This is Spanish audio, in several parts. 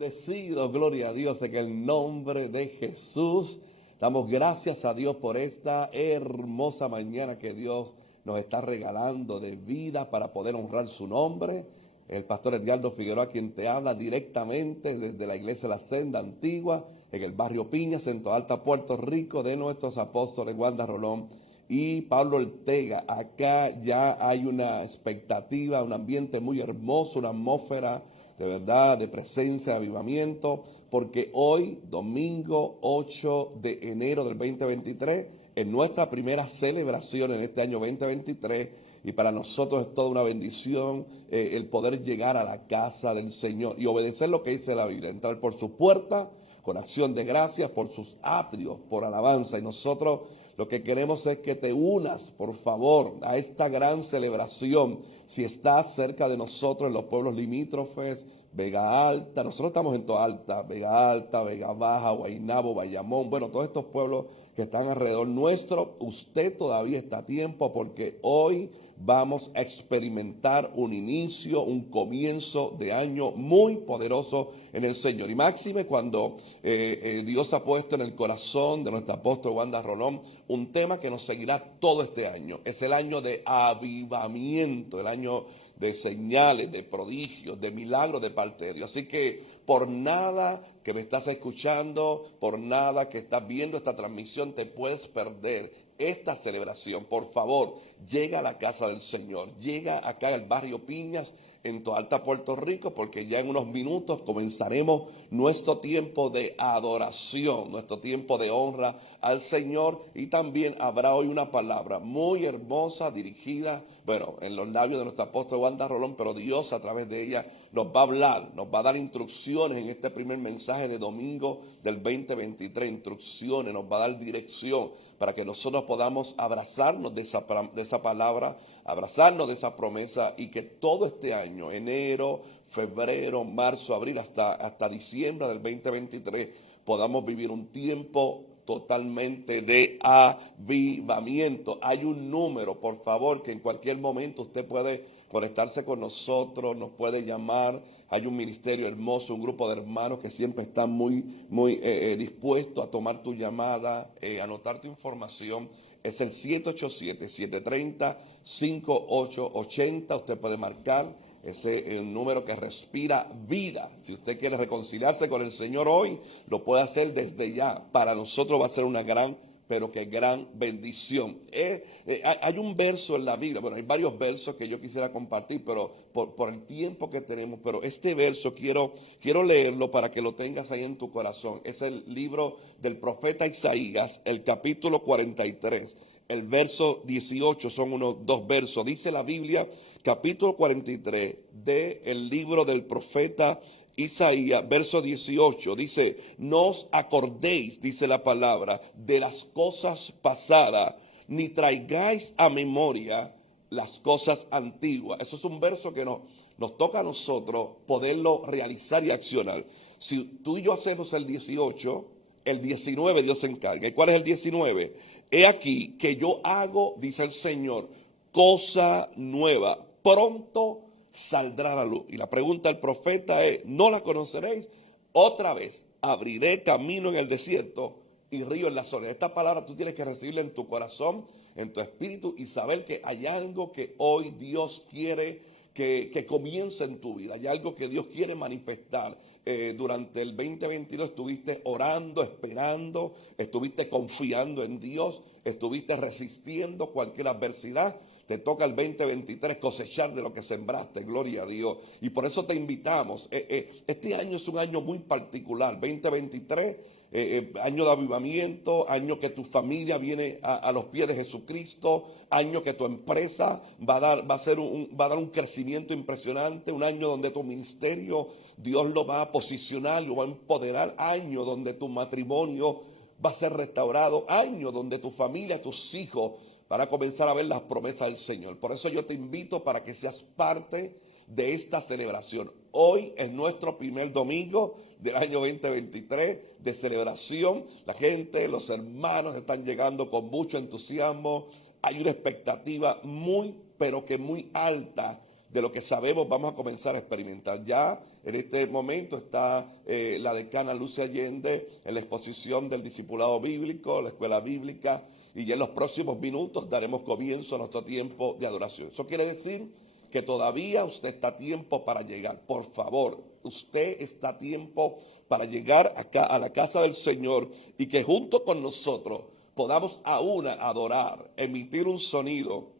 Bendecido, gloria a Dios, en el nombre de Jesús. Damos gracias a Dios por esta hermosa mañana que Dios nos está regalando de vida para poder honrar su nombre. El pastor Edgardo Figueroa, quien te habla directamente desde la iglesia La Senda Antigua, en el barrio Piñas, en Toalta, Puerto Rico, de nuestros apóstoles Wanda Rolón y Pablo Ortega. Acá ya hay una expectativa, un ambiente muy hermoso, una atmósfera de verdad, de presencia, de avivamiento, porque hoy, domingo 8 de enero del 2023, es nuestra primera celebración en este año 2023, y para nosotros es toda una bendición el poder llegar a la casa del Señor y obedecer lo que dice la Biblia, entrar por sus puertas con acción de gracias, por sus atrios, por alabanza. Y nosotros lo que queremos es que te unas, por favor, a esta gran celebración. Si estás cerca de nosotros en los pueblos limítrofes, Vega Alta, nosotros estamos en Toa Alta, Vega Alta, Vega Baja, Guaynabo, Bayamón, bueno, todos estos pueblos que están alrededor nuestro, usted todavía está a tiempo, porque hoy vamos a experimentar un inicio, un comienzo de año muy poderoso en el Señor. Y máxime cuando Dios ha puesto en el corazón de nuestro apóstol Wanda Rolón un tema que nos seguirá todo este año. Es el año de avivamiento, el año de señales, de prodigios, de milagros de parte de Dios. Así que por nada que me estás escuchando, por nada que estás viendo esta transmisión, te puedes perder esta celebración. Por favor, llega a la casa del Señor, llega acá al barrio Piñas, en Toa Alta, Puerto Rico, porque ya en unos minutos comenzaremos nuestro tiempo de adoración, nuestro tiempo de honra al Señor, y también habrá hoy una palabra muy hermosa dirigida, bueno, en los labios de nuestro apóstol Wanda Rolón, pero Dios a través de ella nos va a hablar, nos va a dar instrucciones en este primer mensaje de domingo del 2023, instrucciones, nos va a dar dirección para que nosotros podamos abrazarnos de esa palabra, abrazarnos de esa promesa, y que todo este año, enero, febrero, marzo, abril, hasta diciembre del 2023, podamos vivir un tiempo totalmente de avivamiento. Hay un número, por favor, que en cualquier momento usted puede conectarse con nosotros, nos puede llamar. Hay un ministerio hermoso, un grupo de hermanos que siempre están muy dispuestos a tomar tu llamada, anotar tu información. Es el 787-730-5880. Usted puede marcar ese número que respira vida. Si usted quiere reconciliarse con el Señor hoy, lo puede hacer desde ya. Para nosotros va a ser una gran, pero que gran bendición. Hay un verso en la Biblia, bueno, hay varios versos que yo quisiera compartir, pero por el tiempo que tenemos, pero este verso quiero leerlo para que lo tengas ahí en tu corazón. Es el libro del profeta Isaías, el capítulo 43, el verso 18, son unos dos versos. Dice la Biblia, capítulo 43 del libro del profeta Isaías, verso 18, dice: no os acordéis, dice la palabra, de las cosas pasadas, ni traigáis a memoria las cosas antiguas. Eso es un verso que nos toca a nosotros poderlo realizar y accionar. Si tú y yo hacemos el 18, el 19 Dios se encarga. ¿Y cuál es el 19? He aquí que yo hago, dice el Señor, cosa nueva. Pronto saldrá la luz. Y la pregunta del profeta es: ¿no la conoceréis? Otra vez abriré camino en el desierto y río en la soledad. Esta palabra tú tienes que recibirla en tu corazón, en tu espíritu, y saber que hay algo que hoy Dios quiere que comience en tu vida. Hay algo que Dios quiere manifestar. Durante el 2022 estuviste orando, esperando, estuviste confiando en Dios, estuviste resistiendo cualquier adversidad. Te toca el 2023 cosechar de lo que sembraste, gloria a Dios. Y por eso te invitamos. Este año es un año muy particular, 2023, año de avivamiento, año que tu familia viene a los pies de Jesucristo, año que tu empresa va a dar un crecimiento impresionante, un año donde tu ministerio Dios lo va a posicionar, lo va a empoderar, año donde tu matrimonio va a ser restaurado, año donde tu familia, tus hijos van a comenzar a ver las promesas del Señor. Por eso yo te invito para que seas parte de esta celebración. Hoy es nuestro primer domingo del año 2023 de celebración. La gente, los hermanos están llegando con mucho entusiasmo. Hay una expectativa muy, pero que muy alta de lo que sabemos vamos a comenzar a experimentar. Ya en este momento está la decana Lucia Allende en la exposición del discipulado bíblico, la escuela bíblica, y ya en los próximos minutos daremos comienzo a nuestro tiempo de adoración. Eso quiere decir que todavía usted está a tiempo para llegar. Por favor, usted está a tiempo para llegar acá a la casa del Señor y que junto con nosotros podamos aún adorar, emitir un sonido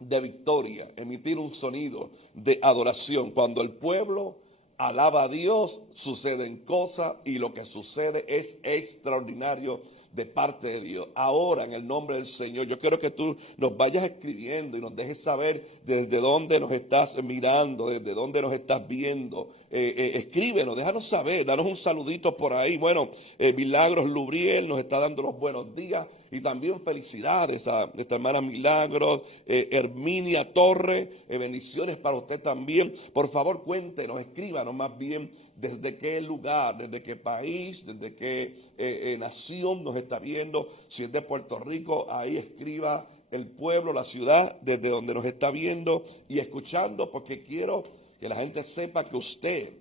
de victoria, emitir un sonido de adoración. Cuando el pueblo alaba a Dios, suceden cosas y lo que sucede es extraordinario de parte de Dios. Ahora, en el nombre del Señor, yo quiero que tú nos vayas escribiendo y nos dejes saber desde dónde nos estás mirando, desde dónde nos estás viendo. Escríbenos, déjanos saber, danos un saludito por ahí. Bueno, Milagros Lubriel nos está dando los buenos días y también felicidades a nuestra hermana Milagros, Herminia Torre, bendiciones para usted también. Por favor, cuéntenos, escríbanos más bien desde qué lugar, desde qué país, desde qué nación nos está viendo. Si es de Puerto Rico, ahí escriba el pueblo, la ciudad, desde donde nos está viendo y escuchando, porque quiero que la gente sepa que usted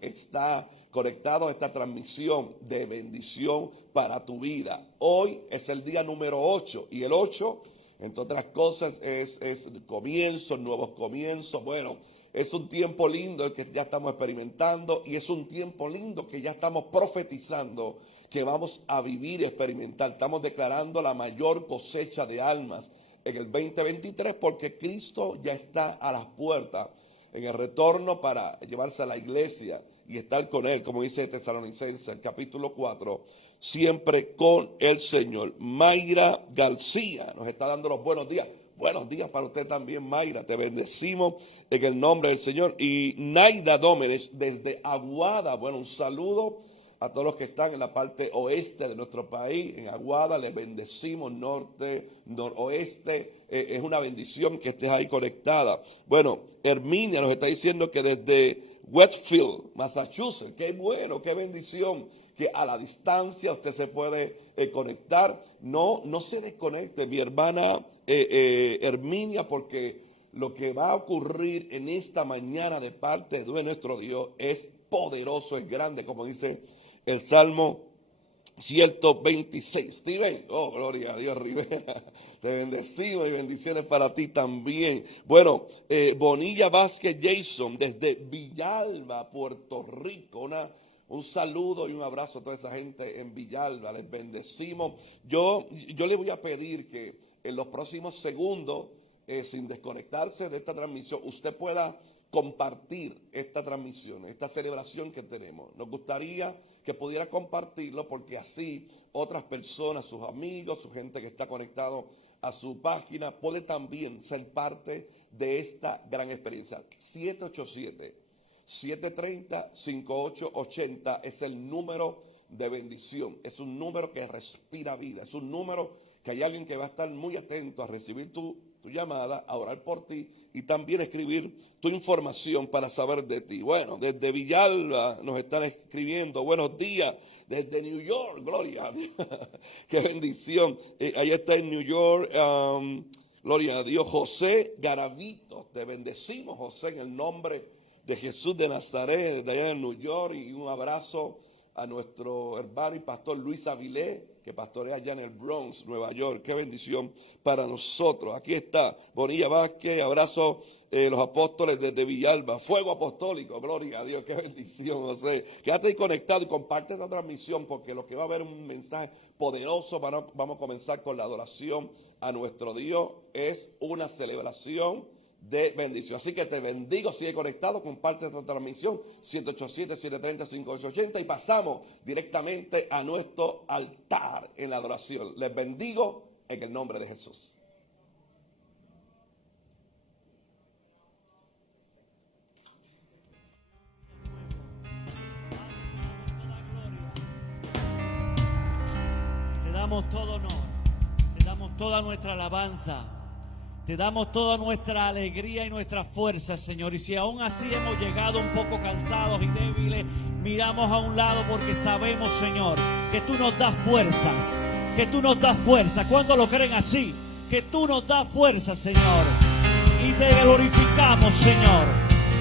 está conectado a esta transmisión de bendición para tu vida. Hoy es el día número 8 y el 8, entre otras cosas, es comienzos, nuevos comienzos. Bueno, es un tiempo lindo el que ya estamos experimentando y es un tiempo lindo que ya estamos profetizando que vamos a vivir y experimentar. Estamos declarando la mayor cosecha de almas en el 2023 porque Cristo ya está a las puertas en el retorno para llevarse a la iglesia y estar con Él, como dice Tesalonicenses, el capítulo 4, siempre con el Señor. Mayra García nos está dando los buenos días. Buenos días para usted también, Mayra. Te bendecimos en el nombre del Señor. Y Naida Dómenes desde Aguada. Bueno, un saludo a todos los que están en la parte oeste de nuestro país. En Aguada les bendecimos, norte, noroeste. Es una bendición que estés ahí conectada. Bueno, Herminia nos está diciendo que desde Westfield, Massachusetts. Qué bueno, qué bendición que a la distancia usted se puede conectar. No se desconecte, mi hermana Herminia, porque lo que va a ocurrir en esta mañana de parte de nuestro Dios es poderoso, es grande, como dice el Salmo 126. Steven, oh, gloria a Dios, Rivera, te bendecimos y bendiciones para ti también. Bueno, Bonilla Vázquez Jason desde Villalba, Puerto Rico, un saludo y un abrazo a toda esa gente en Villalba, les bendecimos. Yo le voy a pedir que en los próximos segundos, sin desconectarse de esta transmisión, usted pueda compartir esta transmisión, esta celebración que tenemos. Nos gustaría que pudiera compartirlo porque así otras personas, sus amigos, su gente que está conectado a su página, puede también ser parte de esta gran experiencia. 787-730-5880 es el número de bendición, es un número que respira vida, es un número que hay alguien que va a estar muy atento a recibir tu llamada, a orar por ti y también escribir tu información para saber de ti. Bueno, desde Villalba nos están escribiendo, buenos días, desde New York, gloria a Dios, qué bendición. Ahí está en New York, gloria a Dios, José Garavito, te bendecimos, José, en el nombre de Jesús de Nazaret, de allá en New York, y un abrazo a nuestro hermano y pastor Luis Avilés, que pastorea allá en el Bronx, Nueva York. Qué bendición para nosotros. Aquí está Bonilla Vázquez, abrazo los apóstoles desde Villalba, fuego apostólico, gloria a Dios, qué bendición, José. Quédate ahí conectado y comparte esta transmisión porque lo que va a haber un mensaje poderoso. Vamos a comenzar con la adoración a nuestro Dios. Es una celebración de bendición. Así que te bendigo, sigue conectado, comparte esta transmisión, 787-730-5880 y pasamos directamente a nuestro altar en la adoración. Les bendigo en el nombre de Jesús. Te damos todo honor, te damos toda nuestra alabanza. Te damos toda nuestra alegría y nuestra fuerza, Señor. Y si aún así hemos llegado un poco cansados y débiles, miramos a un lado porque sabemos, Señor, que tú nos das fuerzas. Que tú nos das fuerza. ¿Cuándo lo creen así? Que tú nos das fuerza, Señor. Y y te glorificamos, Señor,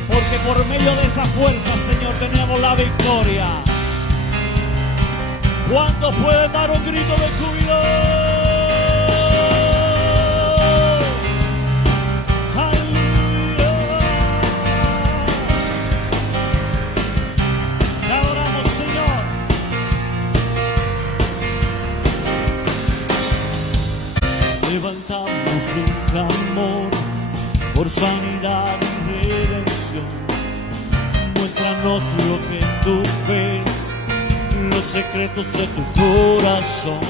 porque por medio de esa fuerza, Señor, tenemos la victoria. ¿Cuántos pueden dar un grito de júbilo? ¡Aleluya! Te adoramos, Señor. Levantamos un clamor por sanidad y redención. Muéstranos lo que tú ves, los secretos de tu corazón.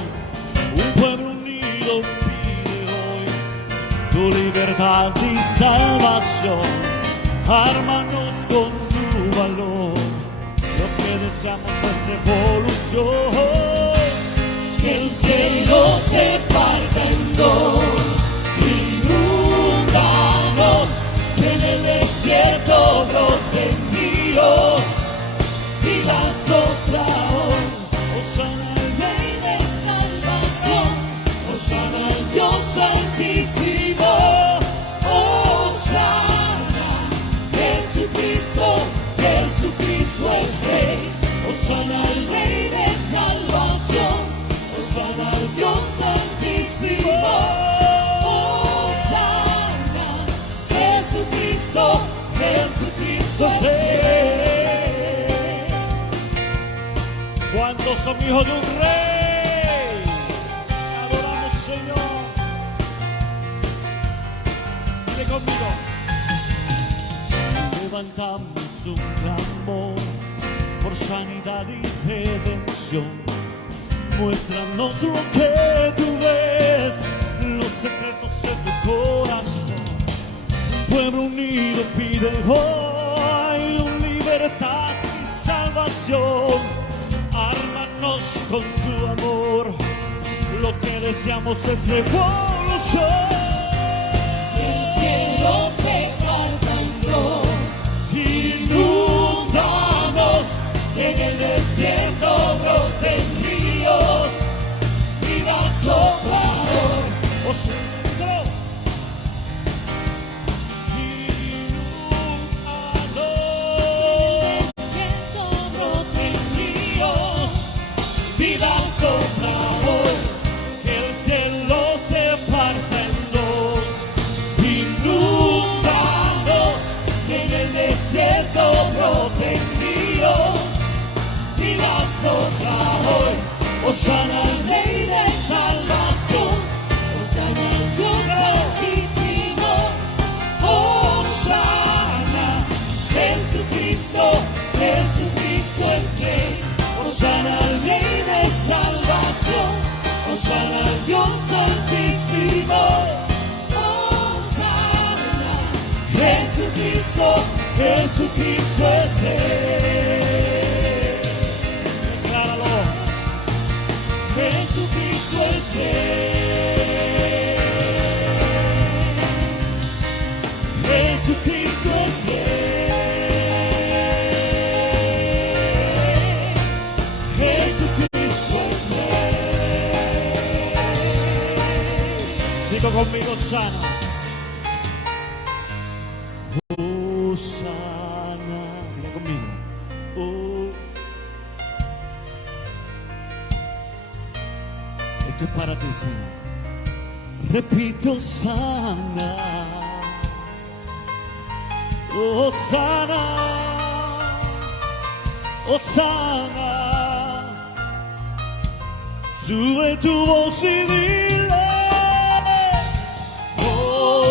Un pueblo unido pide hoy tu libertad y salvación. Ármanos con tu valor, lo que deseamos es revolución. Que el cielo se parta en dos, inúndanos, en el desierto broten ríos, vida sopla hoy. Hosana al Rey de salvación, Hosana al Dios Santísimo, Hosana, Jesucristo, Jesucristo es Rey. Hosana al Rey de salvación, Hosana al Dios Santísimo, Hosana, Jesucristo, Jesucristo es Rey. ¿Cuántos son hijos de un Rey? Adoramos, Señor. Dile conmigo. Levantamos un clamor por sanidad y redención. Muéstranos lo que tú ves, los secretos de tu corazón. Un pueblo unido pide hoy libertad y salvación. Ármanos con tu amor, lo que deseamos es revolución. El cielo se parta en dos, inúndanos, en el desierto broten ríos, vida sopla hoy. Vida sopla hoy, que el cielo se parta en dos, inúndanos, que en el desierto broten ríos, vida sopla hoy. Hosana al Rey de salvación, Hosana al Dios Santísimo, Hosana, Jesucristo, Jesucristo es Rey. Hosana al Rey de salvación, Hosana al Dios Santísimo, Hosana, Jesucristo, Jesucristo es Rey. Decláralo. Jesucristo es Rey. Jesucristo es Rey. Digo conmigo, sana. Sana. Diga conmigo. Esto es para ti, Señor. Repito, sana. Sana. Sana. Sube tu voz y dile.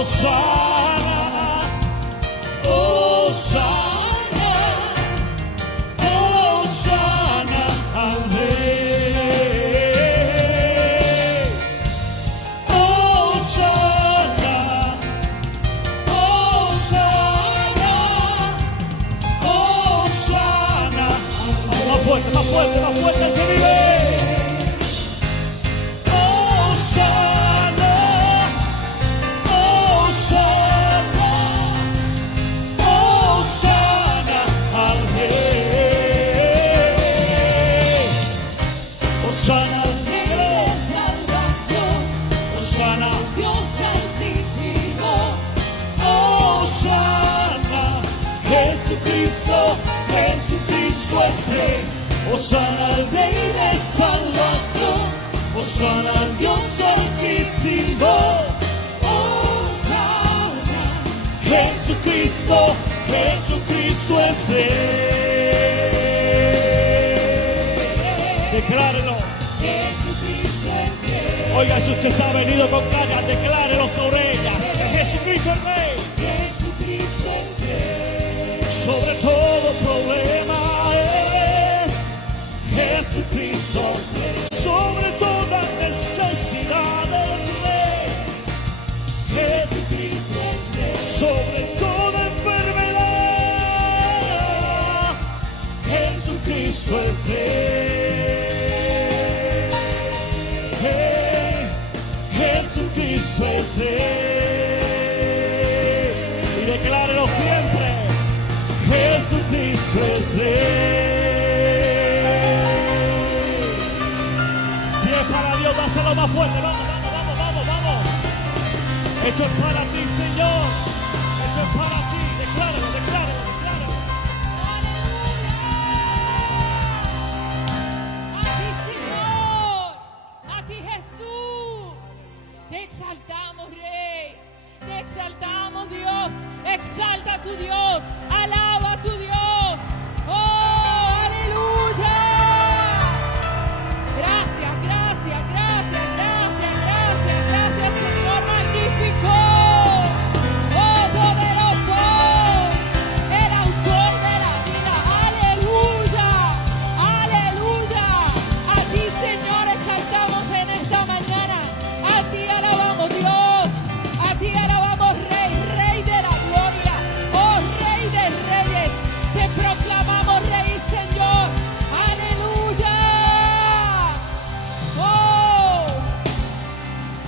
Hosana, Hosana, Hosana al Rey. Hosana, Hosana, Hosana. Más fuerte, más fuerte, más fuerte el que vive. Hosana. Jesucristo, Jesucristo es Rey. Hosana al Rey de salvación, hosana al Dios altísimo. Hosana, Jesucristo, Jesucristo es Rey. Declárelo. Jesucristo es Rey. Oiga, si usted está venido con ganas, declárelo sobre ellas. Que Jesucristo es Rey. Jesucristo es Rey. Sobre todo problema es Jesucristo es Rey. Sobre toda necesidad es Rey. Jesucristo es Rey. Sobre toda enfermedad, Jesucristo es Rey. Jesucristo es Rey. Y declárelo siempre. Jesucristo es Rey. Si es para Dios, dáselo más fuerte. Vamos, vamos, vamos, vamos, vamos. Esto es para ti, Señor. Esto es para ti. Decláralo, decláralo, decláralo. A ti, Señor. A ti, Jesús. Te exaltamos, Rey. Te exaltamos, Dios. Exalta a tu Dios. Alaba a tu Dios. Oh, aleluya. Gracias, gracias, gracias, gracias, gracias, gracias, Señor magnífico. Oh, poderoso. El autor de la vida. Aleluya. Aleluya. A ti, Señor, exaltamos en esta mañana. A ti alabamos, Dios. A ti alabamos, Rey, Rey de la gloria. Oh, Rey de reyes. Te proclamamos, Rey y Señor. Aleluya. Oh,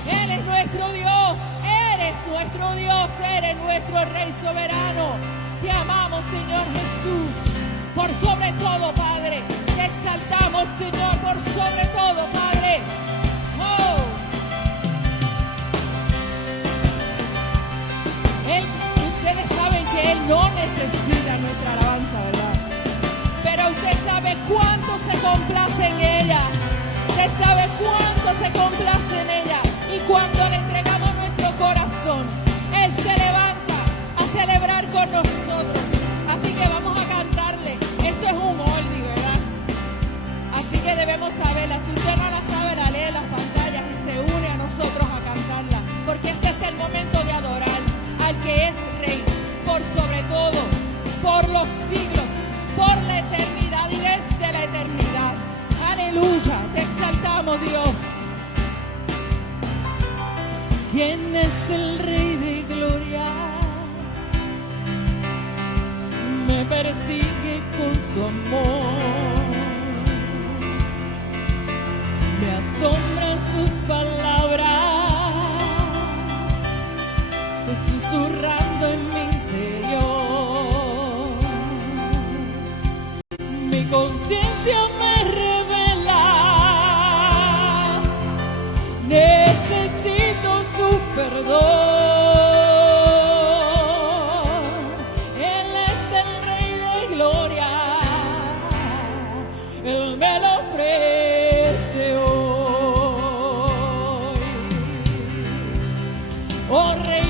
Él es nuestro Dios. Eres nuestro Dios. Eres nuestro Rey soberano. Te amamos, Señor Jesús. Por sobre todo, Padre. Te exaltamos, Señor, por sobre todo, Padre. Oh. Ustedes saben que Él no necesita nuestra alabanza, ¿verdad? Pero usted sabe cuánto se complace en ella. Usted sabe cuánto se complace en ella. Y cuando le entregamos nuestro corazón, Él se levanta a celebrar con nosotros. Así que vamos a cantarle. Esto es un oldie, ¿verdad? Así que debemos saberla. Si usted no la sabe, la lee en las pantallas y se une a nosotros a cantarla. Porque este es el momento de adorar al que es Rey, por sobre todo, por los siglos, por la eternidad y desde la eternidad. Aleluya, te exaltamos, Dios. ¿Quién es el Rey de gloria? Me persigue con su amor. Me asombran sus palabras, susurrando en mi interior. Mi conciencia me revela, necesito su perdón. Él es el Rey de gloria, Él me lo ofrece hoy. Oh, Rey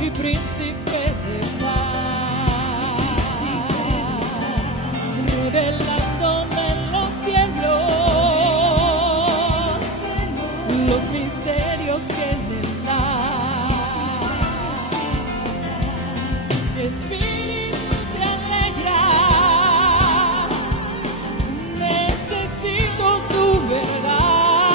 y príncipe de paz, revelándome en los cielos los misterios que en él hay. Espíritu te alegra, necesito su verdad.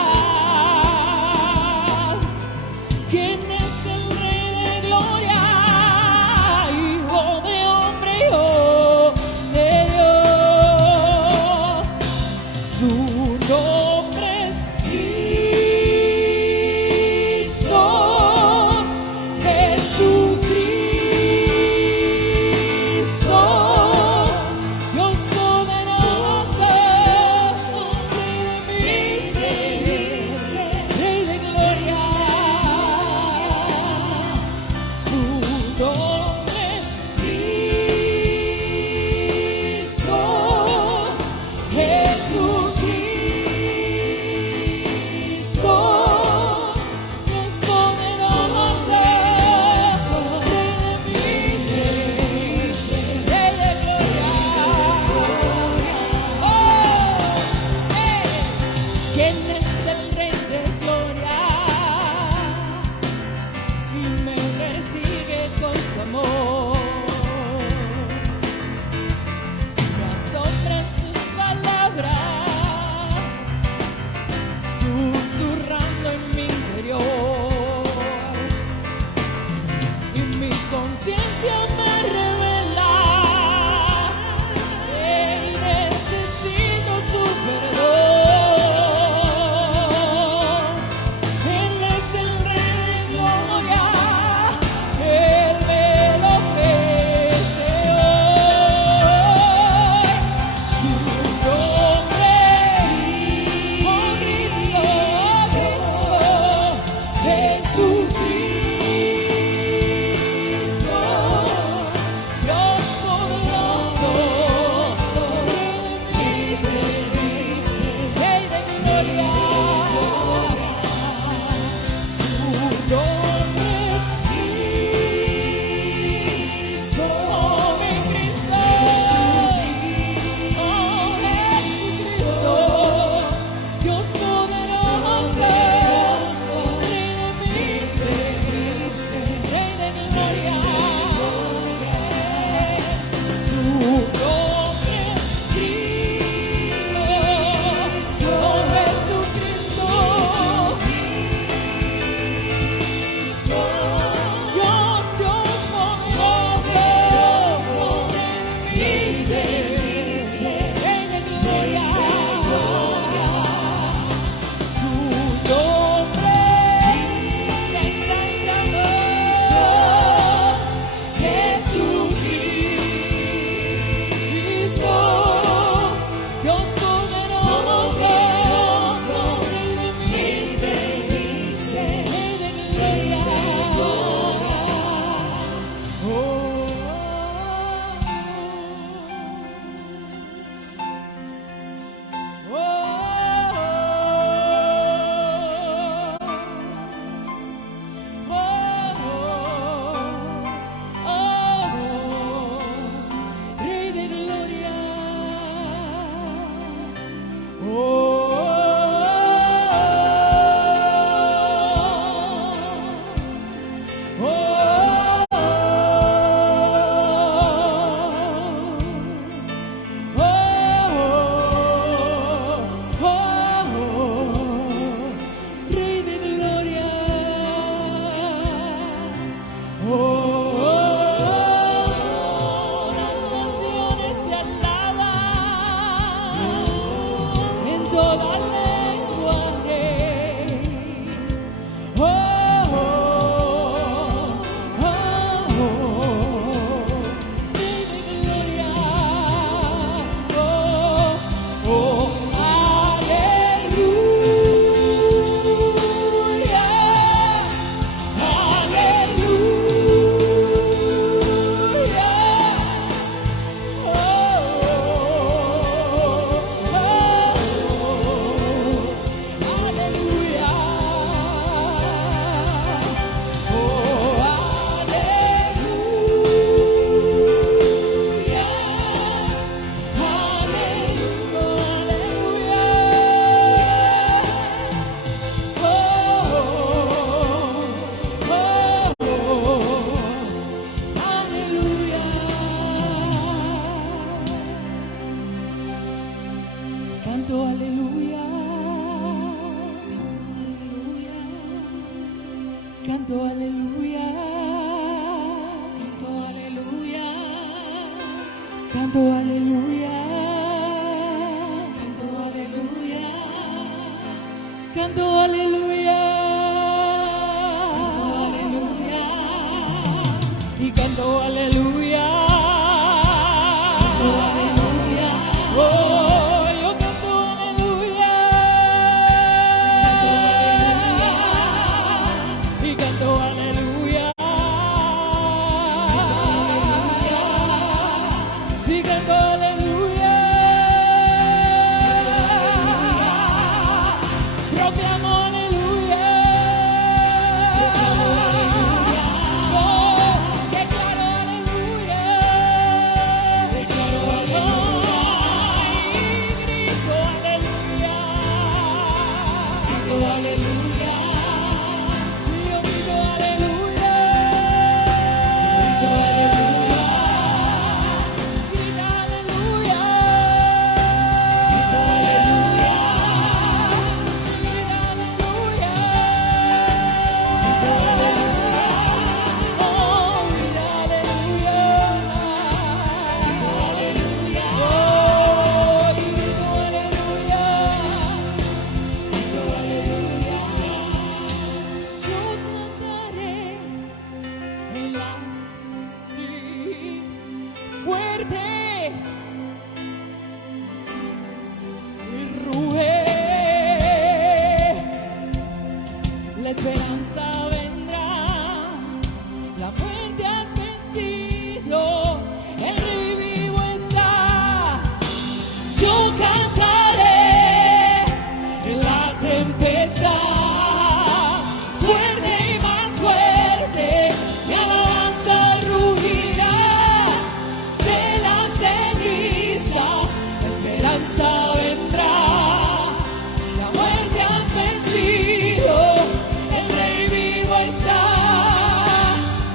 Canto aleluya, canto aleluya, canto aleluya, canto aleluya, canto aleluya, y canto aleluya, canto aleluya, oh, yo canto aleluya, y canto aleluya, sí canto aleluya, proclamo aleluya, oh, declaro aleluya, declaro aleluya, y grito aleluya, grito aleluya, y yo grito aleluya, grito aleluya, grita aleluya, grito aleluya, grita aleluya, grita aleluya, oh, grita aleluya, grito aleluya, oh, y grito aleluya, grito aleluya. Yo cantaré en la sí fuerte y ruge. La esperanza vendrá, la muerte has vencido, el rey vivo está. Yo cantaré en la tempestad, fuerte y más fuerte, mi alabanza rugirá de las cenizas, la esperanza vendrá, la muerte has vencido, el rey vivo está.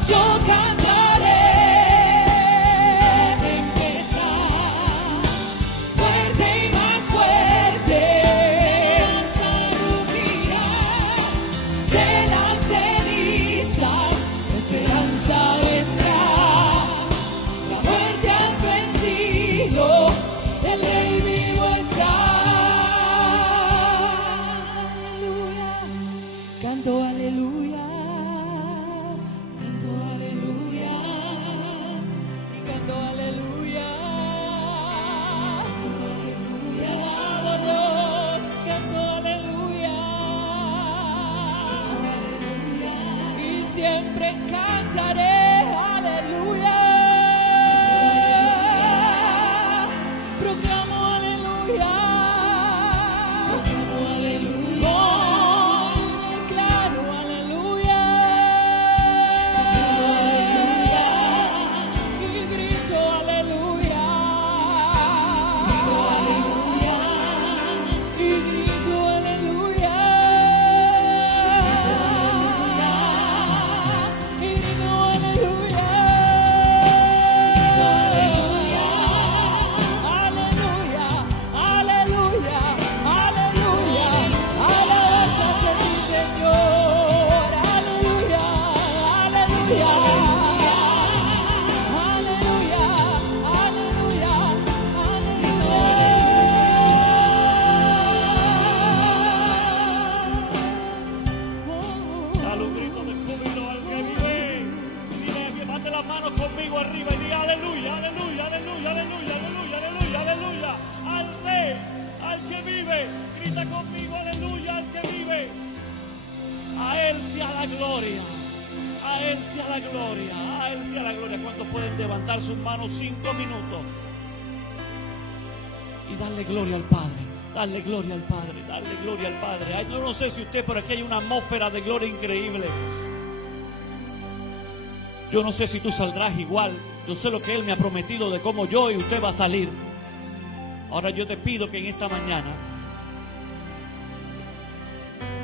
Yo cantaré en tempestad, fuerte y más fuerte, esperanza rugirá de las cenizas, la esperanza vendrá, la muerte has vencido, el rey vivo está. Aleluya, canto aleluya, canto aleluya, y canto aleluya, canto aleluya, alabo a Dios, canto aleluya, y siempre cantaré aleluya, proclamo aleluya, proclamo aleluya, oh, declaro aleluya, declaro aleluya, y grito aleluya, grito aleluya, y grito aleluya, y grito aleluya, aleluya, aleluya, aleluya, alabanzas a ti, Señor, aleluya, aleluya, aleluya, aleluya, aleluya. Dale un grito de júbilo al que vive. Y dile que bate las manos conmigo arriba y diga aleluya, aleluya, aleluya, aleluya, aleluya, aleluya, aleluya. Al rey, al que vive. Grita conmigo aleluya al que vive. A él sea la gloria. A él sea la gloria. A él sea la gloria. ¿Cuántos pueden levantar sus manos 5 minutos? Y darle gloria al Padre. Darle gloria al Padre, darle gloria al Padre. Ay, yo no sé si usted, pero aquí hay una atmósfera de gloria increíble. Yo no sé si tú saldrás igual. Yo sé lo que Él me ha prometido de cómo yo y usted va a salir. Ahora yo te pido que en esta mañana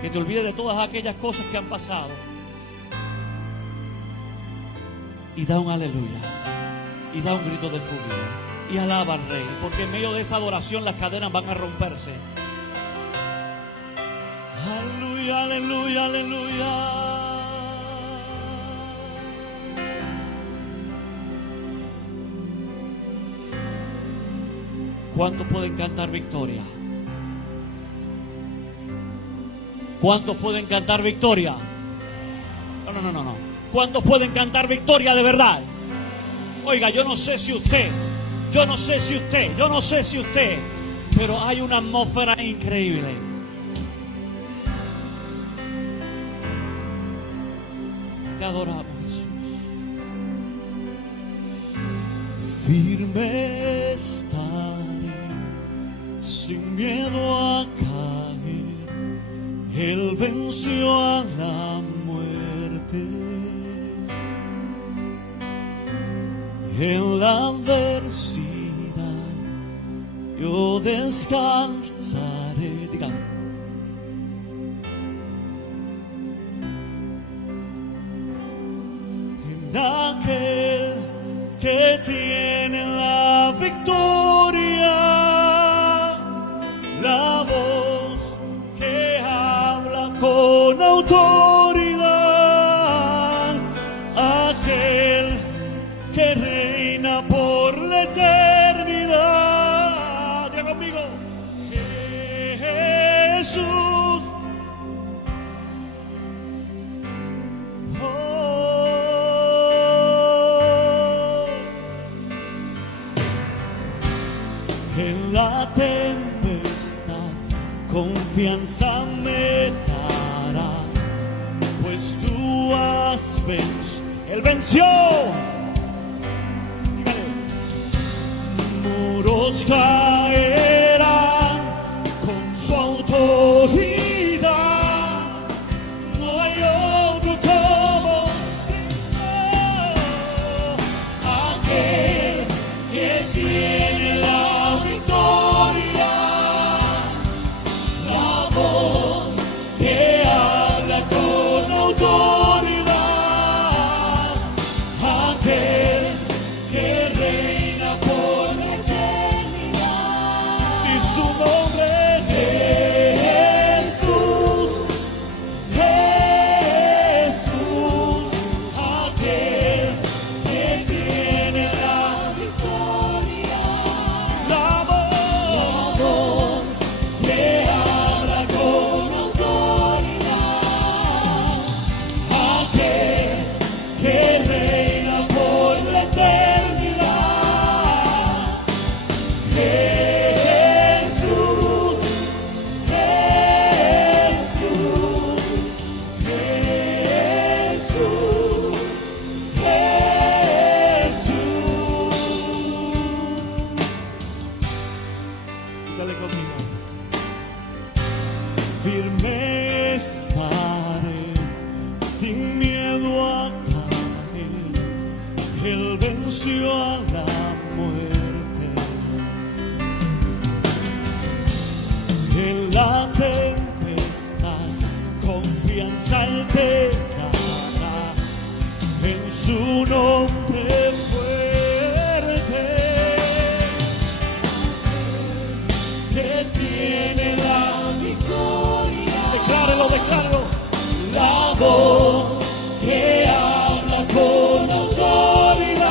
que te olvides de todas aquellas cosas que han pasado y da un aleluya y da un grito de júbilo. Y alaba al Rey, porque en medio de esa adoración las cadenas van a romperse. Aleluya, aleluya, aleluya. ¿Cuántos pueden cantar victoria? ¿Cuántos pueden cantar victoria? No. ¿Cuántos pueden cantar victoria de verdad? Oiga, yo no sé si usted, pero hay una atmósfera increíble. Te adoramos, Jesús. Firme estaré, sin miedo a caer. Él venció a la muerte. En la adversidad yo descansaré. Diga. En aquel que tiene la victoria, la voz que habla con autoridad, aquel que reina por la eternidad. Diga conmigo, Jesús. En la tempestad confianza me darás, pues tú has vencido. Él venció. Dígale. Muros caerán con su autoridad. No hay otro como Cristo, aquel que tiene la victoria, la voz que habla con autoridad, aquel que reina por la eternidad, y su nombre es Jesús, Jesús, aquel que tiene la victoria, la voz que habla con autoridad, aquel que reina por la eternidad, Jesús, Jesús, Jesús, Jesús. Dale conmigo. Firme estaré, sin miedo a caer. Él venció a la muerte. En la tempestad confianza Él te dará, en su nombre fuerte, que tiene la victoria. Declárelo, declárelo. La voz que habla con autoridad,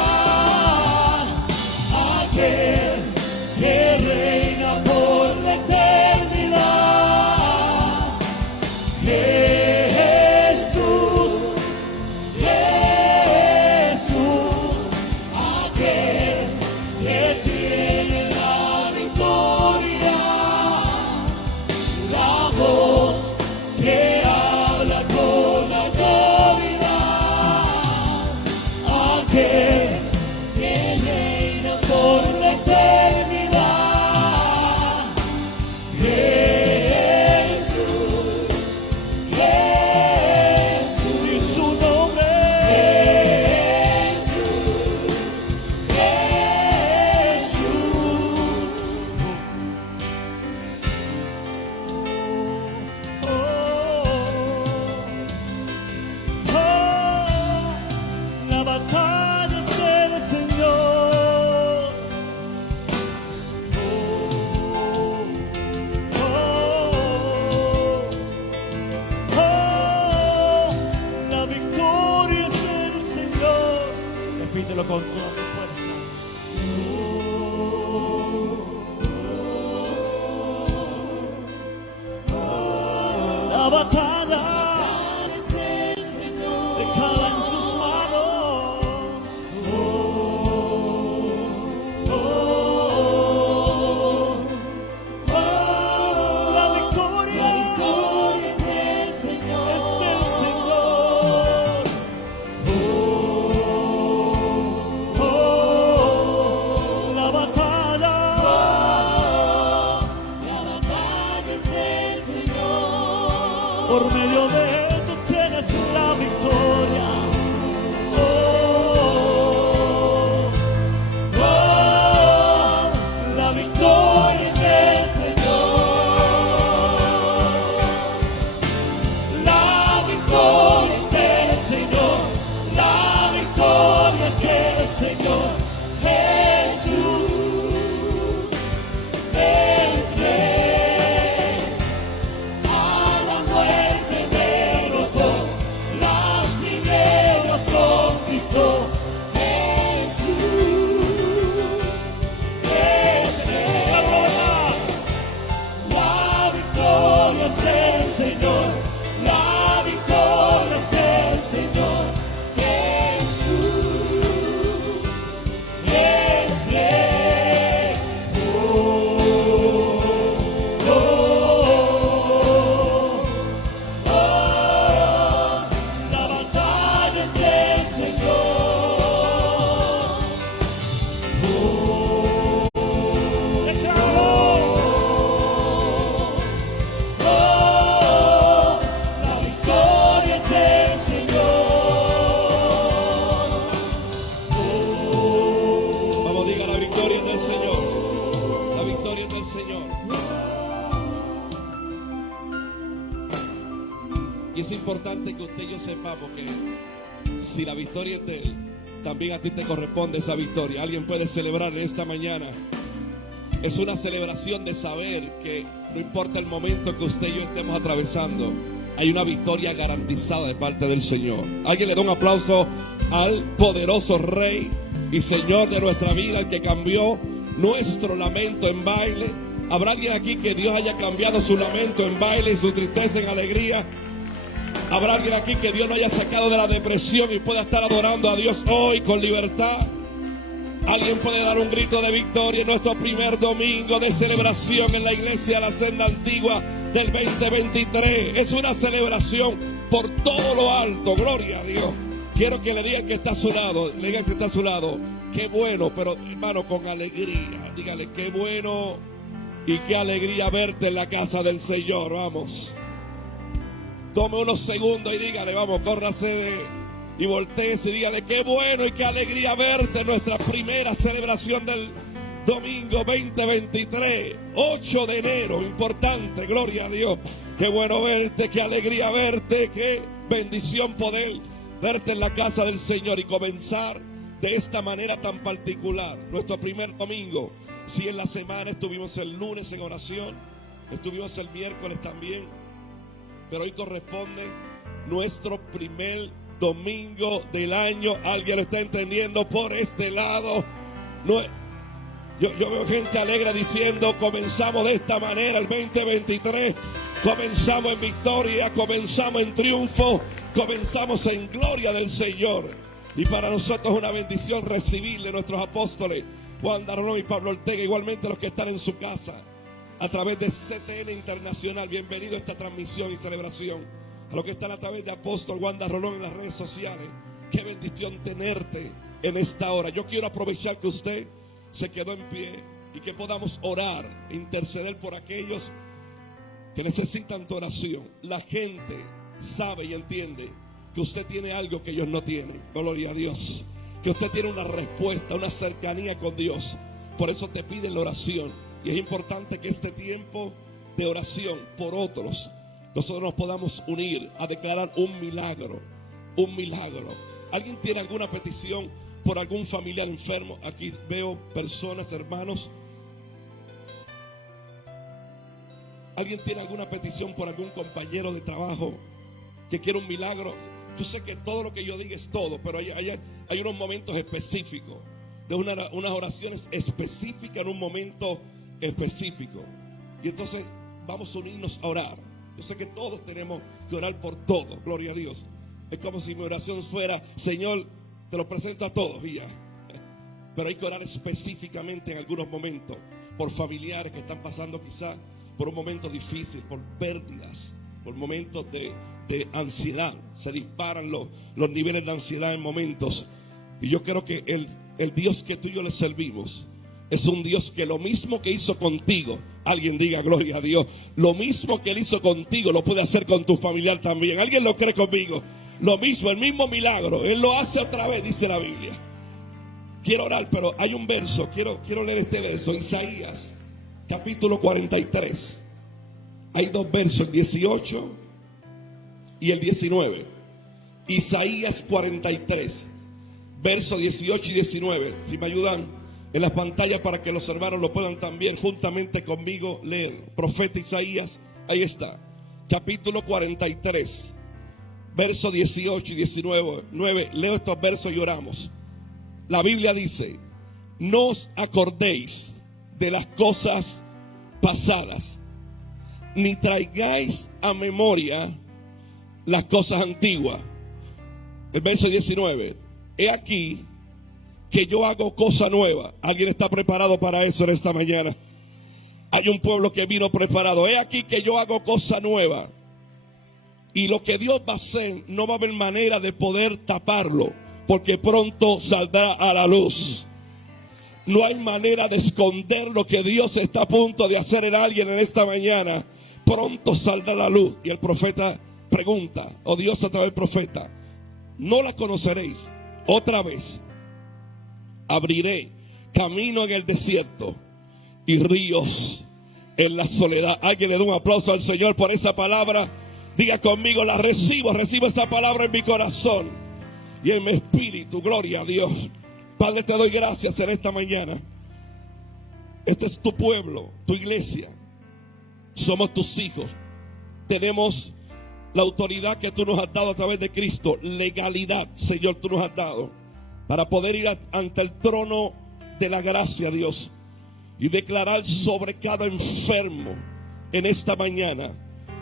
aquel que reina por la eternidad, Jesús, Jesús, aquel que tiene la victoria, la voz que habla con autoridad, aquel que reina por la eternidad, Jesús, Jesús, y su nombre Jesús, la batalla es del Señor. La victoria es del Señor. Repítelo con toda tu fuerza. por medio de él tú tienes la victoria. La victoria es del Señor. La victoria es del Señor. La victoria es del Señor. Jesús es Rey. A la muerte derrotó, las tinieblas conquistó. Señor, la victoria es del Señor. Jesús es Rey. La batalla es del Señor. Declaro. Y es importante que usted y yo sepamos que si la victoria es de Él, también a ti te corresponde esa victoria. Alguien puede celebrar esta mañana. Es una celebración de saber que no importa el momento que usted y yo estemos atravesando, hay una victoria garantizada de parte del Señor. Alguien le da un aplauso al poderoso Rey y Señor de nuestra vida, el que cambió nuestro lamento en baile. ¿Habrá alguien aquí que Dios haya cambiado su lamento en baile y su tristeza en alegría? ¿Habrá alguien aquí que Dios no haya sacado de la depresión y pueda estar adorando a Dios hoy con libertad? Alguien puede dar un grito de victoria en nuestro primer domingo de celebración en la iglesia de la Senda Antigua del 2023. Es una celebración por todo lo alto, gloria a Dios. Quiero que le digan que está a su lado, le digan que está a su lado, qué bueno, pero hermano, con alegría, dígale qué bueno y qué alegría verte en la casa del Señor. Vamos, tome unos segundos y dígale, vamos, córrase y volteese y dígale, qué bueno y qué alegría verte en nuestra primera celebración del domingo 2023, 8 de enero, importante, gloria a Dios. Qué bueno verte, qué alegría verte, qué bendición poder verte en la casa del Señor y comenzar de esta manera tan particular nuestro primer domingo. Si en la semana estuvimos el lunes en oración, estuvimos el miércoles también, pero hoy corresponde nuestro primer domingo del año. ¿Alguien lo está entendiendo por este lado? No, yo veo gente alegre diciendo, comenzamos de esta manera el 2023, comenzamos en victoria, comenzamos en triunfo, comenzamos en gloria del Señor. Y para nosotros es una bendición recibirle a nuestros apóstoles Juan Darrolón y Pablo Ortega, igualmente los que están en su casa a través de CTN Internacional. Bienvenido a esta transmisión y celebración. A los que están a través de Apóstol Juan Darrolón en las redes sociales, qué bendición tenerte en esta hora. Yo quiero aprovechar que usted se quedó en pie y que podamos orar, interceder por aquellos que necesitan tu oración. La gente sabe y entiende que usted tiene algo que ellos no tienen, gloria a Dios, que usted tiene una respuesta, una cercanía con Dios. Por eso te piden la oración, y es importante que este tiempo de oración por otros, nosotros nos podamos unir a declarar un milagro, un milagro. ¿Alguien tiene alguna petición por algún familiar enfermo? Aquí veo personas, hermanos. ¿Alguien tiene alguna petición por algún compañero de trabajo que quiere un milagro? Yo sé que todo lo que yo diga es todo, pero hay unos momentos específicos, de unas oraciones específicas en un momento específico. Y entonces vamos a unirnos a orar. Yo sé que todos tenemos que orar por todo, gloria a Dios. Es como si mi oración fuera, Señor, te lo presento a todos y ya. Pero hay que orar específicamente en algunos momentos por familiares que están pasando quizás por un momento difícil, por pérdidas, por momentos de ansiedad. Se disparan los niveles de ansiedad en momentos. Y yo creo que el Dios que tú y yo le servimos es un Dios que lo mismo que hizo contigo, alguien diga gloria a Dios, lo mismo que Él hizo contigo lo puede hacer con tu familiar también. ¿Alguien lo cree conmigo? Lo mismo, el mismo milagro, Él lo hace otra vez, dice la Biblia. Quiero orar, pero hay un verso, quiero leer este verso, Isaías, capítulo 43. Hay dos versos, el 18 y el 19. Isaías 43, versos 18 y 19. Si me ayudan en las pantallas para que los hermanos lo puedan también juntamente conmigo leer. Profeta Isaías, ahí está. Capítulo 43, versos 18 y 19. Leo estos versos y oramos. La Biblia dice: no os acordéis de las cosas pasadas, ni traigáis a memoria las cosas antiguas. El verso 19: he aquí que yo hago cosa nueva. ¿Alguien está preparado para eso en esta mañana? Hay un pueblo que vino preparado. He aquí que yo hago cosa nueva. Y lo que Dios va a hacer no va a haber manera de poder taparlo, porque pronto saldrá a la luz. No hay manera de esconder lo que Dios está a punto de hacer en alguien en esta mañana. Pronto saldrá a la luz. Y el profeta pregunta, o Dios a través del profeta: no la conoceréis. Otra vez abriré camino en el desierto y ríos en la soledad. Alguien le da un aplauso al Señor por esa palabra. Diga conmigo: la recibo esa palabra en mi corazón y en mi espíritu. Gloria a Dios. Padre, te doy gracias en esta mañana. Este es tu pueblo, tu iglesia. Somos tus hijos. Tenemos la autoridad que tú nos has dado a través de Cristo. Legalidad, Señor, tú nos has dado para poder ir ante el trono de la gracia, Dios, y declarar sobre cada enfermo en esta mañana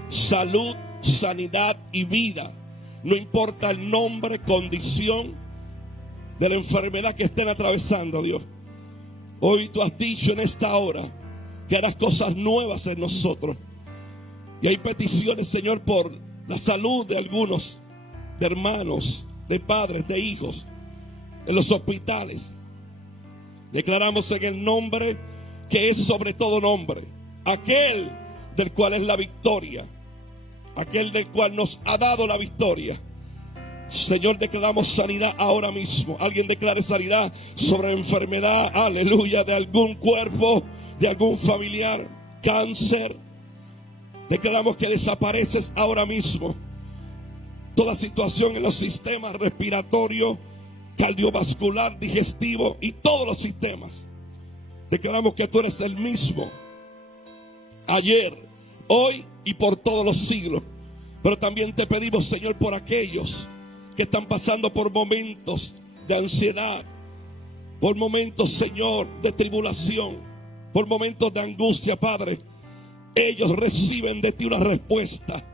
salud, sanidad y vida. No importa el nombre, condición de la enfermedad que estén atravesando, Dios. Hoy tú has dicho en esta hora que harás cosas nuevas en nosotros. Y hay peticiones, Señor, por la salud de algunos, de hermanos, de padres, de hijos, en los hospitales. Declaramos en el nombre que es sobre todo nombre, aquel del cual es la victoria, aquel del cual nos ha dado la victoria. Señor, declaramos sanidad ahora mismo. Alguien declare sanidad sobre enfermedad, aleluya, de algún cuerpo, de algún familiar, cáncer. Declaramos que desapareces ahora mismo toda situación en los sistemas respiratorio, cardiovascular, digestivo y todos los sistemas. Declaramos que tú eres el mismo ayer, hoy y por todos los siglos. Pero también te pedimos, Señor, por aquellos que están pasando por momentos de ansiedad, por momentos, Señor, de tribulación, por momentos de angustia, Padre. Ellos reciben de ti una respuesta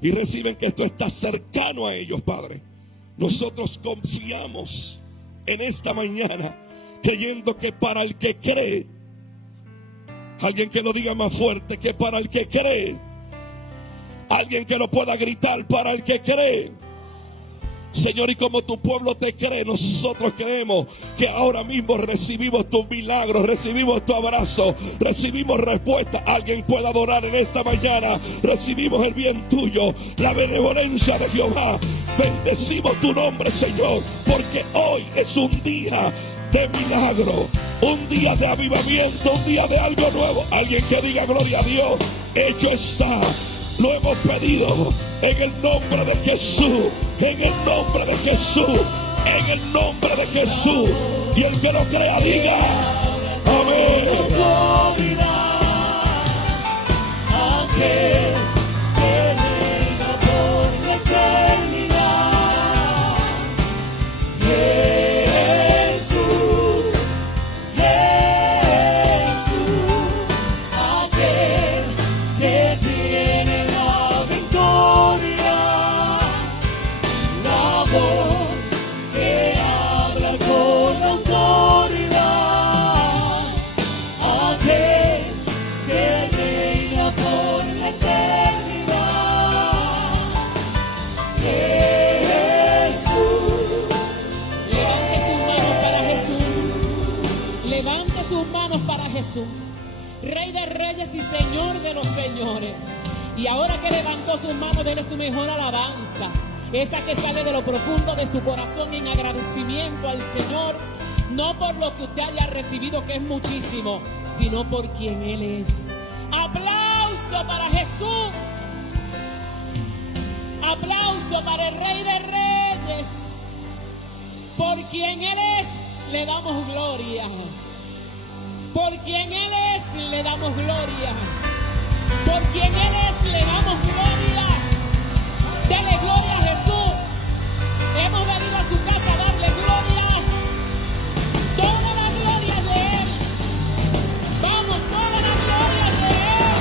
y reciben que tú estás cercano a ellos, Padre. Nosotros confiamos en esta mañana, creyendo que para el que cree, alguien que lo diga más fuerte, que para el que cree, alguien que lo pueda gritar, para el que cree. Señor, y como tu pueblo te cree, nosotros creemos que ahora mismo recibimos tus milagros, recibimos tu abrazo, recibimos respuesta. Alguien pueda adorar en esta mañana. Recibimos el bien tuyo, la benevolencia de Jehová. Bendecimos tu nombre, Señor, porque hoy es un día de milagro, un día de avivamiento, un día de algo nuevo. Alguien que diga gloria a Dios. Hecho está. Lo hemos pedido en el nombre de Jesús, en el nombre de Jesús, en el nombre de Jesús. Y el que lo crea diga amén. Aquel que reina por la eternidad. Jesús, Rey de Reyes y Señor de los Señores. Y ahora que levantó sus manos, déle su mejor alabanza, esa que sale de lo profundo de su corazón en agradecimiento al Señor, no por lo que usted haya recibido, que es muchísimo, sino por quien Él es. Aplauso para Jesús. Aplauso para el Rey de Reyes. Por quien Él es, le damos gloria. Por quien Él es, le damos gloria. Por quien Él es, le damos gloria. Dele gloria a Jesús. Hemos venido a su casa a darle gloria. Toda la gloria de Él. Vamos, toda la gloria de Él.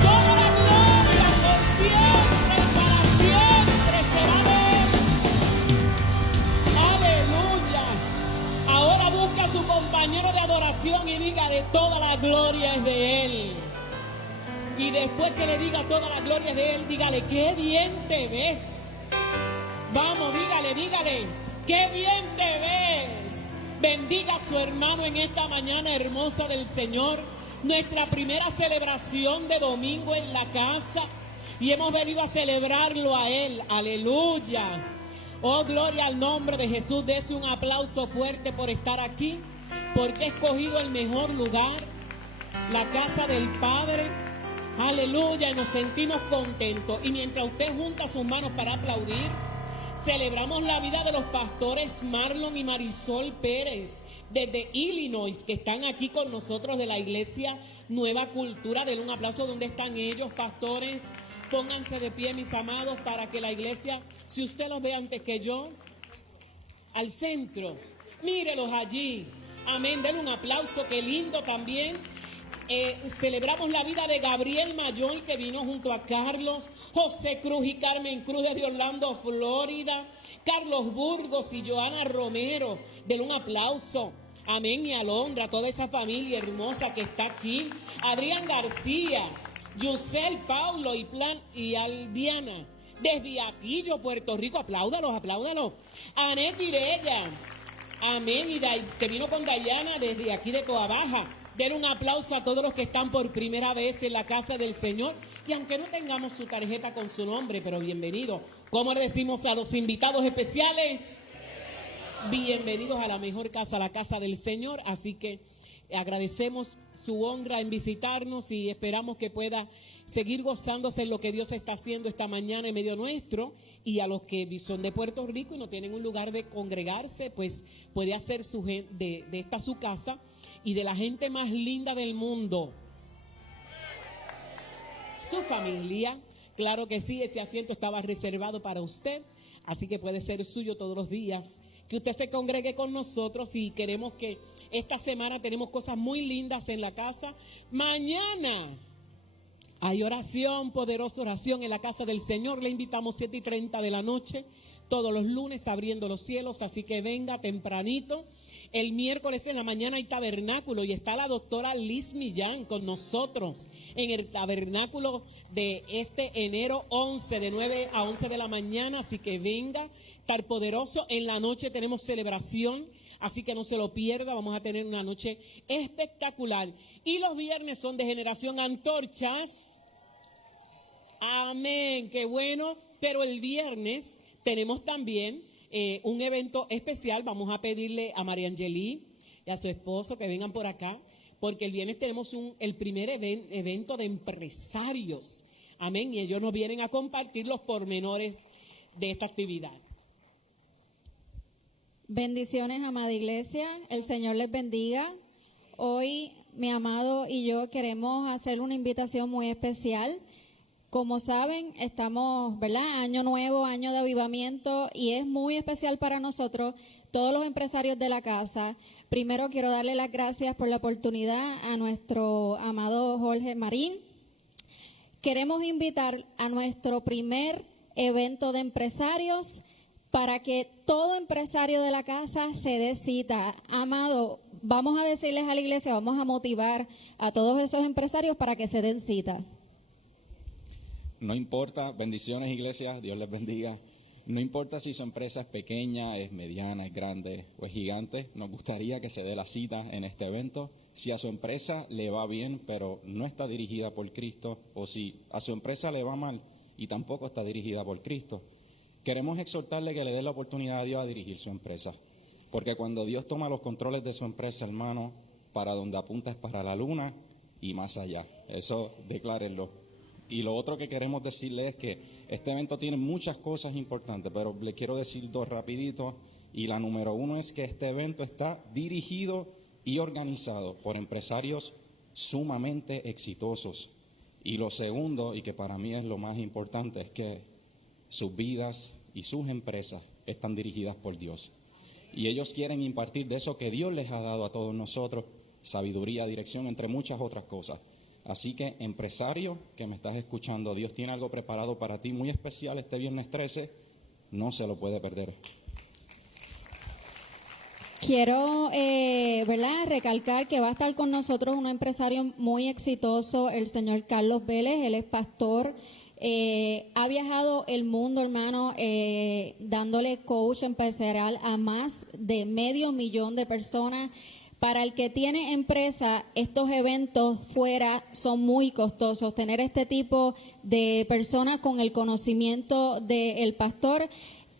Toda la gloria por siempre, para siempre será de Él. Aleluya. Ahora busca a su compañero de adoración y dígale: toda la gloria es de Él. Y después que le diga toda la gloria de Él, dígale: qué bien te ves. Vamos, dígale: qué bien te ves. Bendiga a su hermano en esta mañana hermosa del Señor. Nuestra primera celebración de domingo en la casa. Y hemos venido a celebrarlo a Él. Aleluya. Oh, gloria al nombre de Jesús. Dese un aplauso fuerte por estar aquí, porque he escogido el mejor lugar, la casa del Padre. Aleluya, y nos sentimos contentos. Y mientras usted junta sus manos para aplaudir, celebramos la vida de los pastores Marlon y Marisol Pérez desde Illinois, que están aquí con nosotros de la iglesia Nueva Cultura. Denle un aplauso donde están ellos, pastores. Pónganse de pie, mis amados, para que la iglesia, si usted los ve antes que yo, al centro, mírelos allí. Amén, denle un aplauso, qué lindo también. Celebramos la vida de Gabriel Mayor, que vino junto a Carlos, José Cruz y Carmen Cruz desde Orlando, Florida, Carlos Burgos y Joana Romero. Denle un aplauso. Amén, y Alondra, toda esa familia hermosa que está aquí. Adrián García, Yusel, Paulo y Aldiana, desde Atillo, Puerto Rico. Apláudalos. Anet Virella, amén, y que vino con Dayana desde aquí de Toa Baja. Den un aplauso a todos los que están por primera vez en la casa del Señor. Y aunque no tengamos su tarjeta con su nombre, pero bienvenido. ¿Cómo le decimos a los invitados especiales? Bienvenidos a la mejor casa, la casa del Señor. Así que agradecemos su honra en visitarnos y esperamos que pueda seguir gozándose en lo que Dios está haciendo esta mañana en medio nuestro. Y a los que son de Puerto Rico y no tienen un lugar de congregarse, pues puede hacer de esta su casa y de la gente más linda del mundo, su familia. Claro que sí, ese asiento estaba reservado para usted, así que puede ser suyo todos los días, que usted se congregue con nosotros. Y queremos que esta semana tenemos cosas muy lindas en la casa. Mañana hay oración, poderosa oración en la casa del Señor. Le invitamos 7:30 de la noche, todos los lunes, abriendo los cielos, así que venga tempranito. El miércoles en la mañana hay tabernáculo y está la doctora Liz Millán con nosotros en el tabernáculo de este enero 11, de 9 a 11 de la mañana, así que venga, estar poderoso. En la noche tenemos celebración, así que no se lo pierda, vamos a tener una noche espectacular. Y los viernes son de Generación Antorchas. Amén, qué bueno. Pero el viernes tenemos también un evento especial. Vamos a pedirle a María Angelí y a su esposo que vengan por acá, porque el viernes tenemos el primer evento de empresarios. Amén, y ellos nos vienen a compartir los pormenores de esta actividad. Bendiciones, amada iglesia, el Señor les bendiga. Hoy mi amado y yo queremos hacer una invitación muy especial. Como saben, estamos, ¿verdad? Año nuevo, año de avivamiento, y es muy especial para nosotros, todos los empresarios de la casa. Primero quiero darle las gracias por la oportunidad a nuestro amado Jorge Marín. Queremos invitar a nuestro primer evento de empresarios para que todo empresario de la casa se dé cita. Amado, vamos a decirles a la iglesia, vamos a motivar a todos esos empresarios para que se den cita. No importa, bendiciones iglesia, Dios les bendiga. No importa si su empresa es pequeña, es mediana, es grande o es gigante, nos gustaría que se dé la cita en este evento. Si a su empresa le va bien, pero no está dirigida por Cristo, o si a su empresa le va mal y tampoco está dirigida por Cristo, queremos exhortarle que le dé la oportunidad a Dios a dirigir su empresa. Porque cuando Dios toma los controles de su empresa, hermano, para donde apunta es para la luna y más allá. Eso declárenlo. Y lo otro que queremos decirle es que este evento tiene muchas cosas importantes, pero le quiero decir dos rapidito. Y la número uno es que este evento está dirigido y organizado por empresarios sumamente exitosos. Y lo segundo, y que para mí es lo más importante, es que sus vidas y sus empresas están dirigidas por Dios. Y ellos quieren impartir de eso que Dios les ha dado a todos nosotros, sabiduría, dirección, entre muchas otras cosas. Así que, empresario que me estás escuchando, Dios tiene algo preparado para ti muy especial este viernes 13, no se lo puede perder. Quiero, recalcar que va a estar con nosotros un empresario muy exitoso, el señor Carlos Vélez. Él es pastor, ha viajado el mundo, hermano, dándole coach empresarial a más de 500,000 de personas. Para el que tiene empresa, estos eventos fuera son muy costosos. Tener este tipo de personas con el conocimiento del pastor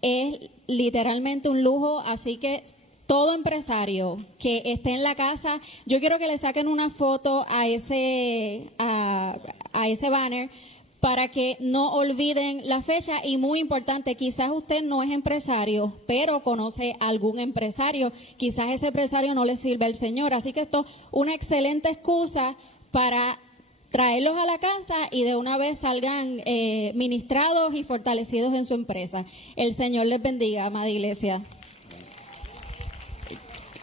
es literalmente un lujo, así que todo empresario que esté en la casa, yo quiero que le saquen una foto a ese banner para que no olviden la fecha. Y muy importante, quizás usted no es empresario, pero conoce a algún empresario, quizás ese empresario no le sirve al Señor, así que esto es una excelente excusa para traerlos a la casa y de una vez salgan ministrados y fortalecidos en su empresa. El Señor les bendiga, amada iglesia.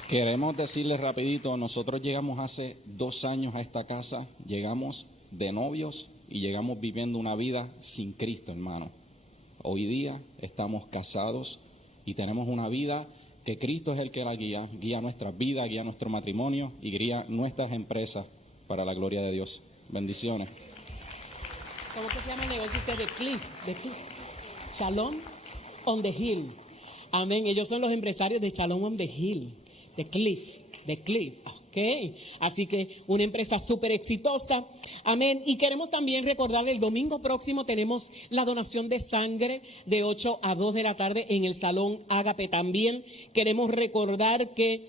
Queremos decirles rapidito, nosotros llegamos hace 2 años a esta casa, llegamos de novios y llegamos viviendo una vida sin Cristo, hermano. Hoy día estamos casados y tenemos una vida que Cristo es el que la guía, guía nuestras vidas, guía nuestro matrimonio y guía nuestras empresas para la gloria de Dios. Bendiciones. ¿Cómo que se llama el negocio usted? De Cliff. Shalom on the Hill. Amén. Ellos son los empresarios de Shalom on the Hill. De Cliff. Ok, así que una empresa súper exitosa, amén. Y queremos también recordar, el domingo próximo tenemos la donación de sangre de 8 a 2 de la tarde en el Salón Ágape. También queremos recordar que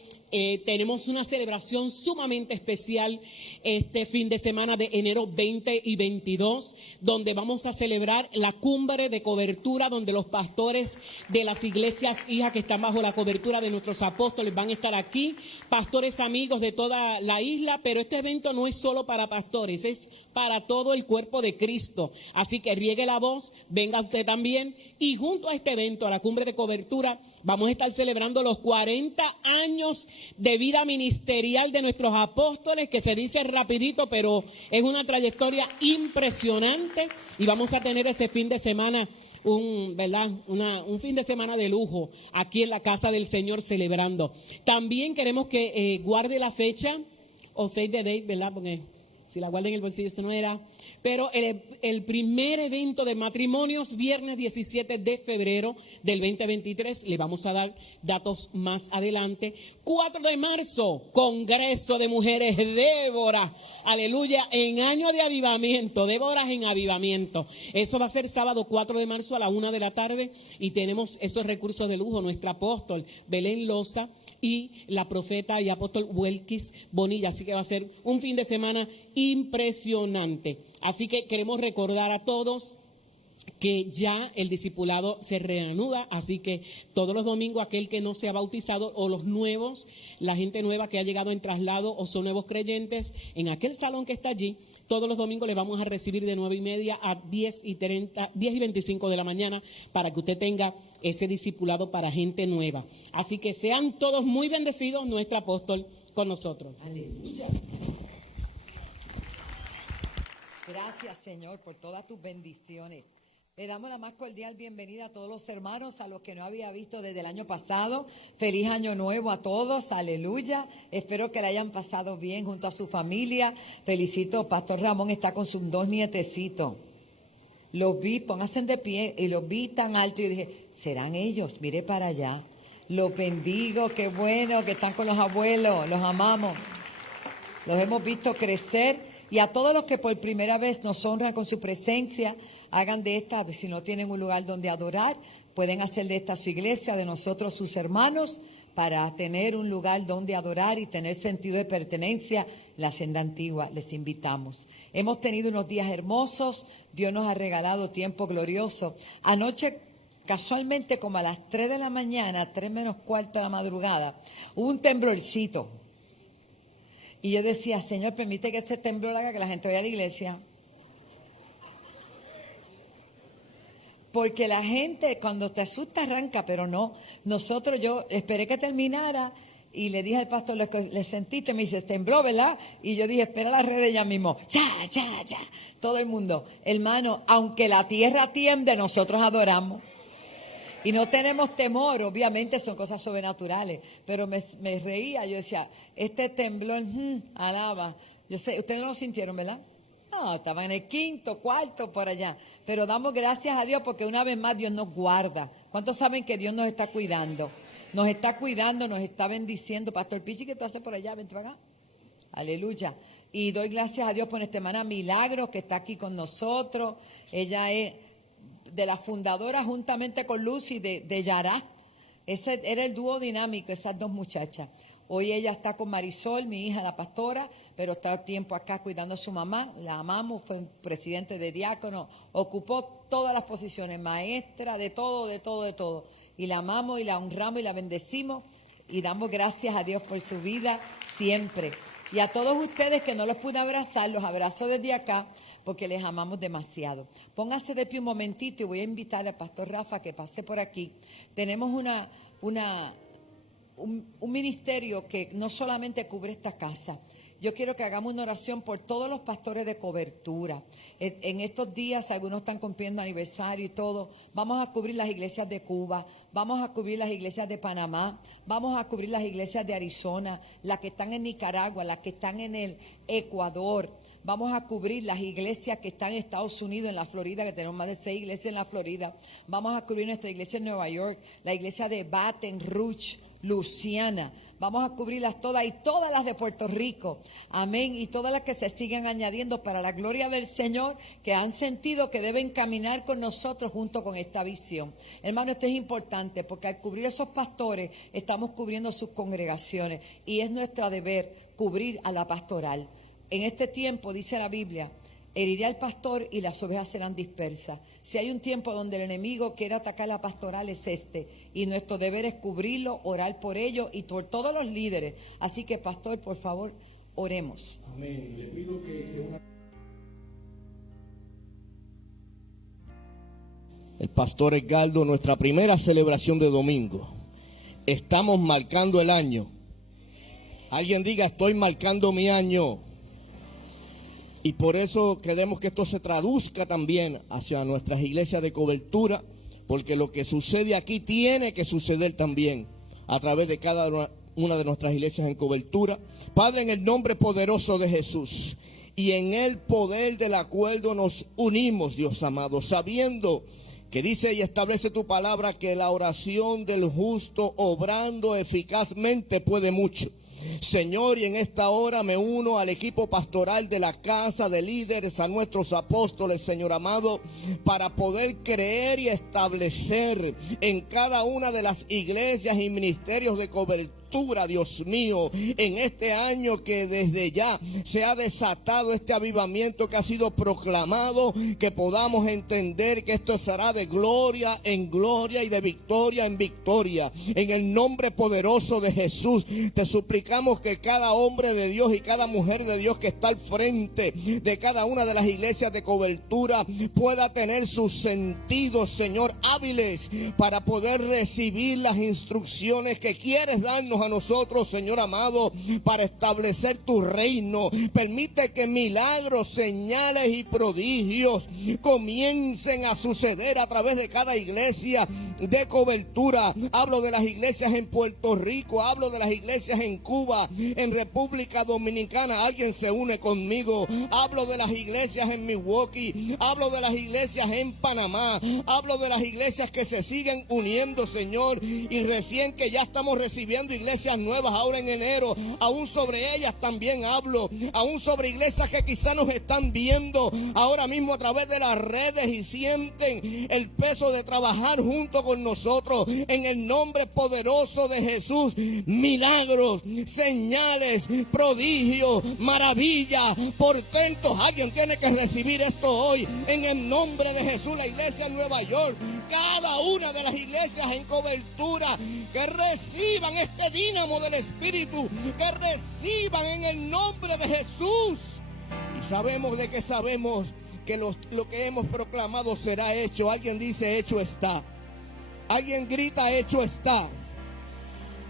tenemos una celebración sumamente especial este fin de semana de enero 20 y 22, donde vamos a celebrar la cumbre de cobertura, donde los pastores de las iglesias hijas que están bajo la cobertura de nuestros apóstoles van a estar aquí, pastores amigos de toda la isla, pero este evento no es solo para pastores, es para todo el cuerpo de Cristo. Así que riegue la voz, venga usted también, y junto a este evento, a la cumbre de cobertura, vamos a estar celebrando los 40 años de vida ministerial de nuestros apóstoles, que se dice rapidito, pero es una trayectoria impresionante, y vamos a tener ese fin de semana un fin de semana de lujo aquí en la casa del Señor celebrando. También queremos que guarde la fecha o save the date, ¿verdad? Porque si la guarda en el bolsillo esto no era. Pero el primer evento de matrimonios, viernes 17 de febrero del 2023, le vamos a dar datos más adelante. 4 de marzo, Congreso de Mujeres Débora, aleluya, en año de avivamiento, Débora en avivamiento. Eso va a ser sábado 4 de marzo a la 1 de la tarde y tenemos esos recursos de lujo, nuestra apóstol Belén Loza y la profeta y apóstol Welkis Bonilla. Así que va a ser un fin de semana impresionante. Así que queremos recordar a todos que ya el discipulado se reanuda, así que todos los domingos aquel que no se ha bautizado o los nuevos, la gente nueva que ha llegado en traslado o son nuevos creyentes, en aquel salón que está allí, todos los domingos les vamos a recibir de 9:30 a 10:25 de la mañana para que usted tenga ese discipulado para gente nueva. Así que sean todos muy bendecidos, nuestro apóstol con nosotros. Aleluya. Gracias, Señor, por todas tus bendiciones. Le damos la más cordial bienvenida a todos los hermanos, a los que no había visto desde el año pasado. Feliz año nuevo a todos, aleluya. Espero que la hayan pasado bien junto a su familia. Felicito, Pastor Ramón está con sus 2 nietecitos. Los vi, pónganse de pie, y los vi tan alto y dije, ¿serán ellos? Mire para allá. Los bendigo, qué bueno que están con los abuelos, los amamos. los hemos visto crecer y a todos los que por primera vez nos honran con su presencia, hagan de esta, si no tienen un lugar donde adorar, pueden hacer de esta su iglesia, de nosotros sus hermanos, para tener un lugar donde adorar y tener sentido de pertenencia en la senda antigua. Les invitamos. Hemos tenido unos días hermosos, Dios nos ha regalado tiempo glorioso. Anoche, casualmente, como a las 3 de la mañana, 3 menos cuarto de la madrugada, hubo un temblorcito. Y yo decía, Señor, permite que ese temblor haga que la gente vaya a la iglesia. Porque la gente cuando te asusta arranca, pero no. Nosotros, yo esperé que terminara y le dije al pastor, ¿le sentiste? Me dice, tembló, ¿verdad? Y yo dije, espera las redes ya mismo. ¡Cha! Todo el mundo. Hermano, aunque la tierra tiemble, nosotros adoramos. Y no tenemos temor, obviamente son cosas sobrenaturales. Pero me reía, yo decía, este temblor, alaba. Yo sé, ustedes no lo sintieron, ¿verdad? No, estaba en el quinto, cuarto, por allá. Pero damos gracias a Dios porque una vez más Dios nos guarda. ¿Cuántos saben que Dios nos está cuidando? Nos está cuidando, nos está bendiciendo. Pastor Pichi, ¿qué tú haces por allá? Vente para acá. Aleluya. Y doy gracias a Dios por nuestra hermana Milagros que está aquí con nosotros. Ella es de la fundadora juntamente con Lucy de Yará. Ese era el dúo dinámico, esas dos muchachas. Hoy ella está con Marisol, mi hija, la pastora, pero está tiempo acá cuidando a su mamá. La amamos, fue un presidente de diácono, ocupó todas las posiciones, maestra, de todo. Y la amamos y la honramos y la bendecimos y damos gracias a Dios por su vida siempre. Y a todos ustedes que no los pude abrazar, los abrazo desde acá porque les amamos demasiado. Póngase de pie un momentito y voy a invitar al pastor Rafa que pase por aquí. Tenemos un ministerio que no solamente cubre esta casa. Yo quiero que hagamos una oración por todos los pastores de cobertura. En estos días, algunos están cumpliendo aniversario y todo. Vamos a cubrir las iglesias de Cuba, vamos a cubrir las iglesias de Panamá, vamos a cubrir las iglesias de Arizona, las que están en Nicaragua, las que están en el Ecuador. Vamos a cubrir las iglesias que están en Estados Unidos, en la Florida, que tenemos más de 6 iglesias en la Florida. Vamos a cubrir nuestra iglesia en Nueva York, la iglesia de Baton Rouge, Luciana. Vamos a cubrirlas todas y todas las de Puerto Rico. Amén. Y todas las que se siguen añadiendo para la gloria del Señor, que han sentido que deben caminar con nosotros junto con esta visión. Hermano, esto es importante porque al cubrir esos pastores estamos cubriendo sus congregaciones y es nuestro deber cubrir a la pastoral. En este tiempo, dice la Biblia, heriré al pastor y las ovejas serán dispersas. Si hay un tiempo donde el enemigo quiere atacar la pastoral es este. Y nuestro deber es cubrirlo, orar por ellos y por todos los líderes. Así que, pastor, por favor, oremos. Amén. Le pido que El pastor Edgardo, nuestra primera celebración de domingo. Estamos marcando el año. Alguien diga, estoy marcando mi año. Y por eso queremos que esto se traduzca también hacia nuestras iglesias de cobertura, porque lo que sucede aquí tiene que suceder también a través de cada una de nuestras iglesias en cobertura. Padre, en el nombre poderoso de Jesús y en el poder del acuerdo nos unimos, Dios amado, sabiendo que dice y establece tu palabra que la oración del justo obrando eficazmente puede mucho. Señor, y en esta hora me uno al equipo pastoral de la casa de líderes, a nuestros apóstoles, Señor amado, para poder creer y establecer en cada una de las iglesias y ministerios de cobertura, Dios mío, en este año que desde ya se ha desatado este avivamiento que ha sido proclamado, que podamos entender que esto será de gloria en gloria y de victoria en victoria. En el nombre poderoso de Jesús, te suplicamos que cada hombre de Dios y cada mujer de Dios que está al frente de cada una de las iglesias de cobertura pueda tener sus sentidos, Señor, hábiles para poder recibir las instrucciones que quieres darnos a nosotros, Señor amado, para establecer tu reino. Permite que milagros, señales y prodigios comiencen a suceder a través de cada iglesia de cobertura. Hablo de las iglesias en Puerto Rico, hablo de las iglesias en Cuba, en República Dominicana. Alguien se une conmigo. Hablo de las iglesias en Milwaukee, hablo de las iglesias en Panamá, hablo de las iglesias que se siguen uniendo, Señor, y recién que ya estamos recibiendo iglesias iglesias nuevas ahora en enero. Aún sobre ellas también hablo. Aún sobre iglesias que quizás nos están viendo ahora mismo a través de las redes y sienten el peso de trabajar junto con nosotros. En el nombre poderoso de Jesús, milagros, señales, prodigios, maravillas, portentos. Alguien tiene que recibir esto hoy. En el nombre de Jesús, la iglesia en Nueva York, cada una de las iglesias en cobertura, que reciban este dínamo del Espíritu, que reciban en el nombre de Jesús. Y sabemos que lo que hemos proclamado será hecho. Alguien dice, hecho está. Alguien grita, hecho está.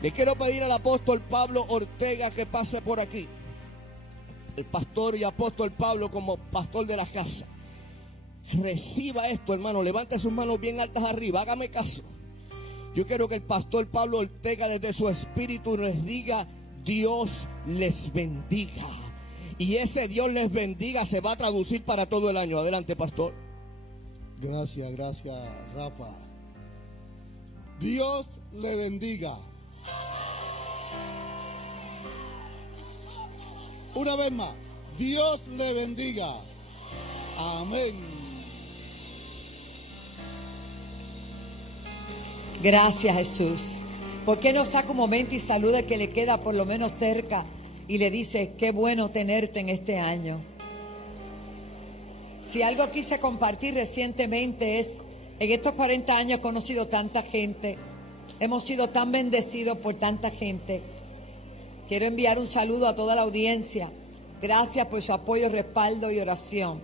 Le quiero pedir al apóstol Pablo Ortega que pase por aquí. El pastor y apóstol Pablo como pastor de la casa. Reciba esto, hermano. Levante sus manos bien altas arriba. Hágame caso. Yo quiero que el pastor Pablo Ortega desde su espíritu les diga, Dios les bendiga. Y ese Dios les bendiga se va a traducir para todo el año. Adelante, pastor. Gracias, Rafa. Dios le bendiga. Una vez más, Dios le bendiga. Amén. Gracias, Jesús. ¿Por qué no saca un momento y saluda al que le queda por lo menos cerca y le dice, qué bueno tenerte en este año? Si algo quise compartir recientemente es, en estos 40 años he conocido tanta gente, hemos sido tan bendecidos por tanta gente. Quiero enviar un saludo a toda la audiencia. Gracias por su apoyo, respaldo y oración.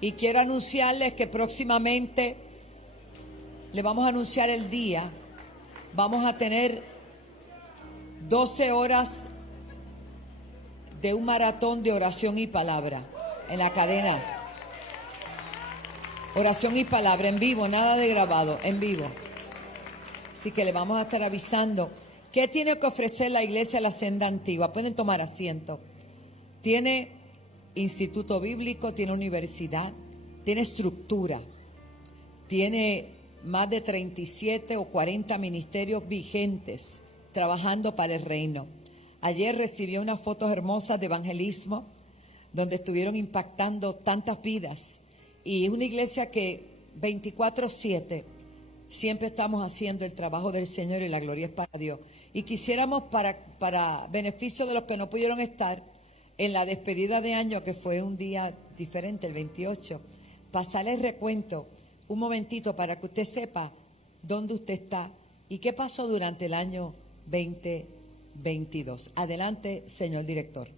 Y quiero anunciarles que próximamente le vamos a anunciar el día. Vamos a tener 12 horas de un maratón de oración y palabra en la cadena. Oración y palabra en vivo, nada de grabado, en vivo. Así que le vamos a estar avisando qué tiene que ofrecer la iglesia de la Senda Antigua. Pueden tomar asiento. Tiene instituto bíblico, tiene universidad, tiene estructura, tiene más de 37 o 40 ministerios vigentes trabajando para el reino. Ayer recibió unas fotos hermosas de evangelismo donde estuvieron impactando tantas vidas. Y es una iglesia que 24/7 siempre estamos haciendo el trabajo del Señor y la gloria es para Dios. Y quisiéramos para beneficio de los que no pudieron estar en la despedida de año, que fue un día diferente, el 28, pasarle el recuento un momentito para que usted sepa dónde usted está y qué pasó durante el año 2022. Adelante, señor director.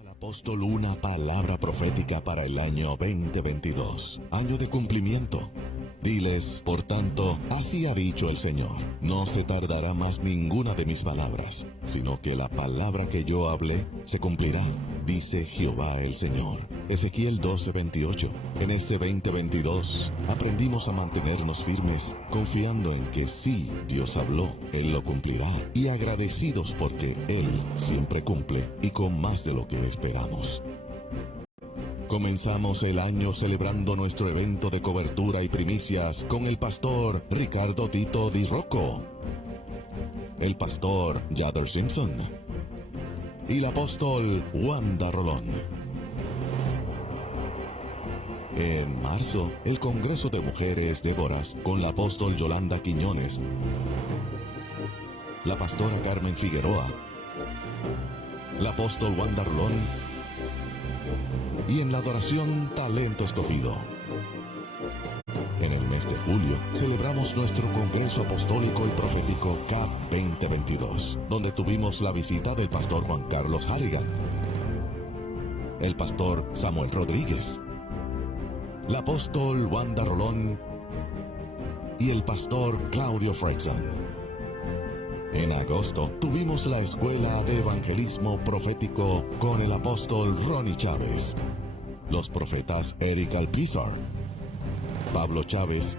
Al apóstol una palabra profética para el año 2022, año de cumplimiento. Diles, por tanto, así ha dicho el Señor, no se tardará más ninguna de mis palabras, sino que la palabra que yo hablé se cumplirá, dice Jehová el Señor. Ezequiel 12:28. En este 2022 aprendimos a mantenernos firmes, confiando en que sí, Dios habló, Él lo cumplirá, y agradecidos porque Él siempre cumple y con más de lo que esperamos. Comenzamos el año celebrando nuestro evento de cobertura y primicias con el pastor Ricardo Tito Di Rocco, el pastor Yadder Simpson y el apóstol Wanda Rolón. En marzo, el Congreso de Mujeres Déboras con la apóstol Yolanda Quiñones, la pastora Carmen Figueroa, la apóstol Wanda Rolón, y en la adoración Talento Escogido. En el mes de julio celebramos nuestro Congreso Apostólico y Profético CAP 2022, donde tuvimos la visita del pastor Juan Carlos Harrigan, el pastor Samuel Rodríguez, la apóstol Wanda Rolón y el pastor Claudio Fredson. En agosto tuvimos la Escuela de Evangelismo Profético con el apóstol Ronnie Chávez, los profetas Eric Alpizar, Pablo Chávez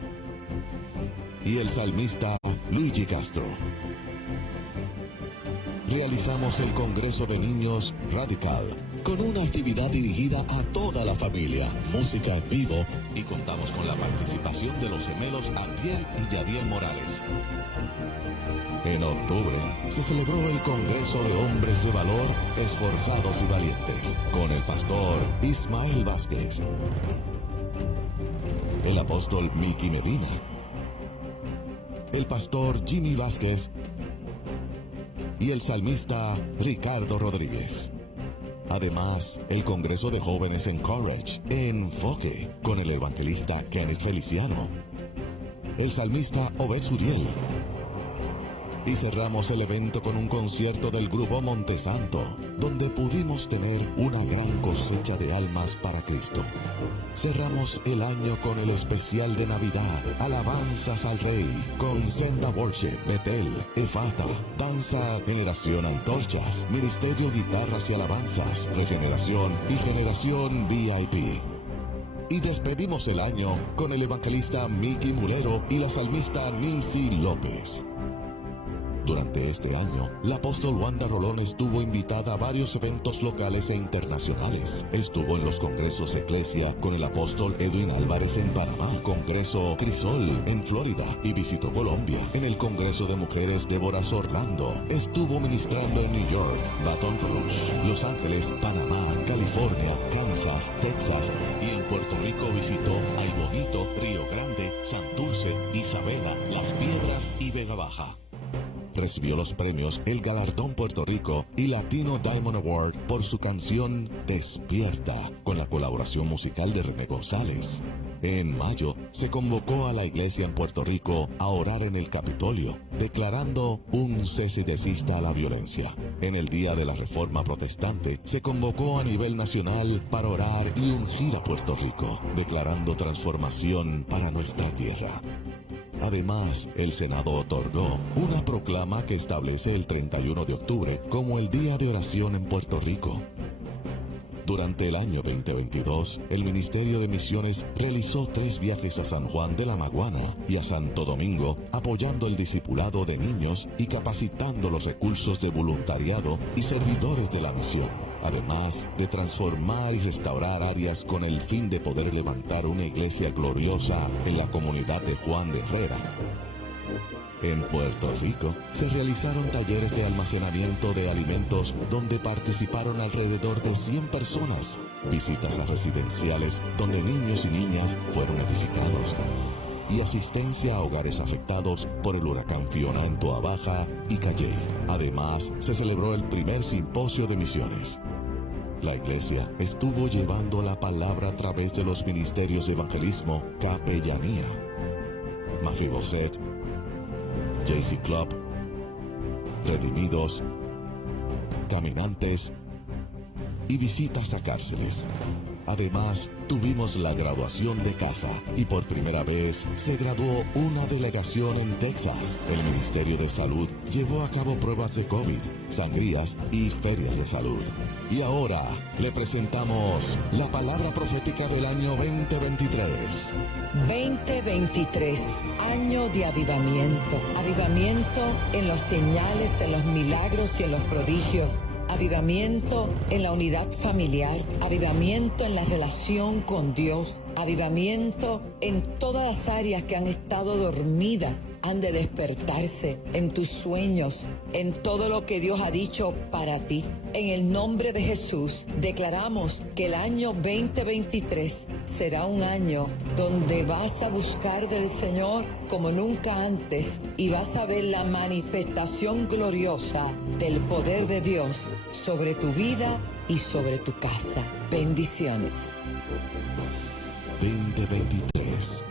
y el salmista Luigi Castro. Realizamos el Congreso de Niños Radical con una actividad dirigida a toda la familia, música en vivo y contamos con la participación participación de los gemelos Abdiel y Yadiel Morales. En octubre se celebró el Congreso de Hombres de Valor, Esforzados y Valientes, con el pastor Ismael Vázquez, el apóstol Miki Medina, el pastor Jimmy Vázquez y el salmista Ricardo Rodríguez. Además, el Congreso de Jóvenes en Courage, Enfoque, con el evangelista Kenneth Feliciano, el salmista Obed Suriel. Y cerramos el evento con un concierto del grupo Montesanto, donde pudimos tener una gran cosecha de almas para Cristo. Cerramos el año con el especial de Navidad, Alabanzas al Rey, con Senda Worship, Betel, Efata, Danza, Generación Antorchas, Ministerio Guitarras y Alabanzas, Regeneración y Generación VIP. Y despedimos el año con el evangelista Miki Mulero y la salmista Nancy López. Durante este año, la apóstol Wanda Rolón estuvo invitada a varios eventos locales e internacionales. Estuvo en los congresos Eclesia con el apóstol Edwin Álvarez en Panamá, Congreso Crisol en Florida y visitó Colombia. En el Congreso de Mujeres Débora Orlando estuvo ministrando en New York, Baton Rouge, Los Ángeles, Panamá, California, Kansas, Texas y en Puerto Rico visitó Ay Bonito, Río Grande, Santurce, Isabela, Las Piedras y Vega Baja. Recibió los premios El Galardón Puerto Rico y Latino Diamond Award por su canción Despierta, con la colaboración musical de René González. En mayo, se convocó a la iglesia en Puerto Rico a orar en el Capitolio, declarando un cese y desista a la violencia. En el Día de la Reforma Protestante, se convocó a nivel nacional para orar y ungir a Puerto Rico, declarando transformación para nuestra tierra. Además, el Senado otorgó una proclama que establece el 31 de octubre como el Día de Oración en Puerto Rico. Durante el año 2022, el Ministerio de Misiones realizó 3 viajes a San Juan de la Maguana y a Santo Domingo, apoyando el discipulado de niños y capacitando los recursos de voluntariado y servidores de la misión, además de transformar y restaurar áreas con el fin de poder levantar una iglesia gloriosa en la comunidad de Juan de Herrera. En Puerto Rico se realizaron talleres de almacenamiento de alimentos donde participaron alrededor de 100 personas, visitas a residenciales donde niños y niñas fueron edificados y asistencia a hogares afectados por el huracán Fiona en Toa Baja y Calley. Además, se celebró el primer simposio de misiones. La iglesia estuvo llevando la palabra a través de los ministerios de evangelismo, capellanía, Mafiboset, JC Club, Redimidos, Caminantes y visitas a cárceles. Además, tuvimos la graduación de casa y por primera vez se graduó una delegación en Texas. El Ministerio de Salud llevó a cabo pruebas de COVID, sangrías y ferias de salud. Y ahora le presentamos la palabra profética del año 2023. 2023, año de avivamiento. Avivamiento en las señales, en los milagros y en los prodigios. Avivamiento en la unidad familiar, avivamiento en la relación con Dios, avivamiento en todas las áreas que han estado dormidas, han de despertarse en tus sueños, en todo lo que Dios ha dicho para ti. En el nombre de Jesús, declaramos que el año 2023 será un año donde vas a buscar del Señor como nunca antes y vas a ver la manifestación gloriosa del poder de Dios sobre tu vida y sobre tu casa. Bendiciones. 2023,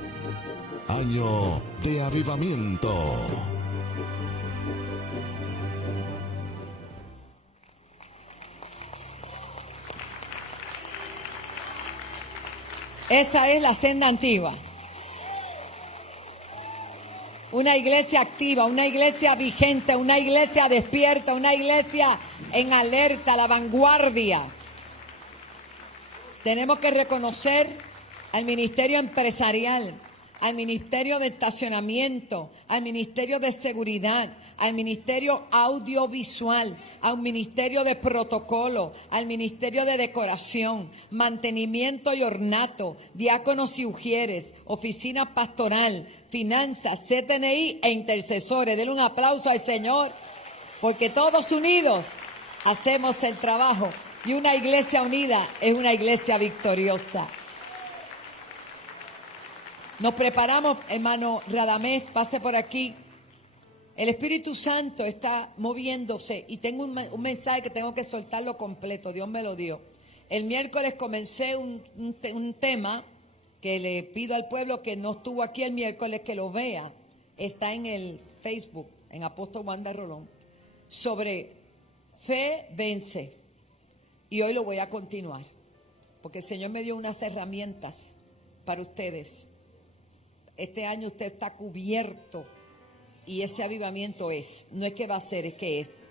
año de avivamiento. Esa es la senda antigua. Una iglesia activa, una iglesia vigente, una iglesia despierta, una iglesia en alerta, a la vanguardia. Tenemos que reconocer al ministerio empresarial al ministerio de estacionamiento, al ministerio de seguridad, al ministerio audiovisual, al ministerio de protocolo, al ministerio de decoración, mantenimiento y ornato, diáconos y ujieres, oficina pastoral, finanzas, CTNI e intercesores. Denle un aplauso al Señor, porque todos unidos hacemos el trabajo y una iglesia unida es una iglesia victoriosa. Nos preparamos, hermano Radamés, pase por aquí. El Espíritu Santo está moviéndose y tengo un mensaje que tengo que soltarlo completo. Dios me lo dio. El miércoles comencé un tema que le pido al pueblo que no estuvo aquí el miércoles que lo vea. Está en el Facebook, en Apóstol Wanda Rolón, sobre fe vence. Y hoy lo voy a continuar, porque el Señor me dio unas herramientas para ustedes. Este año usted está cubierto y ese avivamiento no es que va a ser, es que es.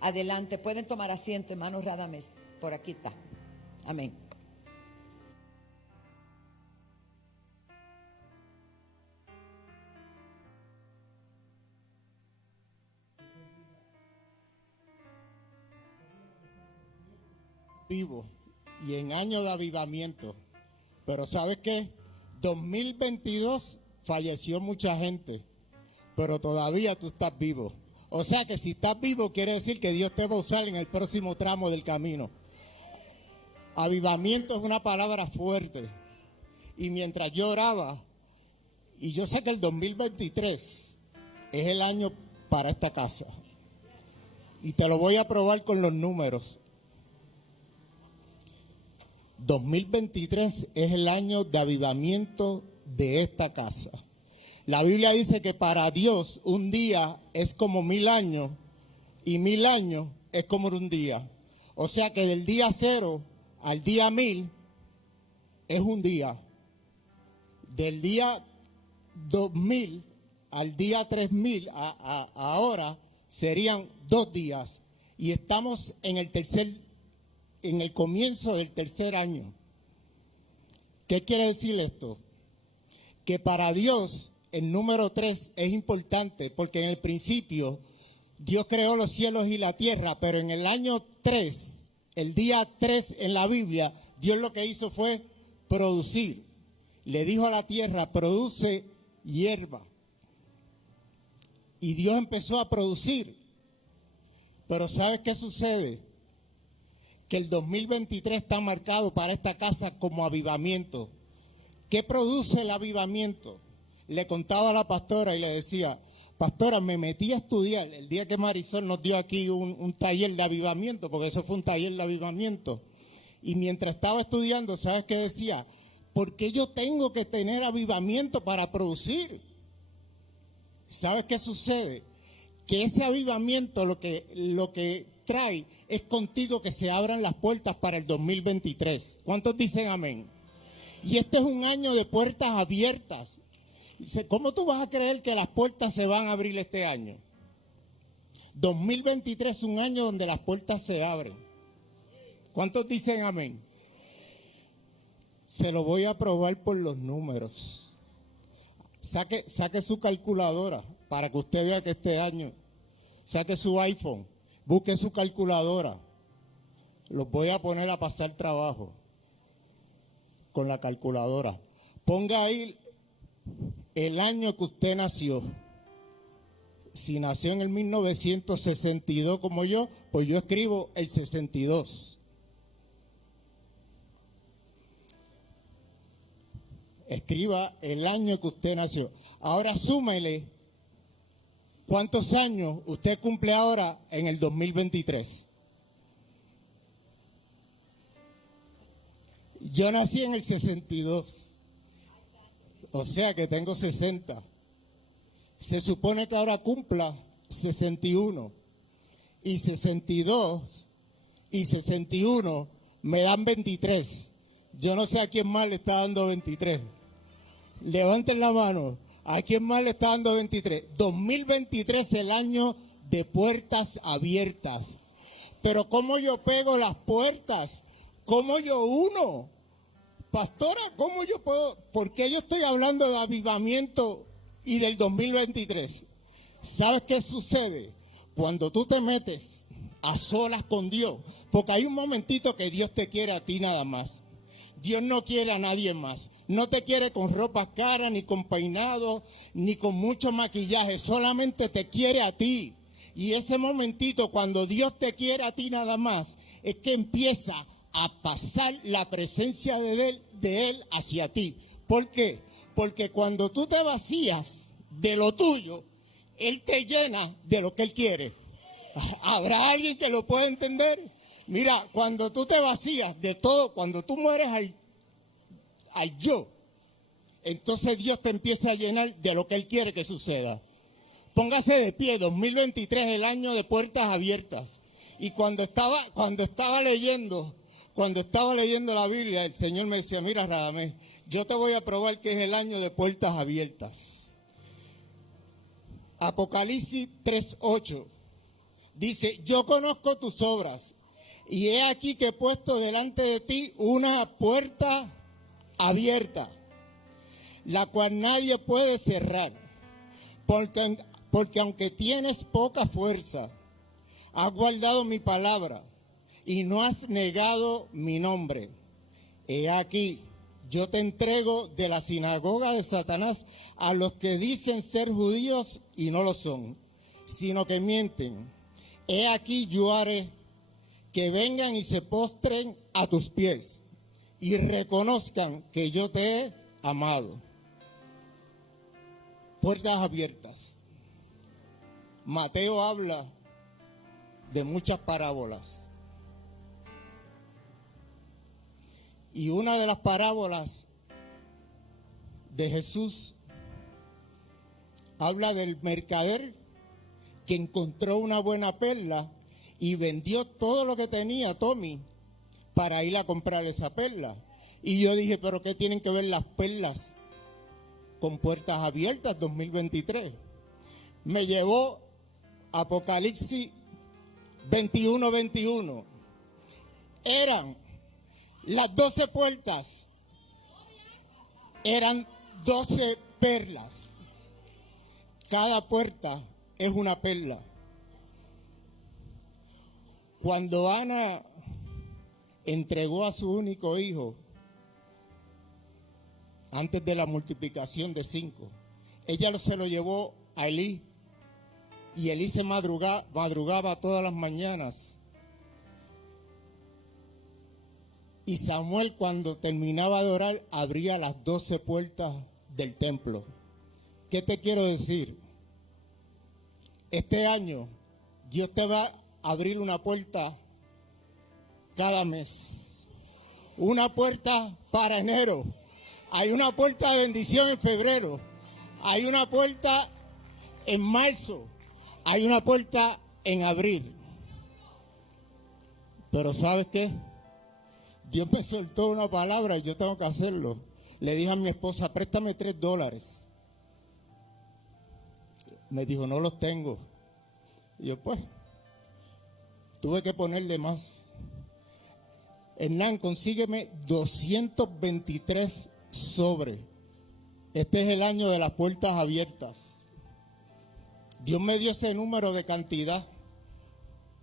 Adelante, pueden tomar asiento, hermanos Radames, por aquí está. Amén. Vivo y en año de avivamiento, pero ¿sabes qué? 2022 falleció mucha gente, pero todavía tú estás vivo. O sea que si estás vivo quiere decir que Dios te va a usar en el próximo tramo del camino. Avivamiento es una palabra fuerte. Y mientras yo oraba, y yo sé que el 2023 es el año para esta casa. Y te lo voy a probar con los números. 2023 es el año de avivamiento de esta casa. La Biblia dice que para Dios un día es como 1000 años y 1000 años es como un día. O sea que del día 0 al día 1000 es un día. Del día 2000 al día 3000 ahora serían 2 días. Y estamos en el comienzo del tercer año. ¿Qué quiere decir esto? Que para Dios el número 3 es importante porque en el principio Dios creó los cielos y la tierra, pero en el año 3, el día 3 en la Biblia, Dios lo que hizo fue producir. Le dijo a la tierra, produce hierba. Y Dios empezó a producir. Pero ¿sabes qué sucede? Que el 2023 está marcado para esta casa como avivamiento. ¿Qué produce el avivamiento? Le contaba a la pastora y le decía, pastora, me metí a estudiar el día que Marisol nos dio aquí un taller de avivamiento, porque eso fue un taller de avivamiento. Y mientras estaba estudiando, ¿sabes qué decía? ¿Por qué yo tengo que tener avivamiento para producir? ¿Sabes qué sucede? Que ese avivamiento lo que trae es contigo que se abran las puertas para el 2023. ¿Cuántos dicen amén? Y este es un año de puertas abiertas. ¿Cómo tú vas a creer que las puertas se van a abrir este año? 2023 es un año donde las puertas se abren. ¿Cuántos dicen amén? Se lo voy a probar por los números. Saque su calculadora para que usted vea que este año, saque su iPhone, busque su calculadora. Los voy a poner a pasar trabajo con la calculadora. Ponga ahí el año que usted nació. Si nació en el 1962 como yo, pues yo escribo el 62. Escriba el año que usted nació. Ahora súmele cuántos años usted cumple ahora en el 2023. Yo nací en el 62. O sea que tengo 60. Se supone que ahora cumpla 61. Y 62 y 61 me dan 23. Yo no sé a quién más le está dando 23. Levanten la mano. ¿A quién más le está dando 23? 2023 es el año de puertas abiertas. Pero ¿cómo yo pego las puertas? ¿Cómo yo uno? pastora, ¿cómo yo puedo? ¿Por qué yo estoy hablando de avivamiento y del 2023? ¿Sabes qué sucede? Cuando tú te metes a solas con Dios, porque hay un momentito que Dios te quiere a ti nada más. Dios no quiere a nadie más. No te quiere con ropa cara, ni con peinado, ni con mucho maquillaje. Solamente te quiere a ti. Y ese momentito, cuando Dios te quiere a ti nada más, es que empieza a pasar la presencia de Él hacia ti. ¿Por qué? Porque cuando tú te vacías de lo tuyo, Él te llena de lo que Él quiere. ¿Habrá alguien que lo pueda entender? Mira, cuando tú te vacías de todo, cuando tú mueres al yo, entonces Dios te empieza a llenar de lo que Él quiere que suceda. Póngase de pie, 2023 es el año de puertas abiertas. Y cuando estaba leyendo la Biblia, el Señor me decía, mira, Radamés, yo te voy a probar que es el año de puertas abiertas. Apocalipsis 3:8 dice, yo conozco tus obras y he aquí que he puesto delante de ti una puerta abierta, la cual nadie puede cerrar, porque aunque tienes poca fuerza, has guardado mi palabra y no has negado mi nombre. He aquí, yo te entrego de la sinagoga de Satanás a los que dicen ser judíos y no lo son, sino que mienten. He aquí yo haré que vengan y se postren a tus pies y reconozcan que yo te he amado. Puertas abiertas. Mateo habla de muchas parábolas. Y una de las parábolas de Jesús habla del mercader que encontró una buena perla y vendió todo lo que tenía, Tommy, para ir a comprar esa perla. Y yo dije, ¿pero qué tienen que ver las perlas con puertas abiertas 2023? Me llevó Apocalipsis 21:21. Eran las 12 puertas, eran 12 perlas. Cada puerta es una perla. Cuando Ana entregó a su único hijo, antes de la multiplicación de 5, ella se lo llevó a Elí, y Elí se madrugaba todas las mañanas. Y Samuel, cuando terminaba de orar, abría las 12 puertas del templo. ¿Qué te quiero decir? Este año Dios te va a abrir una puerta cada mes. Una puerta para enero. Hay una puerta de bendición en febrero. Hay una puerta en marzo. Hay una puerta en abril. Pero ¿sabes qué? Dios me soltó una palabra y yo tengo que hacerlo. Le dije a mi esposa, préstame $3. Me dijo, no los tengo. Y yo, pues, tuve que ponerle más. Hernán, consígueme 223 sobres. Este es el año de las puertas abiertas. Dios me dio ese número de cantidad.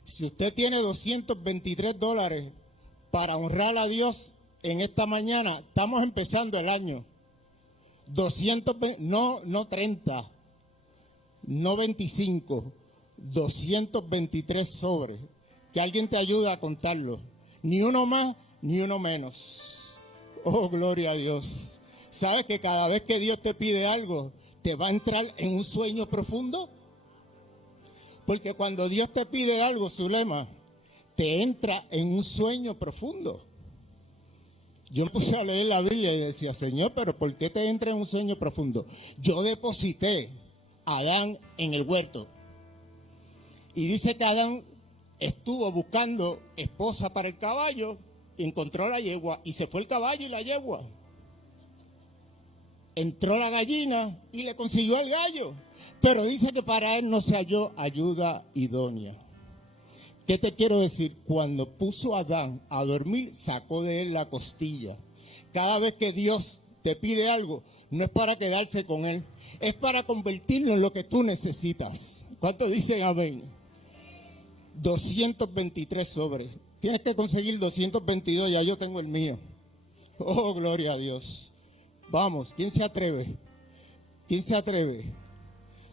Si usted tiene $223 para honrar a Dios en esta mañana, estamos empezando el año. 220, no 30, no 25, 223 sobres. Que alguien te ayude a contarlo. Ni uno más, ni uno menos. Oh, gloria a Dios. ¿Sabes que cada vez que Dios te pide algo, te va a entrar en un sueño profundo? Porque cuando Dios te pide algo, Zulema, te entra en un sueño profundo. Yo me puse a leer la Biblia y decía, Señor, pero ¿por qué te entra en un sueño profundo? Yo deposité a Adán en el huerto. Y dice que Adán estuvo buscando esposa para el caballo, y encontró la yegua, y se fue el caballo y la yegua. Entró la gallina y le consiguió al gallo. Pero dice que para él no se halló ayuda idónea. ¿Qué te quiero decir? Cuando puso a Adán a dormir, sacó de él la costilla. Cada vez que Dios te pide algo, no es para quedarse con Él, es para convertirlo en lo que tú necesitas. ¿Cuántos dicen amén? 223 sobres. Tienes que conseguir 222, ya yo tengo el mío. Oh, gloria a Dios. Vamos, ¿quién se atreve? ¿Quién se atreve?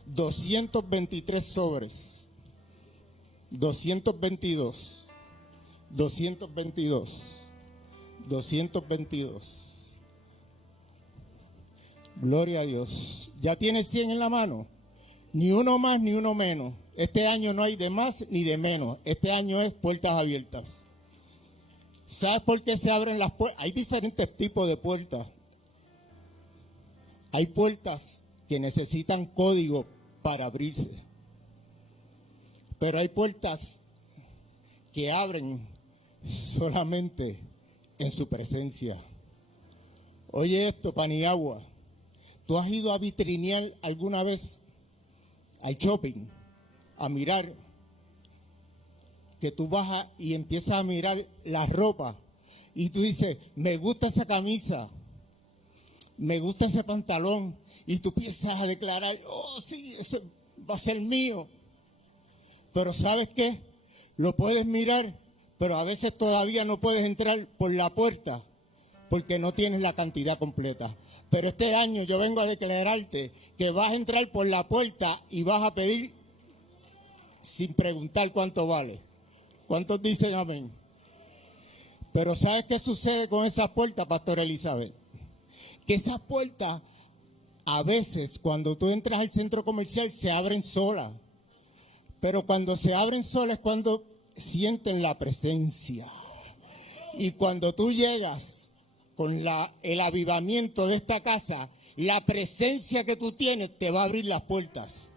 223 sobres. 222. 222. 222. Gloria a Dios. ¿Ya tienes 100 en la mano? Ni uno más ni uno menos. Este año no hay de más ni de menos. Este año es puertas abiertas. ¿Sabes por qué se abren las puertas? Hay diferentes tipos de puertas. Hay puertas que necesitan código para abrirse. Pero hay puertas que abren solamente en su presencia. Oye esto, Paniagua. ¿Tú has ido a vitrinear alguna vez al shopping, a mirar, que tú vas y empiezas a mirar la ropa y tú dices, me gusta esa camisa, me gusta ese pantalón, y tú empiezas a declarar, oh sí, ese va a ser mío? Pero ¿sabes qué? Lo puedes mirar, pero a veces todavía no puedes entrar por la puerta porque no tienes la cantidad completa. Pero este año yo vengo a declararte que vas a entrar por la puerta y vas a pedir sin preguntar cuánto vale. ¿Cuántos dicen amén? Pero ¿sabes qué sucede con esas puertas, Pastor Elizabeth? Que esas puertas, a veces, cuando tú entras al centro comercial, se abren solas. Pero cuando se abren solas es cuando sienten la presencia. Y cuando tú llegas con el avivamiento de esta casa, la presencia que tú tienes te va a abrir las puertas.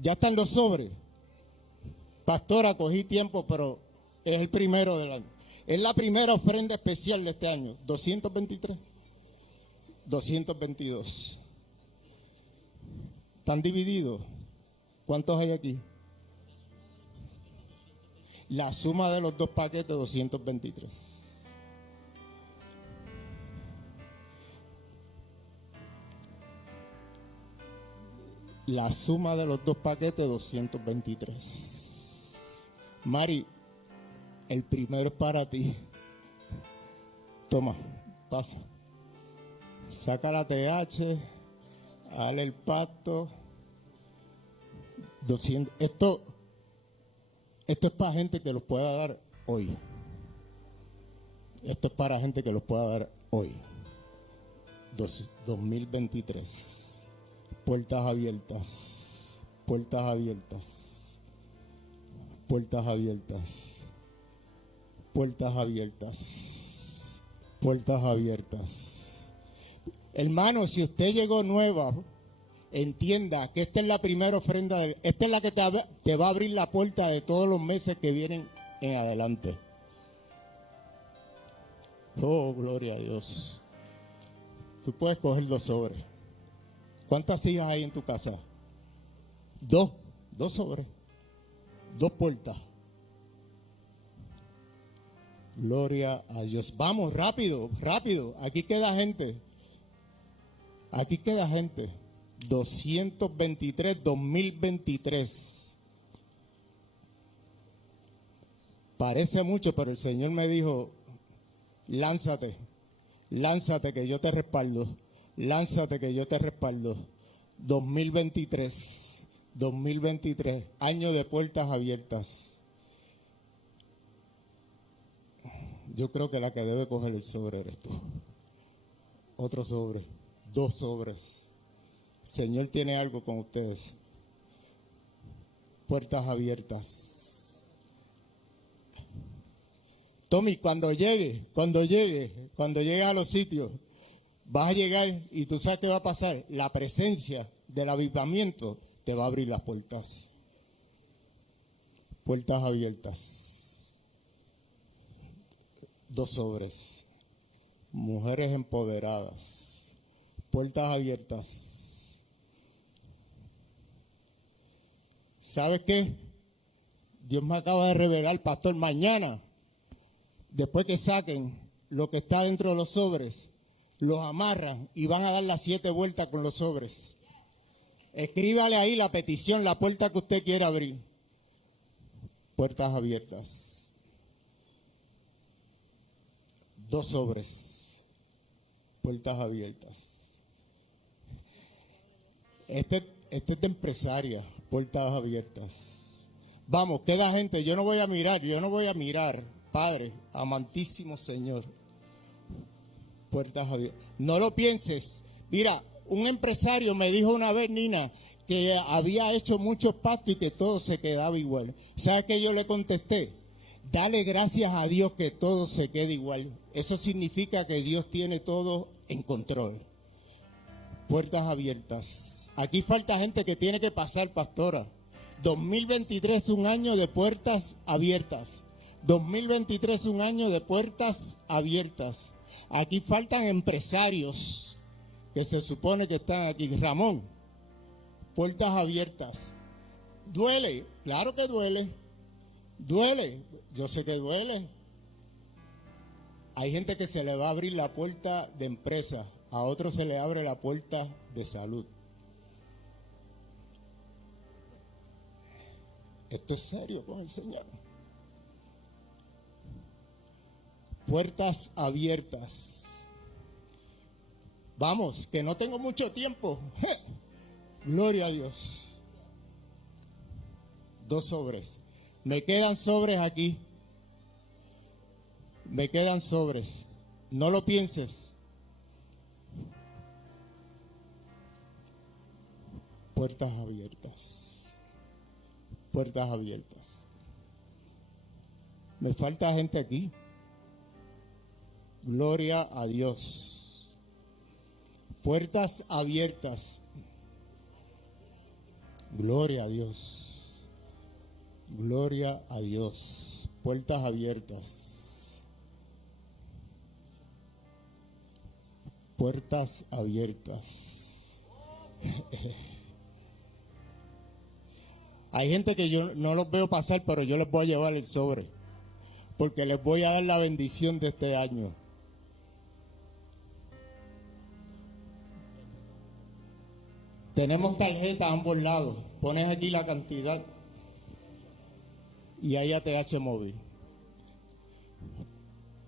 Ya están los sobres. Pastora, cogí tiempo, pero es el primero del año. Es la primera ofrenda especial de este año. 223. 222. ¿Están divididos? ¿Cuántos hay aquí? La suma de los dos paquetes, 223. La suma de los dos paquetes, 223. Mari, el primero es para ti. Toma, pasa. Saca la TH, dale el pacto. 200. Esto es para gente que los pueda dar hoy. Esto es para gente que los pueda dar hoy. 2023. Puertas abiertas. Puertas abiertas. Puertas abiertas. Puertas abiertas. Puertas abiertas. Hermano, si usted llegó nueva, entienda que esta es la primera ofrenda, esta es la que te va a abrir la puerta de todos los meses que vienen en adelante. Oh, gloria a Dios. Tú puedes coger 2 sobres. ¿Cuántas sillas hay en tu casa? 2 sobres. 2 puertas. Gloria a Dios. Vamos, rápido, rápido. Aquí queda gente. Aquí queda gente. 223, 2023. Parece mucho, pero el Señor me dijo, lánzate, lánzate que yo te respaldo, lánzate que yo te respaldo. 2023, 2023, año de puertas abiertas. Yo creo que la que debe coger el sobre eres tú. Otro sobre, 2 sobres. El Señor tiene algo con ustedes. Puertas abiertas. Tommy, cuando llegue a los sitios, vas a llegar y tú sabes qué va a pasar. La presencia del avivamiento te va a abrir las puertas. Puertas abiertas. 2 sobres. Mujeres empoderadas. Puertas abiertas. ¿Sabes qué? Dios me acaba de revelar, pastor, mañana, después que saquen lo que está dentro de los sobres, los amarran y van a dar las 7 vueltas con los sobres. Escríbale ahí la petición, la puerta que usted quiera abrir. Puertas abiertas. 2 sobres. Puertas abiertas. Este es de empresaria. Puertas abiertas. Vamos, queda gente. Yo no voy a mirar. Padre, amantísimo Señor. Puertas abiertas. No lo pienses. Mira, un empresario me dijo una vez, Nina, que había hecho muchos pactos y que todo se quedaba igual. ¿Sabes qué yo le contesté? Dale gracias a Dios que todo se quede igual. Eso significa que Dios tiene todo en control. Puertas abiertas. Aquí falta gente que tiene que pasar, pastora. 2023 es un año de puertas abiertas. 2023 es un año de puertas abiertas. Aquí faltan empresarios que se supone que están aquí. Ramón, puertas abiertas. ¿Duele? Claro que duele. Duele. Yo sé que duele. Hay gente que se le va a abrir la puerta de empresa. A otros se le abre la puerta de salud. Esto es serio con el Señor. Puertas abiertas. Vamos, que no tengo mucho tiempo. Gloria a Dios. 2 sobres. Me quedan sobres aquí. Me quedan sobres. No lo pienses. Puertas abiertas. Puertas abiertas. Me falta gente aquí. Gloria a Dios. Puertas abiertas. Gloria a Dios. Gloria a Dios. Puertas abiertas. Puertas abiertas. Hay gente que yo no los veo pasar, pero yo les voy a llevar el sobre, porque les voy a dar la bendición de este año. Tenemos tarjeta a ambos lados. Pones aquí la cantidad y hay ATH móvil.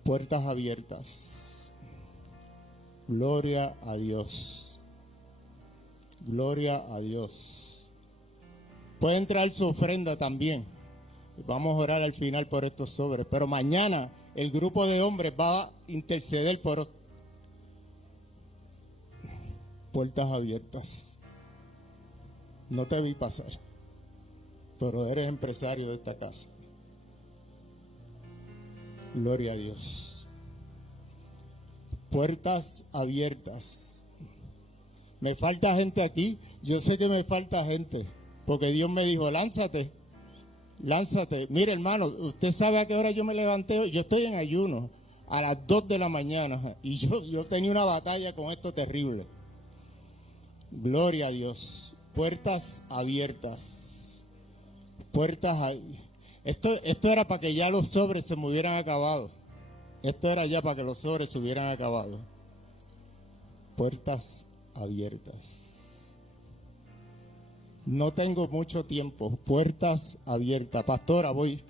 Puertas abiertas. Gloria a Dios. Gloria a Dios. Pueden traer su ofrenda también. Vamos a orar al final por estos sobres. Pero mañana el grupo de hombres va a interceder por puertas abiertas. No te vi pasar, pero eres empresario de esta casa. Gloria a Dios. Puertas abiertas. Me falta gente aquí. Yo sé que me falta gente, porque Dios me dijo, lánzate. Lánzate. Mire, hermano, usted sabe a qué hora yo me levanté. Yo estoy en ayuno a las 2 de la mañana y yo tenía una batalla con esto terrible. Gloria a Dios. Puertas abiertas. Puertas abiertas. Esto era para que ya los sobres se me hubieran acabado. Esto era ya para que los sobres se hubieran acabado. Puertas abiertas. No tengo mucho tiempo. Puertas abiertas. Pastora, voy.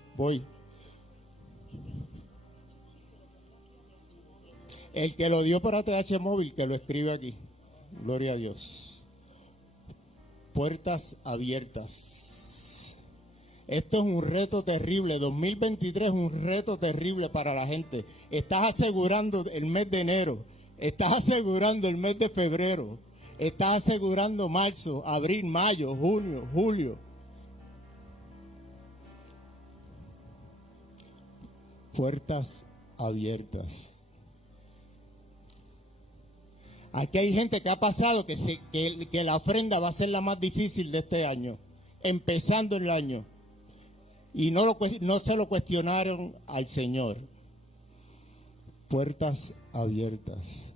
El que lo dio por ATH móvil, que lo escribe aquí. Gloria a Dios. Puertas abiertas. Esto es un reto terrible. 2023 es un reto terrible para la gente. Estás asegurando el mes de enero. Estás asegurando el mes de febrero. Estás asegurando marzo, abril, mayo, junio, julio. Puertas abiertas. Aquí hay gente que ha pasado que la ofrenda va a ser la más difícil de este año, empezando el año. Y no se lo cuestionaron al Señor. Puertas abiertas.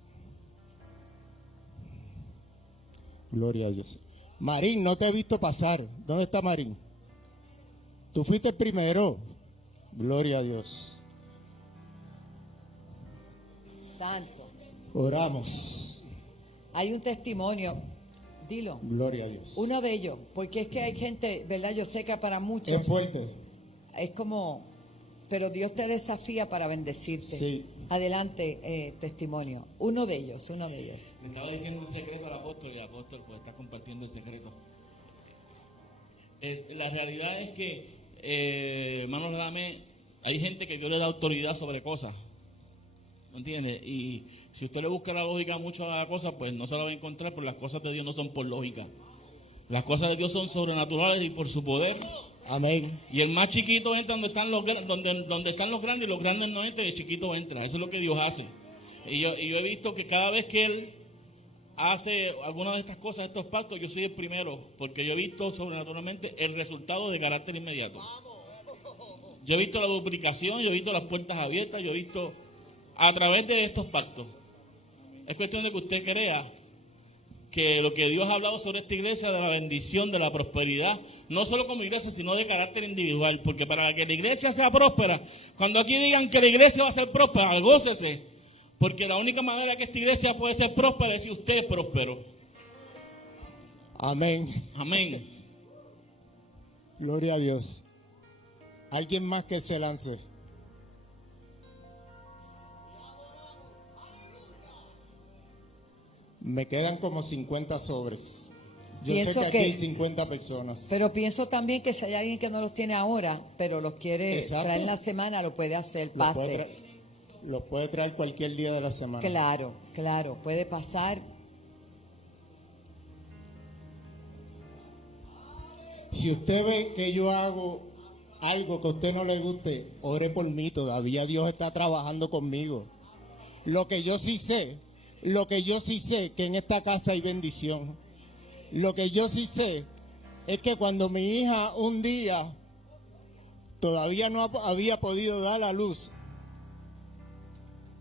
Gloria a Dios. Marín, no te he visto pasar. ¿Dónde está Marín? Tú fuiste el primero. Gloria a Dios. Santo. Oramos. Hay un testimonio. Dilo. Gloria a Dios. Uno de ellos. Porque es que hay gente, ¿verdad? Yo sé que para muchos Es fuerte. es como, pero Dios te desafía para bendecirte. Sí. Adelante, testimonio. Uno de ellos. Le estaba diciendo un secreto al apóstol y el apóstol pues está compartiendo el secreto. La realidad es que, hermanos, hay gente que Dios le da autoridad sobre cosas. ¿Me entiendes? Y si usted le busca la lógica mucho a la cosa, pues no se la va a encontrar, porque las cosas de Dios no son por lógica. Las cosas de Dios son sobrenaturales y por su poder. Amén. Y el más chiquito entra donde están donde están los grandes, y los grandes no entran y el chiquito entra. Eso es lo que Dios hace. Y yo he visto que cada vez que Él hace alguna de estas cosas, estos pactos, yo soy el primero, porque yo he visto sobrenaturalmente el resultado de carácter inmediato. Yo he visto la duplicación, yo he visto las puertas abiertas, yo he visto a través de estos pactos. Es cuestión de que usted crea que lo que Dios ha hablado sobre esta iglesia, de la bendición, de la prosperidad, no solo como iglesia, sino de carácter individual, porque para que la iglesia sea próspera, cuando aquí digan que la iglesia va a ser próspera, gócese, porque la única manera que esta iglesia puede ser próspera es si usted es próspero. Amén. Amén. Gloria a Dios. ¿Alguien más que se lance? Me quedan como 50 sobres. Yo Pienso sé que aquí que- hay 50 personas. Pero pienso también que si hay alguien que no los tiene ahora, pero los quiere Exacto. traer en la semana, lo puede hacer, Los puede pase. los puede traer cualquier día de la semana. Claro, claro, puede pasar. Si usted ve que yo hago algo que a usted no le guste, ore por mí, todavía Dios está trabajando conmigo. Lo que yo sí sé que en esta casa hay bendición. Lo que yo sí sé es que cuando mi hija un día todavía no había podido dar a luz,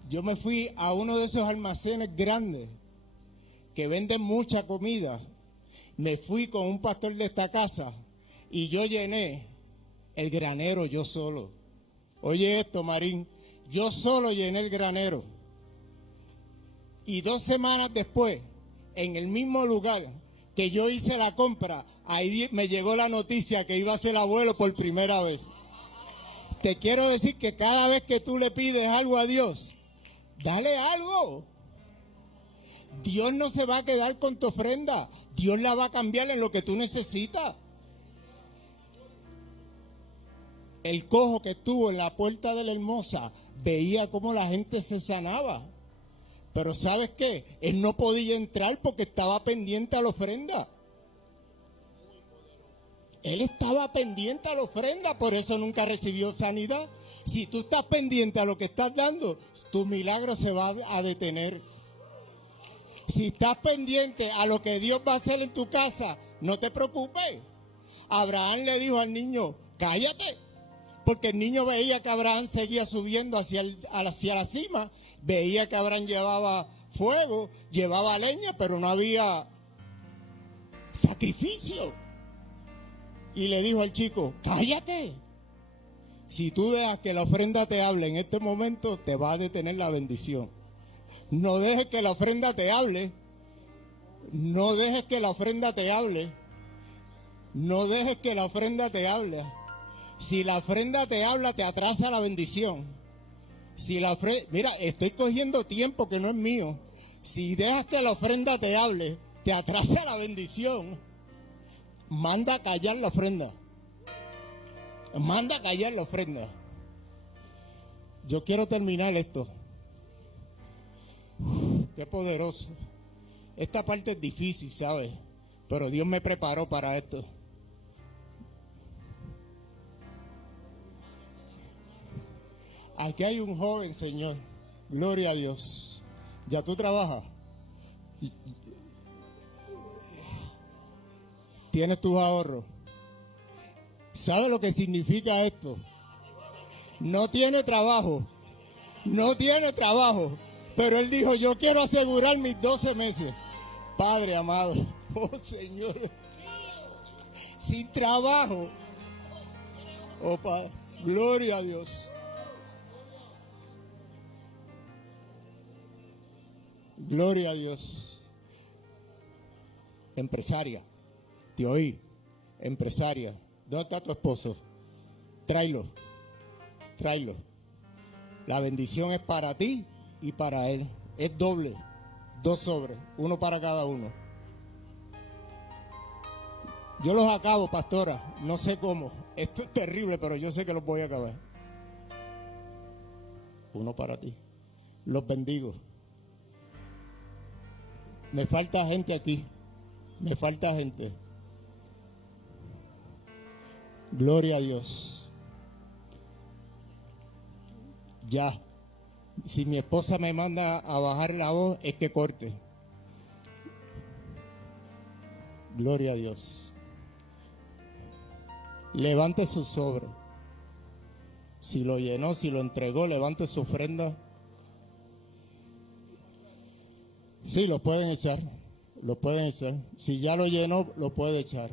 yo me fui a uno de esos almacenes grandes que venden mucha comida. Me fui con un pastor de esta casa y yo llené el granero yo solo. Oye esto, Marín, yo solo llené el granero. Y 2 semanas después, en el mismo lugar que yo hice la compra, ahí me llegó la noticia que iba a ser abuelo por primera vez. Te quiero decir que cada vez que tú le pides algo a Dios, dale algo. Dios no se va a quedar con tu ofrenda. Dios la va a cambiar en lo que tú necesitas. El cojo que estuvo en la puerta de la Hermosa veía cómo la gente se sanaba. Pero ¿sabes qué? Él no podía entrar porque estaba pendiente a la ofrenda. Él estaba pendiente a la ofrenda, por eso nunca recibió sanidad. Si tú estás pendiente a lo que estás dando, tu milagro se va a detener. Si estás pendiente a lo que Dios va a hacer en tu casa, no te preocupes. Abraham le dijo al niño, cállate. Porque el niño veía que Abraham seguía subiendo hacia la cima. Veía que Abraham llevaba fuego, llevaba leña, pero no había sacrificio. Y le dijo al chico, cállate. Si tú dejas que la ofrenda te hable en este momento, te va a detener la bendición. No dejes que la ofrenda te hable. No dejes que la ofrenda te hable. No dejes que la ofrenda te hable. Si la ofrenda te habla, te atrasa la bendición. Si la mira, estoy cogiendo tiempo que no es mío. Si dejas que la ofrenda te hable, te atrasa la bendición. Manda a callar la ofrenda. Manda a callar la ofrenda. Yo quiero terminar esto. Qué poderoso. Esta parte es difícil, ¿sabes? Pero Dios me preparó para esto. Aquí hay un joven, Señor. Gloria a Dios. ¿Ya tú trabajas? ¿Tienes tus ahorros? ¿Sabe lo que significa esto? No tiene trabajo. No tiene trabajo. Pero él dijo, yo quiero asegurar mis 12 meses. Padre amado. Oh, Señor. Sin trabajo. Oh, Padre. Gloria a Dios. Gloria a Dios. Empresaria, te oí. Empresaria, ¿dónde está tu esposo? Tráelo. La bendición es para ti y para él. Es doble, 2 sobres, uno para cada uno. Yo los acabo, pastora, no sé cómo. Esto es terrible, pero yo sé que los voy a acabar. Uno para ti. Los bendigo. Me falta gente aquí. Me falta gente. Gloria a Dios. Ya. Si mi esposa me manda a bajar la voz, es que corte. Gloria a Dios. Levante su sobre. Si lo llenó, si lo entregó, levante su ofrenda. Sí, lo pueden echar. Lo pueden echar. Si ya lo llenó, lo puede echar.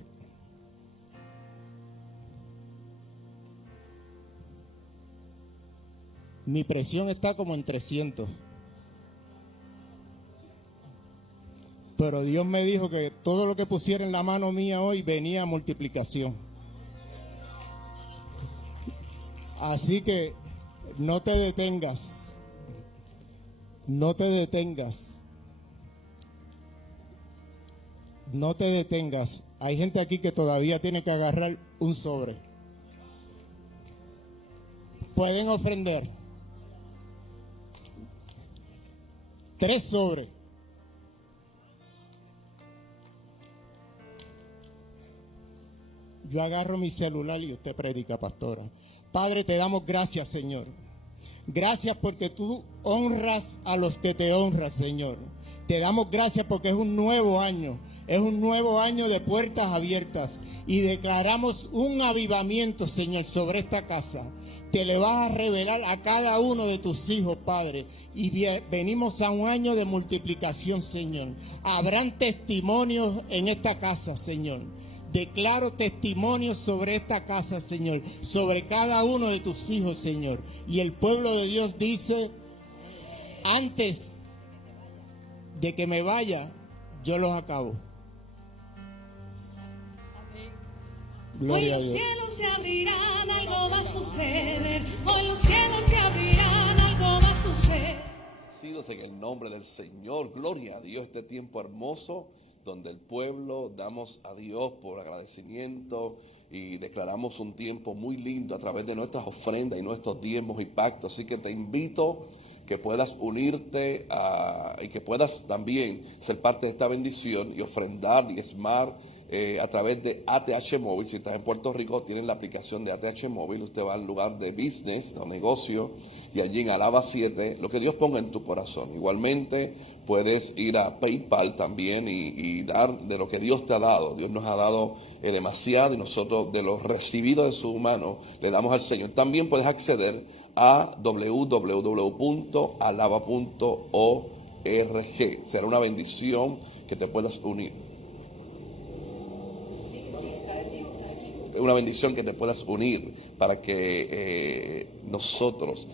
Mi presión está como en 300. Pero Dios me dijo que todo lo que pusiera en la mano mía hoy venía a multiplicación. Así que no te detengas. No te detengas. No te detengas. Hay gente aquí que todavía tiene que agarrar un sobre. Pueden ofrender 3 sobres. Yo agarro mi celular y usted predica, pastora. Padre, te damos gracias, Señor. Gracias porque tú honras a los que te honran, Señor. Te damos gracias porque es un nuevo año. Es un nuevo año de puertas abiertas. Y declaramos un avivamiento, Señor, sobre esta casa. Te le vas a revelar a cada uno de tus hijos, Padre. Y venimos a un año de multiplicación, Señor. Habrán testimonios en esta casa, Señor. Declaro testimonios sobre esta casa, Señor. Sobre cada uno de tus hijos, Señor. Y el pueblo de Dios dice, antes de que me vaya, yo los acabo. Gloria a Dios. Hoy los cielos se abrirán, algo va a suceder. Hoy los cielos se abrirán, algo va a suceder. Bendecidos en el nombre del Señor. Gloria a Dios, este tiempo hermoso donde el pueblo damos a Dios por agradecimiento y declaramos un tiempo muy lindo a través de nuestras ofrendas y nuestros diezmos y pactos. Así que te invito que puedas unirte y que puedas también ser parte de esta bendición y ofrendar, diezmar a través de ATH Móvil. Si estás en Puerto Rico, tienen la aplicación de ATH Móvil. Usted va al lugar de business, de negocio, y allí en Alaba 7, lo que Dios ponga en tu corazón. Igualmente, puedes ir a PayPal también y dar de lo que Dios te ha dado. Dios nos ha dado demasiado y nosotros de lo recibido de su mano le damos al Señor. También puedes acceder a www.alaba.org. Será una bendición que te puedas unir. Una bendición que te puedas unir para que nosotros,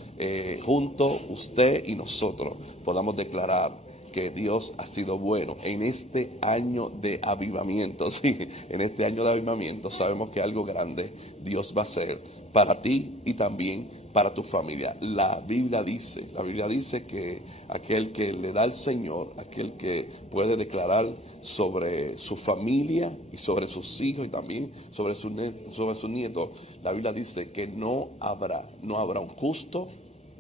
juntos, usted y nosotros, podamos declarar que Dios ha sido bueno en este año de avivamiento. Sí, en este año de avivamiento sabemos que algo grande Dios va a hacer para ti y también para tu familia. La Biblia dice que aquel que le da al Señor, aquel que puede declarar sobre su familia y sobre sus hijos y también sobre sus nietos, la Biblia dice que no habrá un justo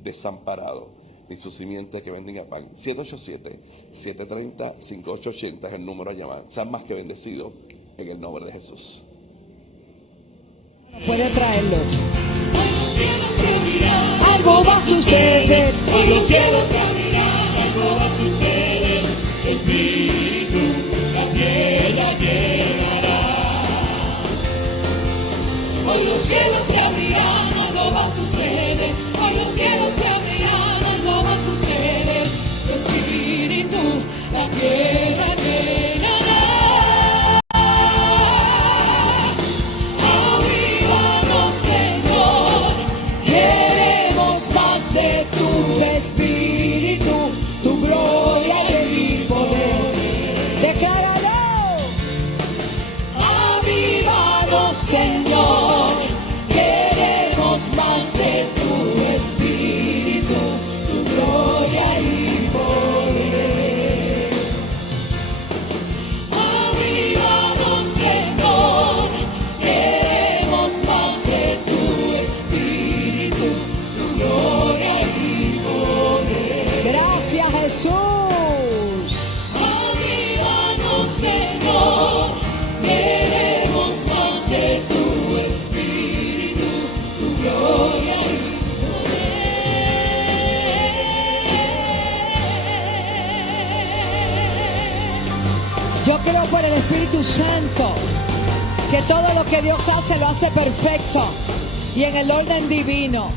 desamparado, ni su simiente que bendiga pan. 787-730-5880 es el número a llamar. Sean más que bendecidos en el nombre de Jesús. Puede traerlos. Algo va a suceder. Hoy los cielos se abrirán, algo va a suceder. Espíritu, la tierra llenará. Hoy los cielos se abrirán, algo va a suceder. Hoy los cielos se abrirán, algo va a suceder. Espíritu, la tierra llenará. Avívanos, Señor. Queremos más de tu espíritu, tu gloria de Dios. Señor. Queremos más de tu Espíritu, tu gloria y poder. Avívanos, Señor. Queremos más de tu Espíritu, tu gloria y poder. Gracias, Jesús. Avívanos, Señor. Queremos más de tu Espíritu, tu gloria y poder. Yo creo por el Espíritu Santo que todo lo que Dios hace lo hace perfecto y en el orden divino.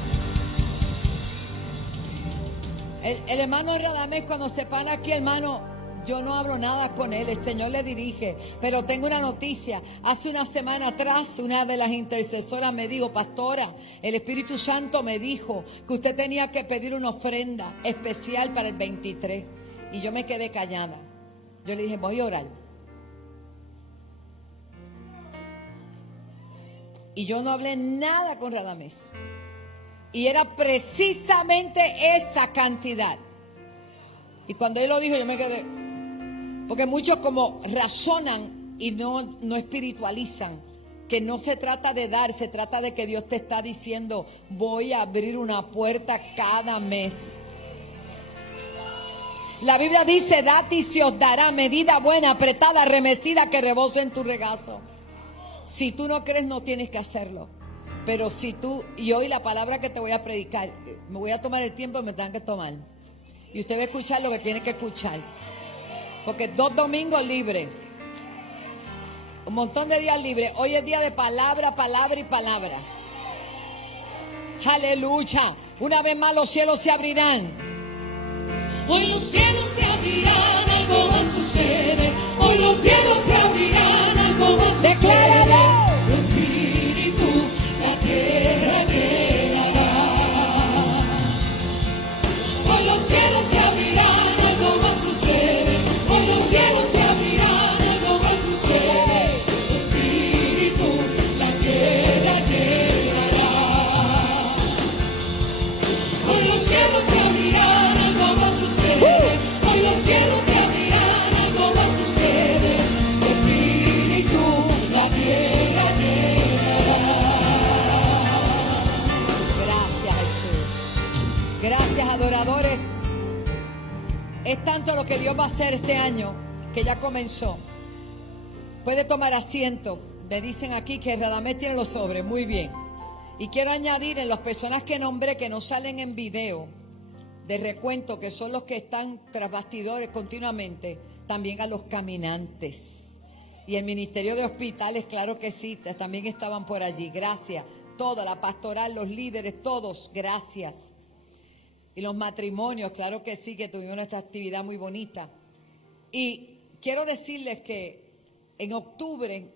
El hermano Radamés, cuando se para aquí, hermano, yo no hablo nada con él, el Señor le dirige, pero tengo una noticia. Hace una semana atrás, una de las intercesoras me dijo: pastora, el Espíritu Santo me dijo que usted tenía que pedir una ofrenda especial para el 23. Y yo me quedé callada. Yo le dije: voy a orar. Y yo no hablé nada con Radamés. Y era precisamente esa cantidad. Y cuando él lo dijo, yo me quedé. Porque muchos como razonan y no espiritualizan. Que no se trata de dar, se trata de que Dios te está diciendo: voy a abrir una puerta cada mes. La Biblia dice: dad y se os dará, medida buena, apretada, remecida, que rebose en tu regazo. Si tú no crees, no tienes que hacerlo. Pero si tú, y hoy la palabra que te voy a predicar, me voy a tomar el tiempo que me tengan que tomar. Y usted va a escuchar lo que tiene que escuchar. Porque 2 domingos libres. Un montón de días libres. Hoy es día de palabra, palabra y palabra. Aleluya. Una vez más los cielos se abrirán. Hoy los cielos se abrirán, algo va a suceder. Hoy los cielos se abrirán, algo va a suceder. ¡Decláralo! Tu Espíritu, la tierra llenará. Hoy los cielos se abrirán, algo va a suceder. Hoy los cielos se abrirán, algo va a suceder. Tu Espíritu, la tierra llenará. Hoy los cielos se abrirán, algo va a suceder. Hoy los cielos se abrirán, algo va a suceder. Tu Espíritu, la tierra llenará. Gracias, Jesús. Gracias, adoradores. Es tanto lo que Dios va a hacer este año que ya comenzó. Puede tomar asiento. Me dicen aquí que Radamés tiene los sobres. Muy bien. Y quiero añadir en las personas que nombré que no salen en video de recuento, que son los que están tras bastidores continuamente, también a los caminantes. Y el ministerio de hospitales, claro que sí, también estaban por allí. Gracias. Toda la pastoral, los líderes, todos, gracias. Y los matrimonios, claro que sí, que tuvimos esta actividad muy bonita. Y quiero decirles que en octubre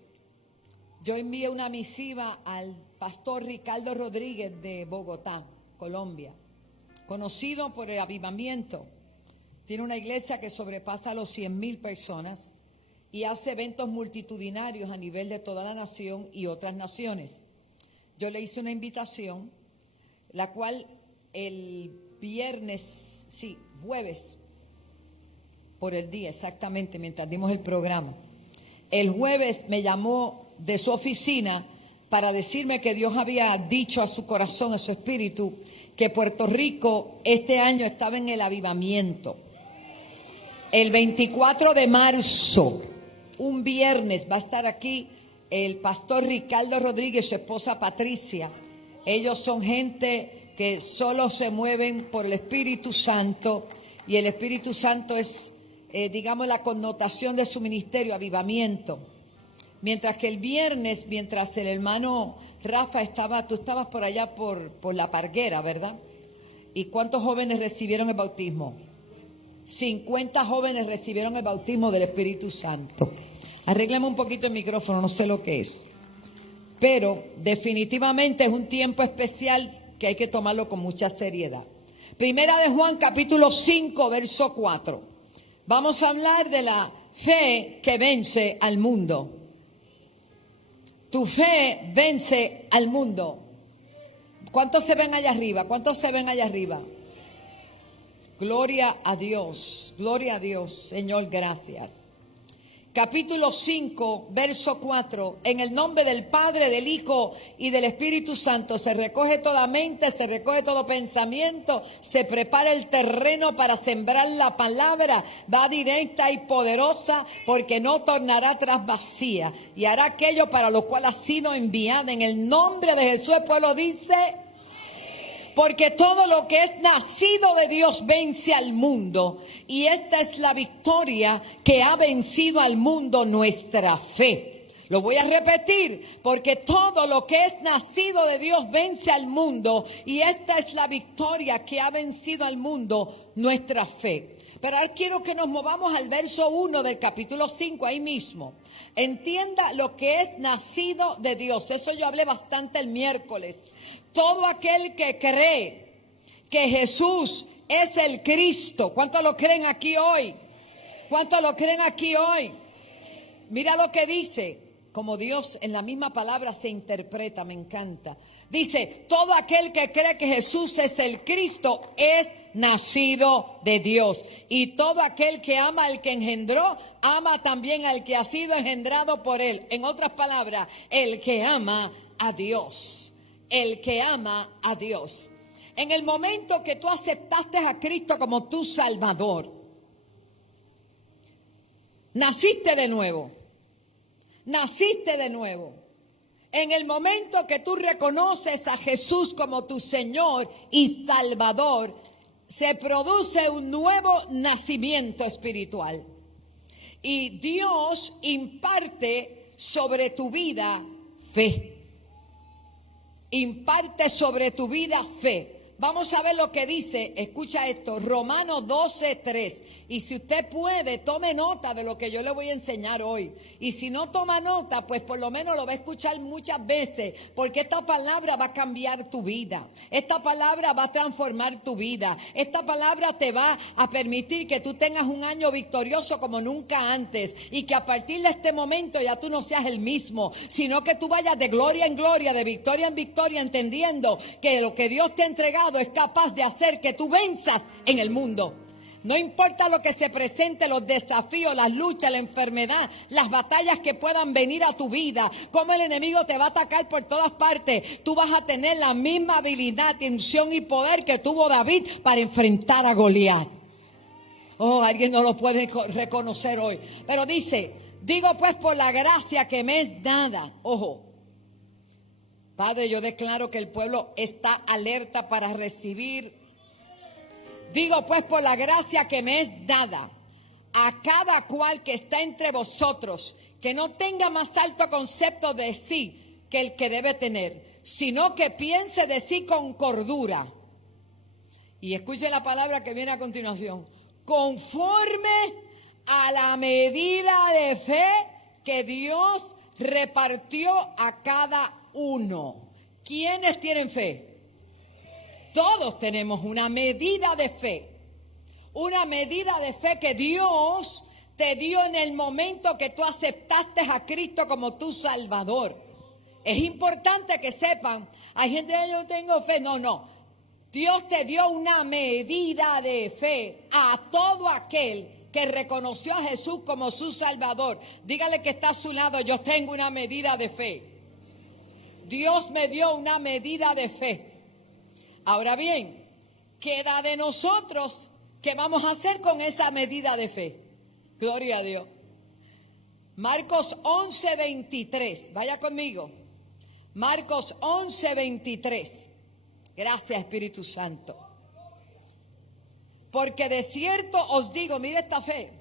yo envié una misiva al pastor Ricardo Rodríguez de Bogotá, Colombia, conocido por el avivamiento. Tiene una iglesia que sobrepasa los 100,000 personas y hace eventos multitudinarios a nivel de toda la nación y otras naciones. Yo le hice una invitación, la cual el jueves, por el día exactamente, mientras dimos el programa. El jueves me llamó de su oficina para decirme que Dios había dicho a su corazón, a su espíritu, que Puerto Rico este año estaba en el avivamiento. El 24 de marzo, un viernes, va a estar aquí el pastor Ricardo Rodríguez y su esposa Patricia. Ellos son gente que solo se mueven por el Espíritu Santo, y el Espíritu Santo es, digamos, la connotación de su ministerio, avivamiento. Mientras que el viernes, mientras el hermano Rafa tú estabas por allá por La Parguera, ¿verdad? ¿Y cuántos jóvenes recibieron el bautismo? 50 jóvenes recibieron el bautismo del Espíritu Santo. Arréglame un poquito el micrófono, no sé lo que es. Pero definitivamente es un tiempo especial que hay que tomarlo con mucha seriedad. Primera de Juan, capítulo 5, verso 4. Vamos a hablar de la fe que vence al mundo. Tu fe vence al mundo. ¿Cuántos se ven allá arriba? ¿Cuántos se ven allá arriba? Gloria a Dios, Señor, gracias. Capítulo 5, verso 4. En el nombre del Padre, del Hijo y del Espíritu Santo se recoge toda mente, se recoge todo pensamiento, se prepara el terreno para sembrar la palabra. Va directa y poderosa, porque no tornará atrás vacía, y hará aquello para lo cual ha sido enviada. En el nombre de Jesús el pueblo dice: porque todo lo que es nacido de Dios vence al mundo. Y esta es la victoria que ha vencido al mundo, nuestra fe. Lo voy a repetir. Porque todo lo que es nacido de Dios vence al mundo. Y esta es la victoria que ha vencido al mundo, nuestra fe. Pero ahora quiero que nos movamos al verso 1 del capítulo 5, ahí mismo. Entienda lo que es nacido de Dios. Eso yo hablé bastante el miércoles. Todo aquel que cree que Jesús es el Cristo. ¿Cuántos lo creen aquí hoy? ¿Cuántos lo creen aquí hoy? Mira lo que dice. Como Dios en la misma palabra se interpreta, me encanta. Dice, todo aquel que cree que Jesús es el Cristo es nacido de Dios. Y todo aquel que ama al que engendró, ama también al que ha sido engendrado por él. En otras palabras, el que ama a Dios. El que ama a Dios. En el momento que tú aceptaste a Cristo como tu Salvador, naciste de nuevo. Naciste de nuevo. En el momento que tú reconoces a Jesús como tu Señor y Salvador, se produce un nuevo nacimiento espiritual. Y Dios imparte sobre tu vida fe. Imparte sobre tu vida fe. Vamos a ver lo que dice, escucha esto, Romanos 12:3. Y si usted puede, tome nota de lo que yo le voy a enseñar hoy. Y si no toma nota, pues por lo menos lo va a escuchar muchas veces, porque esta palabra va a cambiar tu vida. Esta palabra va a transformar tu vida. Esta palabra te va a permitir que tú tengas un año victorioso como nunca antes. Y que a partir de este momento ya tú no seas el mismo, sino que tú vayas de gloria en gloria, de victoria en victoria, entendiendo que lo que Dios te ha entregado es capaz de hacer que tú venzas en el mundo. No importa lo que se presente, los desafíos, las luchas, la enfermedad, las batallas que puedan venir a tu vida, cómo el enemigo te va a atacar por todas partes. Tú vas a tener la misma habilidad, atención y poder que tuvo David para enfrentar a Goliat. Oh, alguien no lo puede reconocer hoy. Pero dice, digo pues por la gracia que me es dada. Ojo. Padre, yo declaro que el pueblo está alerta para recibir. Digo pues por la gracia que me es dada a cada cual que está entre vosotros, que no tenga más alto concepto de sí que el que debe tener, sino que piense de sí con cordura. Y escuche la palabra que viene a continuación. Conforme a la medida de fe que Dios repartió a cada uno. ¿Quiénes tienen fe? Todos tenemos una medida de fe. Una medida de fe que Dios te dio en el momento que tú aceptaste a Cristo como tu Salvador. Es importante que sepan, hay gente que yo no tengo fe. No. Dios te dio una medida de fe a todo aquel que reconoció a Jesús como su Salvador. Dígale que está a su lado, yo tengo una medida de fe. Dios me dio una medida de fe. Ahora bien, queda de nosotros qué vamos a hacer con esa medida de fe. Gloria a Dios. Marcos 11:23. Vaya conmigo. Marcos 11:23. Gracias, Espíritu Santo. Porque de cierto os digo, mire esta fe,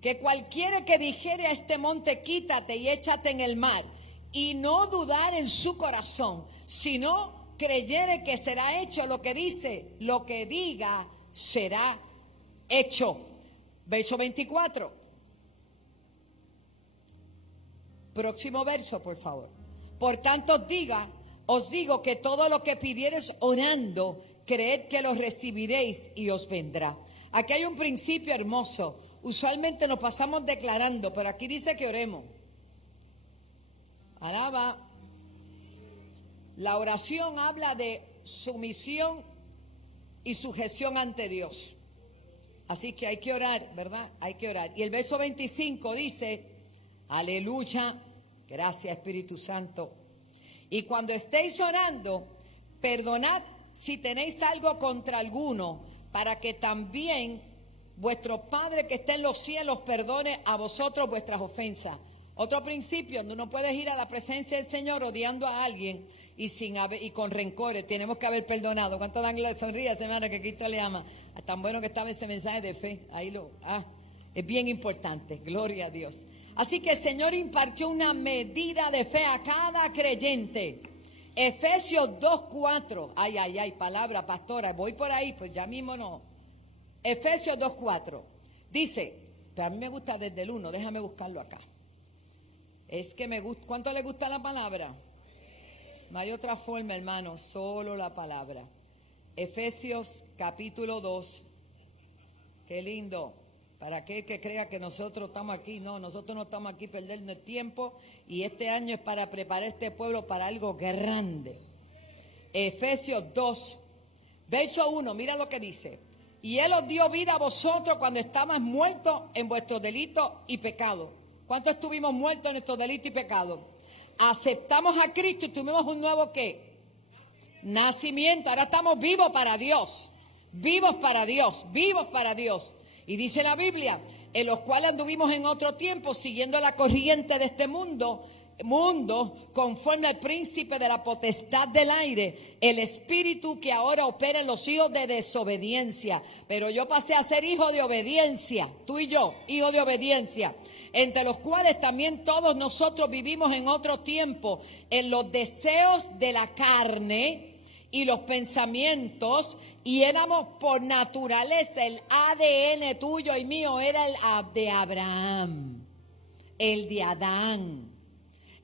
que cualquiera que dijere a este monte, quítate y échate en el mar, y no dudar en su corazón, sino creyere que será hecho lo que dice, lo que diga será hecho. Verso 24. Próximo verso, por favor. Por tanto os digo que todo lo que pidiereis orando, creed que lo recibiréis y os vendrá. Aquí hay un principio hermoso. Usualmente nos pasamos declarando, pero aquí dice que oremos. Alaba. La oración habla de sumisión y sujeción ante Dios. Así que hay que orar, ¿verdad? Hay que orar. Y el verso 25 dice, aleluya, gracias Espíritu Santo. Y cuando estéis orando, perdonad si tenéis algo contra alguno, para que también vuestro Padre que está en los cielos perdone a vosotros vuestras ofensas. Otro principio, no puedes ir a la presencia del Señor odiando a alguien y con rencores. Tenemos que haber perdonado. ¿Cuánto dan la sonrisa, hermano, que Cristo le ama? Tan bueno que estaba ese mensaje de fe. Es bien importante. Gloria a Dios. Así que el Señor impartió una medida de fe a cada creyente. Efesios 2:4. Ay, palabra, pastora. Voy por ahí, pues ya mismo no. Efesios 2:4. Dice, pero a mí me gusta desde el 1, déjame buscarlo acá. Es que me gusta. ¿Cuánto le gusta la palabra? No hay otra forma, hermano, solo la palabra. Efesios capítulo 2. Qué lindo. Para aquel que crea que nosotros estamos aquí, no, nosotros no estamos aquí perdiendo el tiempo, y este año es para preparar este pueblo para algo grande. Efesios 2, verso 1, mira lo que dice. Y Él os dio vida a vosotros cuando estabais muertos en vuestros delitos y pecados. ¿Cuántos estuvimos muertos en nuestros delitos y pecados? Aceptamos a Cristo y tuvimos un nuevo ¿qué? Nacimiento. Ahora estamos vivos para Dios. Vivos para Dios. Vivos para Dios. Y dice la Biblia, en los cuales anduvimos en otro tiempo siguiendo la corriente de este mundo conforme al príncipe de la potestad del aire, el espíritu que ahora opera en los hijos de desobediencia. Pero yo pasé a ser hijo de obediencia, tú y yo, hijo de obediencia, entre los cuales también todos nosotros vivimos en otro tiempo, en los deseos de la carne y los pensamientos, y éramos por naturaleza, el ADN tuyo y mío era el de Abraham, el de Adán.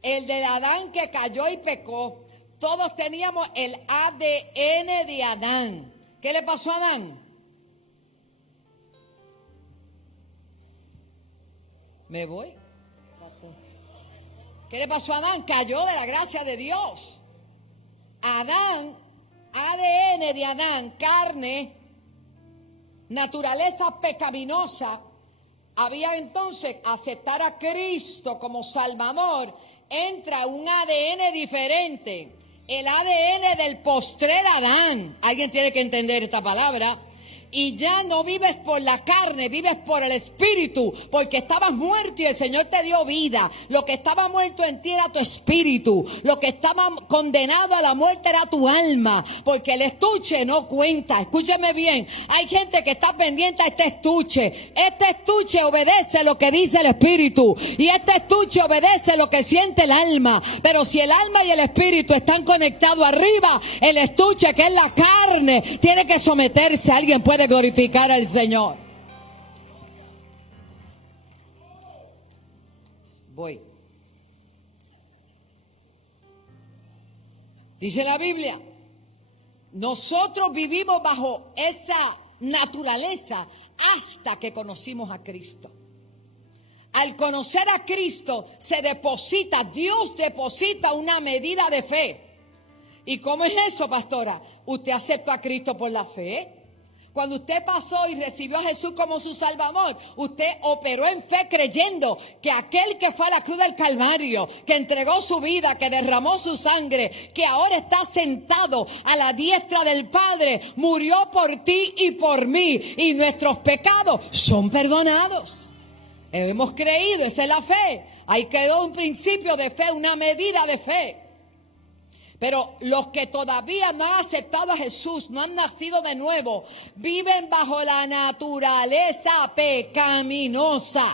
El de Adán que cayó y pecó. Todos teníamos el ADN de Adán. ¿Qué le pasó a Adán? ¿Me voy? ¿Qué le pasó a Adán? Cayó de la gracia de Dios. Adán, ADN de Adán, carne, naturaleza pecaminosa. Había entonces aceptar a Cristo como Salvador. Entra un ADN diferente, el ADN del postrer Adán. Alguien tiene que entender esta palabra. Y ya no vives por la carne, vives por el espíritu, porque estabas muerto y el Señor te dio vida. Lo que estaba muerto en ti era tu espíritu, lo que estaba condenado a la muerte era tu alma, porque el estuche no cuenta. Escúcheme bien, hay gente que está pendiente a este estuche. Este estuche obedece lo que dice el espíritu, y este estuche obedece lo que siente el alma. Pero si el alma y el espíritu están conectados arriba, el estuche, que es la carne, tiene que someterse. Alguien puede glorificar al Señor. Voy. Dice la Biblia, nosotros vivimos bajo esa naturaleza hasta que conocimos a Cristo. Al conocer a Cristo Dios deposita una medida de fe. ¿Y cómo es eso, pastora? Usted aceptó a Cristo por la fe. Cuando usted pasó y recibió a Jesús como su Salvador, usted operó en fe creyendo que aquel que fue a la cruz del Calvario, que entregó su vida, que derramó su sangre, que ahora está sentado a la diestra del Padre, murió por ti y por mí, y nuestros pecados son perdonados. Hemos creído, esa es la fe. Ahí quedó un principio de fe, una medida de fe. Pero los que todavía no han aceptado a Jesús, no han nacido de nuevo, viven bajo la naturaleza pecaminosa.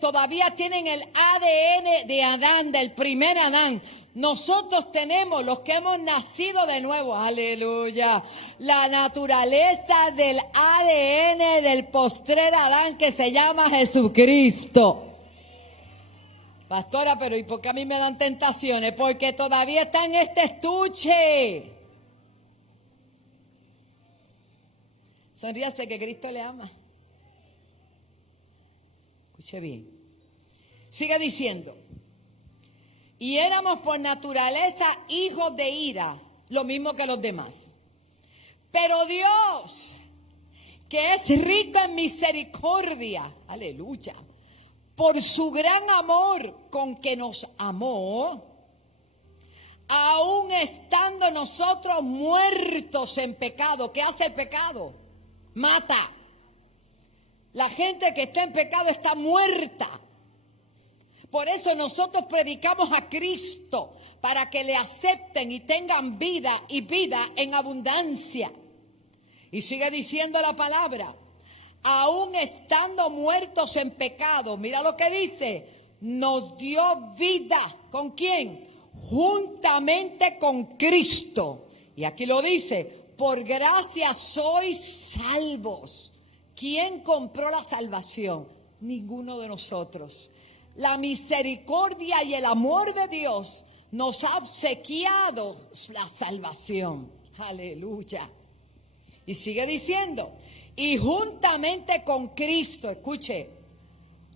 Todavía tienen el ADN de Adán, del primer Adán. Nosotros tenemos, los que hemos nacido de nuevo, aleluya, la naturaleza del ADN del postrer Adán, que se llama Jesucristo. Pastora, pero ¿y por qué a mí me dan tentaciones? Porque todavía está en este estuche. Sonríase que Cristo le ama. Escuche bien. Sigue diciendo. y éramos por naturaleza hijos de ira, lo mismo que los demás. Pero Dios, que es rico en misericordia, aleluya, por su gran amor con que nos amó, aún estando nosotros muertos en pecado. ¿Qué hace el pecado? Mata. La gente que está en pecado está muerta. Por eso nosotros predicamos a Cristo, para que le acepten y tengan vida y vida en abundancia. Y sigue diciendo la palabra, aún estando muertos en pecado, mira lo que dice, nos dio vida. ¿Con quién? Juntamente con Cristo. Y aquí lo dice, por gracia sois salvos. ¿Quién compró la salvación? Ninguno de nosotros. La misericordia y el amor de Dios nos ha obsequiado la salvación. Aleluya. Y sigue diciendo, y juntamente con Cristo, escuche,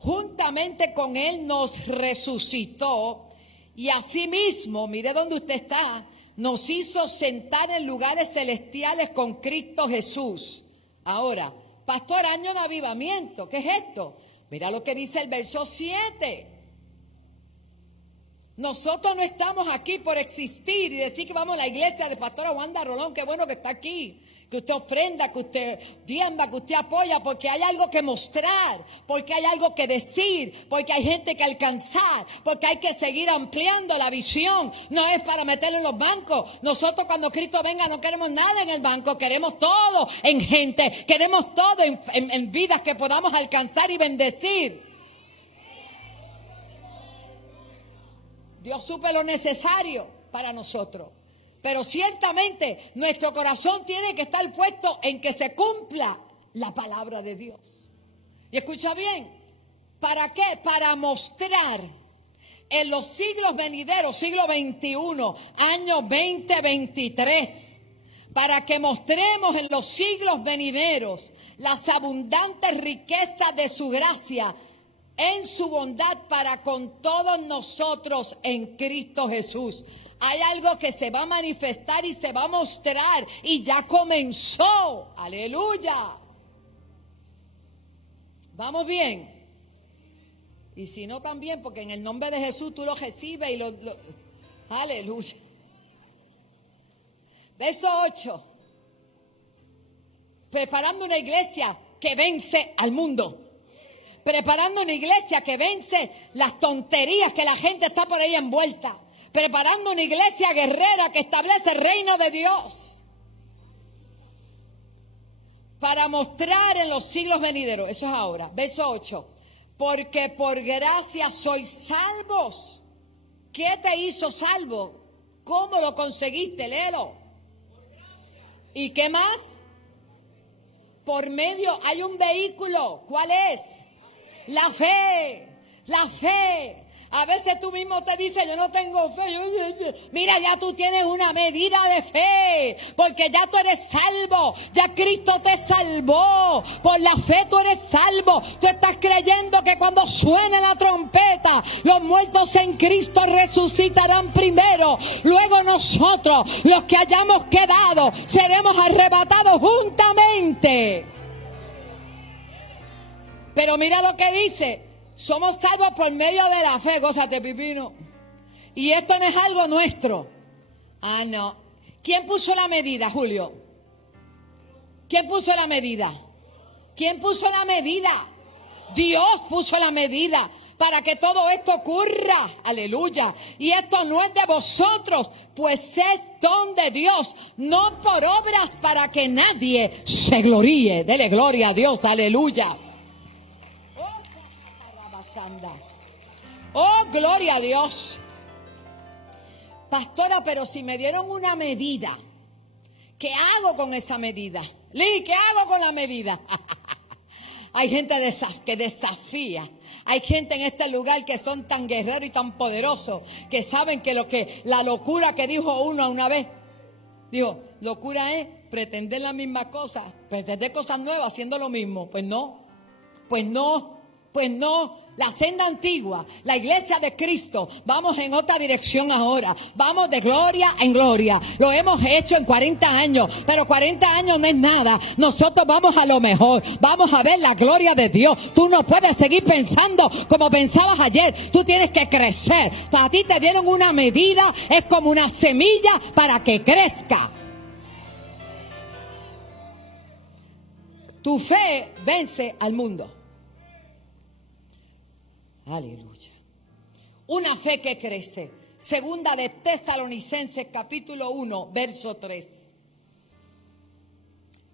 juntamente con Él nos resucitó y asimismo, mire dónde usted está, nos hizo sentar en lugares celestiales con Cristo Jesús. Ahora, pastor, año de avivamiento, ¿qué es esto? Mira lo que dice el verso 7. Nosotros no estamos aquí por existir y decir que vamos a la iglesia de Pastora Wanda Rolón, qué bueno que está aquí, que usted ofrenda, que usted diezma, que usted apoya, porque hay algo que mostrar, porque hay algo que decir, porque hay gente que alcanzar, porque hay que seguir ampliando la visión. No es para meterlo en los bancos. Nosotros cuando Cristo venga no queremos nada en el banco, queremos todo en gente, queremos todo en vidas que podamos alcanzar y bendecir. Dios suple lo necesario para nosotros. Pero ciertamente nuestro corazón tiene que estar puesto en que se cumpla la palabra de Dios. Y escucha bien, ¿para qué? Para mostrar en los siglos venideros, siglo XXI, año 2023, para que mostremos en los siglos venideros las abundantes riquezas de su gracia en su bondad para con todos nosotros en Cristo Jesús. Hay algo que se va a manifestar y se va a mostrar y ya comenzó. Aleluya. ¿Vamos bien? Y si no también, porque en el nombre de Jesús tú lo recibes y aleluya. Verso 8. Preparando una iglesia que vence al mundo. Preparando una iglesia que vence las tonterías que la gente está por ahí envuelta. Preparando una iglesia guerrera que establece el reino de Dios. Para mostrar en los siglos venideros. Eso es ahora. Verso 8. Porque por gracia sois salvos. ¿Qué te hizo salvo? ¿Cómo lo conseguiste? Léelo. ¿Y qué más? Por medio hay un vehículo. ¿Cuál es? La fe, la fe. A veces tú mismo te dices, yo no tengo fe. Mira, ya tú tienes una medida de fe, porque ya tú eres salvo. Ya Cristo te salvó. Por la fe tú eres salvo. Tú estás creyendo que cuando suene la trompeta, los muertos en Cristo resucitarán primero. Luego nosotros, los que hayamos quedado, seremos arrebatados juntamente. Pero mira lo que dice, somos salvos por medio de la fe, gózate pipino. Y esto no es algo nuestro. Ah, no. ¿Quién puso la medida, Julio? ¿Quién puso la medida? ¿Quién puso la medida? Dios puso la medida para que todo esto ocurra. Aleluya. Y esto no es de vosotros, pues es don de Dios, no por obras para que nadie se gloríe. Dele gloria a Dios, aleluya. Oh, gloria a Dios. Pastora, pero si me dieron una medida, ¿qué hago con esa medida? Lee, ¿qué hago con la medida? Hay gente que desafía. Hay gente en este lugar que son tan guerreros y tan poderosos que saben que la locura que dijo uno una vez, dijo, locura es pretender la misma cosa, pretender cosas nuevas haciendo lo mismo. Pues no, pues no, pues no. la senda antigua, la iglesia de Cristo, vamos en otra dirección ahora. Vamos de gloria en gloria. Lo hemos hecho en 40 años, pero 40 años no es nada. Nosotros vamos a lo mejor. Vamos a ver la gloria de Dios. Tú no puedes seguir pensando como pensabas ayer. Tú tienes que crecer. A ti te dieron una medida, es como una semilla para que crezca. Tu fe vence al mundo. Aleluya. Una fe que crece. Segunda de Tesalonicenses capítulo 1, verso 3.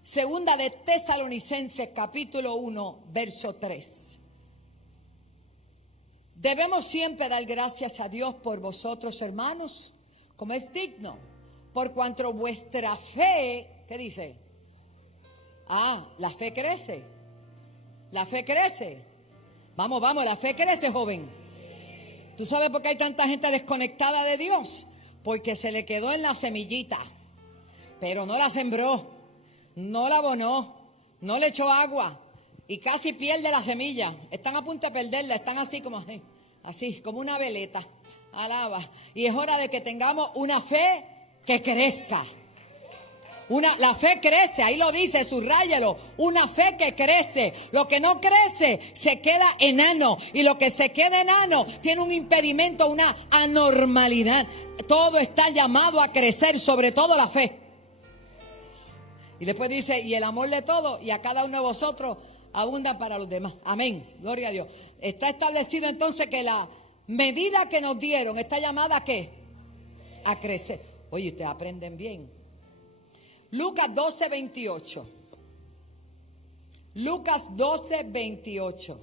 Segunda de Tesalonicenses capítulo 1, verso 3. Debemos siempre dar gracias a Dios por vosotros, hermanos, como es digno, por cuanto vuestra fe, ¿qué dice? La fe crece. La fe crece. Vamos, la fe crece, joven. ¿Tú sabes por qué hay tanta gente desconectada de Dios? Porque se le quedó en la semillita, pero no la sembró, no la abonó, no le echó agua y casi pierde la semilla. Están a punto de perderla, están así como una veleta. Alaba. Y es hora de que tengamos una fe que crezca. La fe crece, ahí lo dice, subráyalo. Una fe que crece. Lo que no crece se queda enano. Y lo que se queda enano tiene un impedimento, una anormalidad. Todo está llamado a crecer, sobre todo la fe. Y después dice, y el amor de todos, y a cada uno de vosotros abunda para los demás. Amén, gloria a Dios. Está establecido entonces que la medida que nos dieron está llamada ¿a qué? A crecer. Oye, ustedes aprenden bien. Lucas 12, 28. Lucas 12, 28.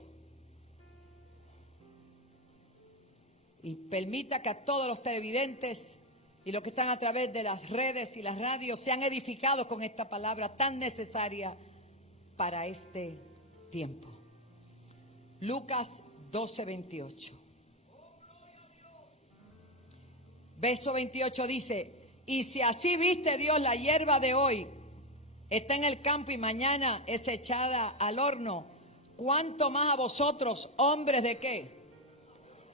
Y permita que a todos los televidentes y los que están a través de las redes y las radios sean edificados con esta palabra tan necesaria para este tiempo. Lucas 12, 28. Verso 28 dice: y si así viste Dios la hierba de hoy, está en el campo y mañana es echada al horno, ¿cuánto más a vosotros, hombres de qué?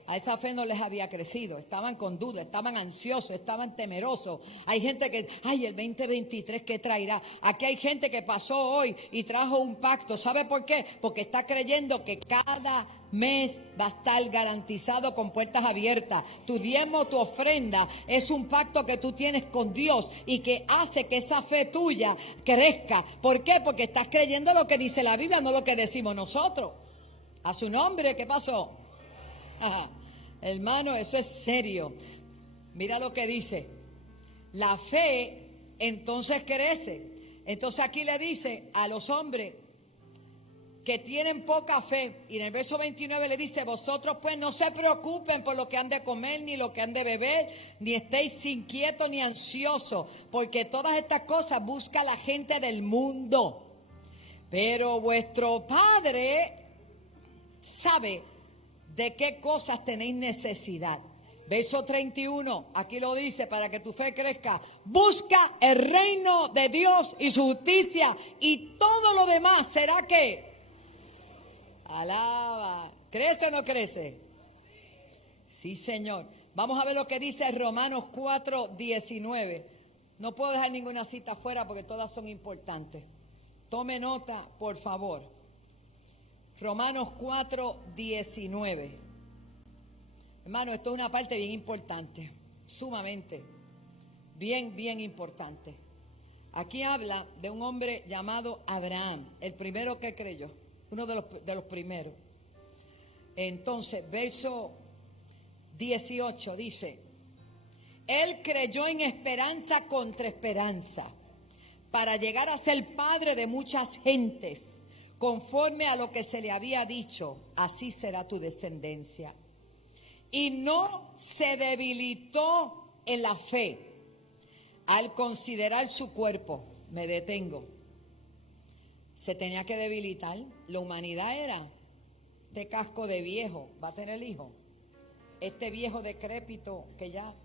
A esa fe no les había crecido, estaban con duda, estaban ansiosos, estaban temerosos. Hay gente que, el 2023, ¿qué traerá? Aquí hay gente que pasó hoy y trajo un pacto. ¿Sabe por qué? Porque está creyendo que cada mes va a estar garantizado con puertas abiertas. Tu diezmo, tu ofrenda es un pacto que tú tienes con Dios y que hace que esa fe tuya crezca. ¿Por qué? Porque estás creyendo lo que dice la Biblia, no lo que decimos nosotros. A su nombre, ¿qué pasó? Hermano, eso es serio. Mira lo que dice. La fe entonces crece. Entonces aquí le dice a los hombres que tienen poca fe, y en el verso 29 le dice: vosotros pues no se preocupen por lo que han de comer, ni lo que han de beber, ni estéis inquietos ni ansiosos, porque todas estas cosas busca la gente del mundo. Pero vuestro Padre sabe de qué cosas tenéis necesidad. Verso 31, aquí lo dice, para que tu fe crezca: busca el reino de Dios y su justicia, y todo lo demás será ¿qué? Alaba. ¿Crece o no crece? Sí, Señor. Vamos a ver lo que dice Romanos 4, 19. No puedo dejar ninguna cita fuera porque todas son importantes. Tome nota, por favor. Romanos 4, 19. Hermano, esto es una parte bien importante, sumamente, bien importante. Aquí habla de un hombre llamado Abraham, el primero que creyó, uno de los primeros. Entonces, verso 18 dice: él creyó en esperanza contra esperanza, para llegar a ser padre de muchas gentes, conforme a lo que se le había dicho: así será tu descendencia. Y no se debilitó en la fe al considerar su cuerpo. Me detengo. Se tenía que debilitar. La humanidad era de casco de viejo. Va a tener hijo. Este viejo decrépito que ya.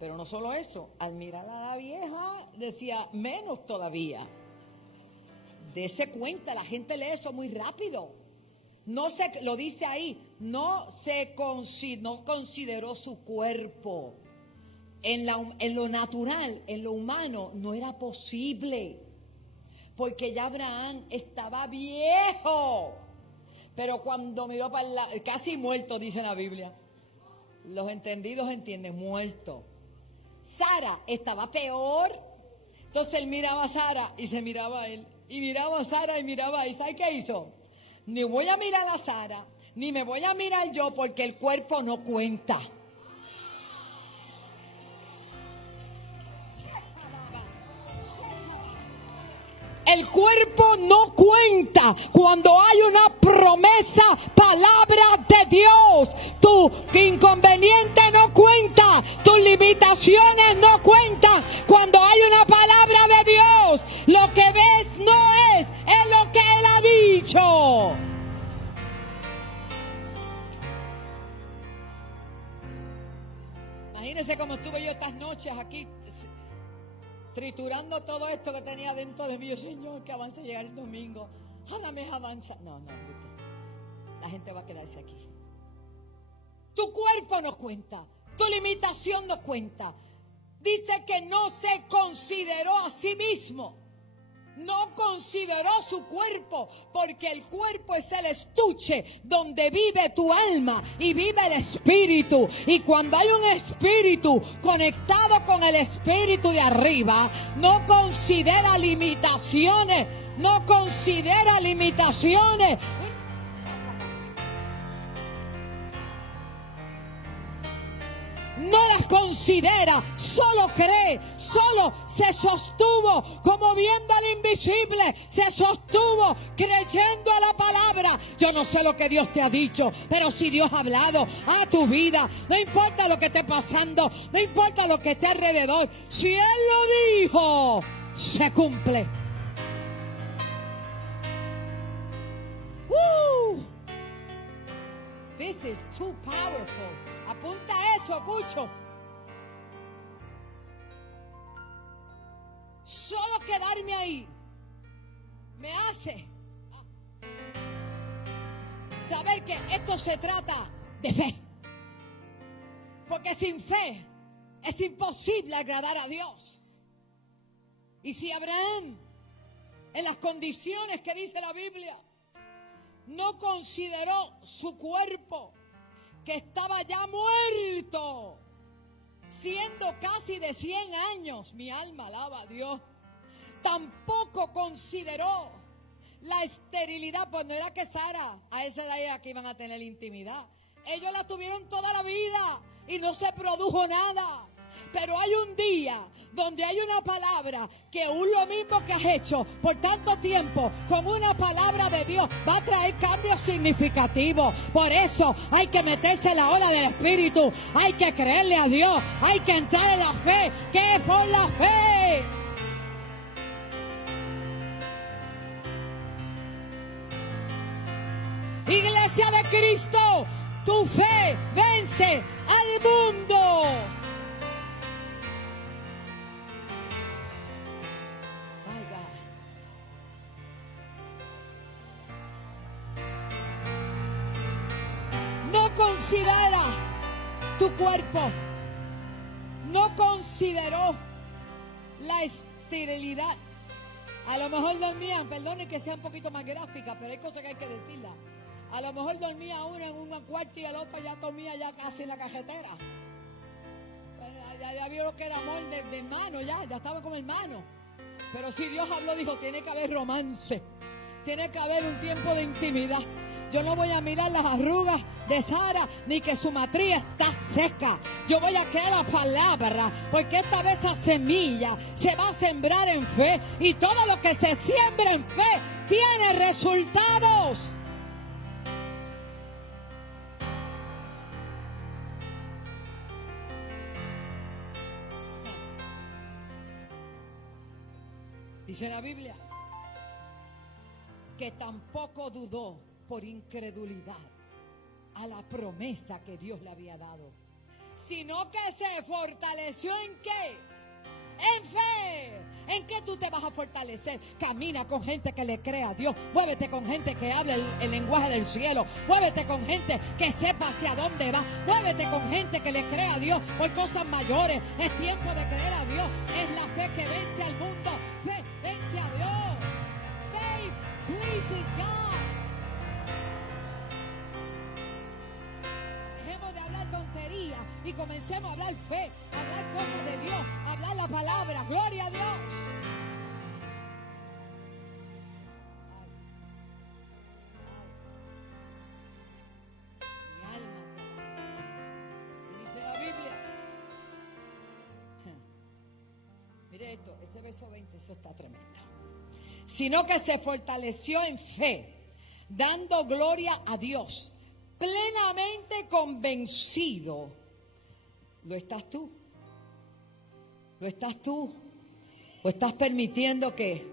Pero no solo eso. Al mirar a la vieja decía menos todavía. Dese cuenta, la gente lee eso muy rápido. lo dice ahí, no consideró su cuerpo. En lo natural, en lo humano, no era posible. Porque ya Abraham estaba viejo. Pero cuando miró para el lado, casi muerto, dice la Biblia. Los entendidos entienden, muerto. Sara estaba peor. Entonces él miraba a Sara y se miraba a él. Y miraba a Sara y miraba a él. ¿Sabe qué hizo? Ni voy a mirar a Sara, ni me voy a mirar yo, porque el cuerpo no cuenta. El cuerpo no cuenta cuando hay una promesa, palabra de Dios. Tu inconveniente no cuenta, tus limitaciones no cuentan. Cuando hay una palabra de Dios, lo que ves no es lo que Él ha dicho. Imagínense cómo estuve yo estas noches aquí, triturando todo esto que tenía dentro de mí. Yo, Señor, que avance a llegar el domingo. Jámame avanza. No. La gente va a quedarse aquí. Tu cuerpo no cuenta. Tu limitación no cuenta. Dice que no se consideró a sí mismo. No consideró su cuerpo, porque el cuerpo es el estuche donde vive tu alma y vive el espíritu. Y cuando hay un espíritu conectado con el espíritu de arriba, no considera limitaciones. No considera limitaciones. No las considera, solo cree, solo se sostuvo como viendo al invisible, se sostuvo creyendo a la palabra. Yo no sé lo que Dios te ha dicho, pero si Dios ha hablado a tu vida, no importa lo que esté pasando, no importa lo que esté alrededor, si Él lo dijo, se cumple. This is too powerful. Apunta eso, Cucho. Solo quedarme ahí me hace saber que esto se trata de fe. Porque sin fe es imposible agradar a Dios. Y si Abraham, en las condiciones que dice la Biblia, no consideró su cuerpo, que estaba ya muerto, siendo casi de 100 años, mi alma alaba a Dios, tampoco consideró la esterilidad. Pues no era que Sara a esa edad era que iban a tener intimidad. Ellos la tuvieron toda la vida y no se produjo nada. Pero hay un día donde hay una palabra que lo mismo que has hecho por tanto tiempo con una palabra de Dios va a traer cambios significativos. Por eso hay que meterse en la ola del Espíritu, hay que creerle a Dios, hay que entrar en la fe, que es por la fe. Iglesia de Cristo, tu fe vence al mundo. No considera tu cuerpo. No consideró la esterilidad. A lo mejor dormían, perdonen que sea un poquito más gráfica, pero hay cosas que hay que decirlas. A lo mejor dormía uno en un cuarto y el otro ya dormía ya casi en la cajetera. Ya vio lo que era amor de hermano, ya estaba con hermano. Pero si Dios habló, dijo, tiene que haber romance. Tiene que haber un tiempo de intimidad. Yo no voy a mirar las arrugas de Sara, ni que su matriz está seca. Yo voy a creer la palabra, porque esta vez esa semilla se va a sembrar en fe. Y todo lo que se siembra en fe tiene resultados. Dice la Biblia que tampoco dudó por incredulidad a la promesa que Dios le había dado, sino que se fortaleció ¿en qué? en fe. ¿En qué tú te vas a fortalecer? Camina con gente que le crea a Dios. Muévete con gente que hable el lenguaje del cielo. Muévete con gente que sepa hacia dónde va. Muévete con gente que le crea a Dios por cosas mayores. Es tiempo de creer a Dios. Es la fe que vence al mundo. Fe vence a Dios. Faith pleases God. Dejemos de hablar tonterías y comencemos a hablar fe, a hablar cosas de Dios, a hablar la palabra. Gloria a Dios. Mi alma te alaba. Y dice la Biblia. Mire esto, este verso 20, eso está tremendo. Sino que se fortaleció en fe, dando gloria a Dios, plenamente convencido. ¿Lo estás tú? ¿Lo estás tú? ¿O estás permitiendo que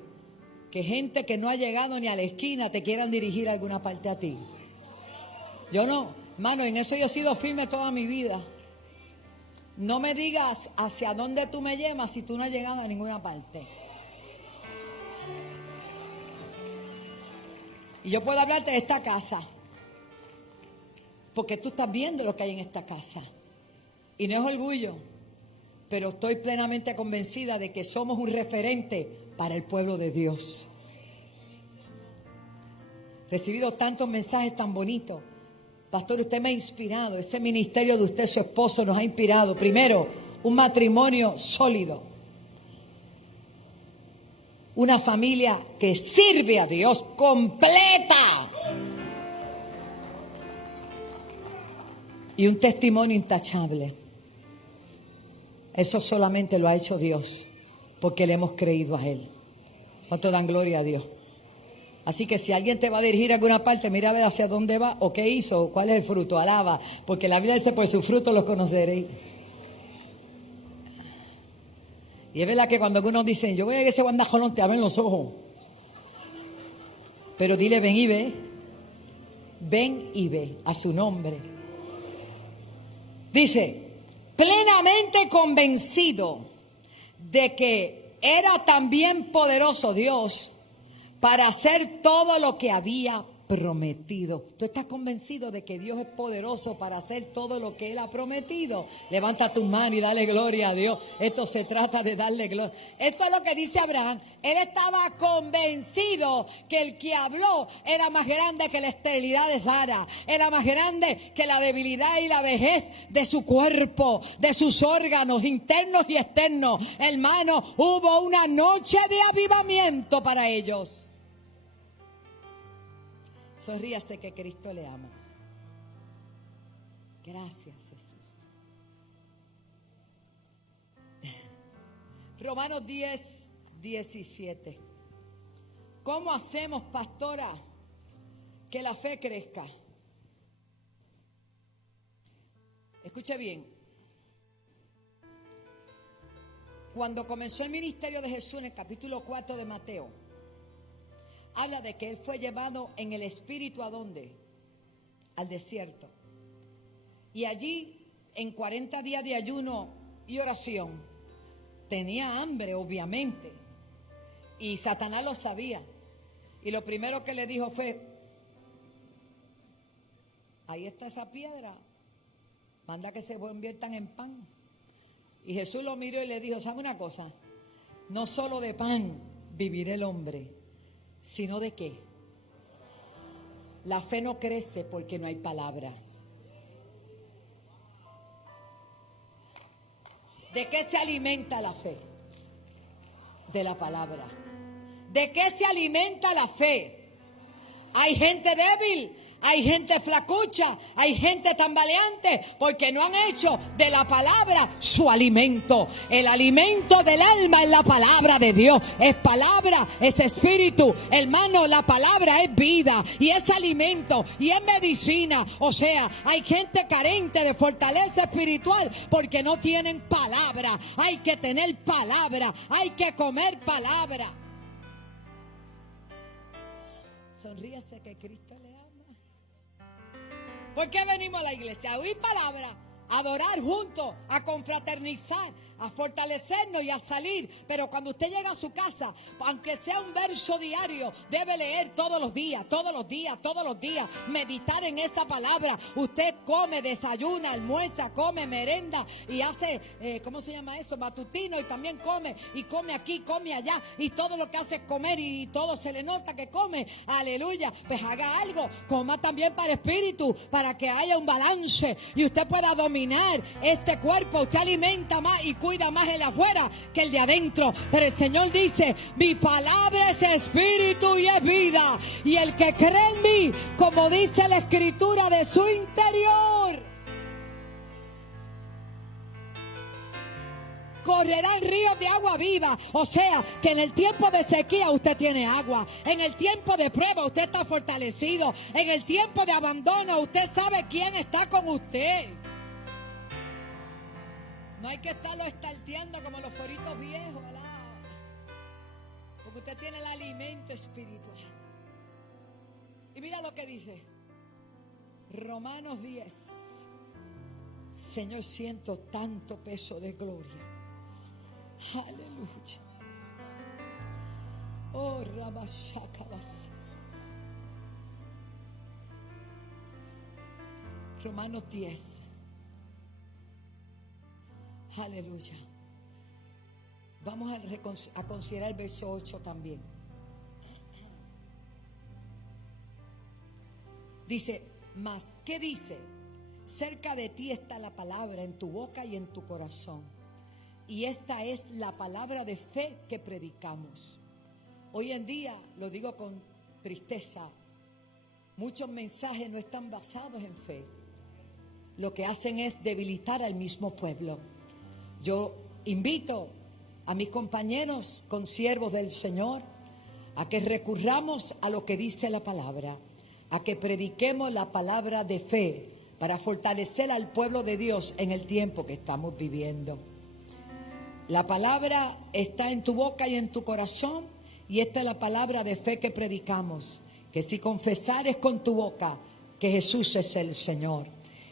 gente que no ha llegado ni a la esquina te quieran dirigir a alguna parte a ti? Yo no, hermano, en eso yo he sido firme toda mi vida. No me digas hacia dónde tú me llevas si tú no has llegado a ninguna parte. Y yo puedo hablarte de esta casa, porque tú estás viendo lo que hay en esta casa. Y no es orgullo, pero estoy plenamente convencida de que somos un referente para el pueblo de Dios. He recibido tantos mensajes tan bonitos. Pastor, usted me ha inspirado. Ese ministerio de usted, su esposo, nos ha inspirado. Primero, un matrimonio sólido. Una familia que sirve a Dios completa. Y un testimonio intachable. Eso solamente lo ha hecho Dios, porque le hemos creído a Él. ¿Cuánto dan gloria a Dios? Así que si alguien te va a dirigir a alguna parte, mira a ver hacia dónde va o qué hizo, o cuál es el fruto, alaba. Porque la Biblia dice, por su fruto los conoceréis. Y es verdad que cuando algunos dicen, yo voy a ese guandajolón, te abren los ojos. Pero dile, ven y ve. Ven y ve a su nombre. Dice, plenamente convencido de que era también poderoso Dios para hacer todo lo que había prometido. ¿Tú estás convencido de que Dios es poderoso para hacer todo lo que Él ha prometido? Levanta tu mano y dale gloria a Dios. Esto se trata de darle gloria. Esto es lo que dice Abraham. Él estaba convencido que el que habló era más grande que la esterilidad de Sara. Era más grande que la debilidad y la vejez de su cuerpo, de sus órganos internos y externos. Hermano, hubo una noche de avivamiento para ellos. Sonríase que Cristo le ama. Gracias, Jesús. Romanos 10, 17. ¿Cómo hacemos, pastora, que la fe crezca? Escuche bien. Cuando comenzó el ministerio de Jesús en el capítulo 4 de Mateo, habla de que Él fue llevado en el Espíritu, ¿a dónde? Al desierto. Y allí, en 40 días de ayuno y oración, tenía hambre, obviamente. Y Satanás lo sabía. Y lo primero que le dijo fue, ahí está esa piedra, manda que se conviertan en pan. Y Jesús lo miró y le dijo, ¿sabe una cosa? No solo de pan vivirá el hombre, sino de qué. La fe no crece porque no hay palabra. ¿De qué se alimenta la fe? De la palabra. ¿De qué se alimenta la fe? Hay gente débil, hay gente flacucha, hay gente tambaleante, porque no han hecho de la palabra su alimento. El alimento del alma es la palabra de Dios. Es palabra, es espíritu. Hermano, la palabra es vida y es alimento y es medicina. O sea, hay gente carente de fortaleza espiritual porque no tienen palabra. Hay que tener palabra, hay que comer palabra. Sonríese que Cristo le ama. ¿Por qué venimos a la iglesia? A oír palabra, a adorar juntos, a confraternizar, a fortalecernos y a salir. Pero cuando usted llega a su casa, aunque sea un verso diario, debe leer todos los días, todos los días, todos los días. Meditar en esa palabra. Usted come, desayuna, almuerza, come, merenda y hace, ¿cómo se llama eso? Matutino, y también come. Y come aquí, come allá. Y todo lo que hace es comer y todo se le nota que come. Aleluya. Pues haga algo. Coma también para espíritu, para que haya un balance y usted pueda dominar este cuerpo. Usted alimenta más y cuida más el de afuera que el de adentro. Pero el Señor dice: mi palabra es espíritu y es vida. Y el que cree en mí, como dice la escritura, de su interior correrán ríos de agua viva. O sea, que en el tiempo de sequía usted tiene agua. En el tiempo de prueba usted está fortalecido. En el tiempo de abandono usted sabe quién está con usted. No hay que estarlo estalteando como los foritos viejos, ¿verdad? Porque usted tiene el alimento espiritual. Y mira lo que dice Romanos 10. Señor, siento tanto peso de gloria. Aleluya. Oh, Rabashakabas. Romanos 10. Aleluya. Vamos a considerar el verso 8 también. Dice, mas, ¿qué dice? Cerca de ti está la palabra, en tu boca y en tu corazón. Y esta es la palabra de fe que predicamos. Hoy en día, lo digo con tristeza, muchos mensajes no están basados en fe. Lo que hacen es debilitar al mismo pueblo. Yo invito a mis compañeros consiervos del Señor a que recurramos a lo que dice la palabra, a que prediquemos la palabra de fe para fortalecer al pueblo de Dios en el tiempo que estamos viviendo. La palabra está en tu boca y en tu corazón, y esta es la palabra de fe que predicamos, que si confesares con tu boca que Jesús es el Señor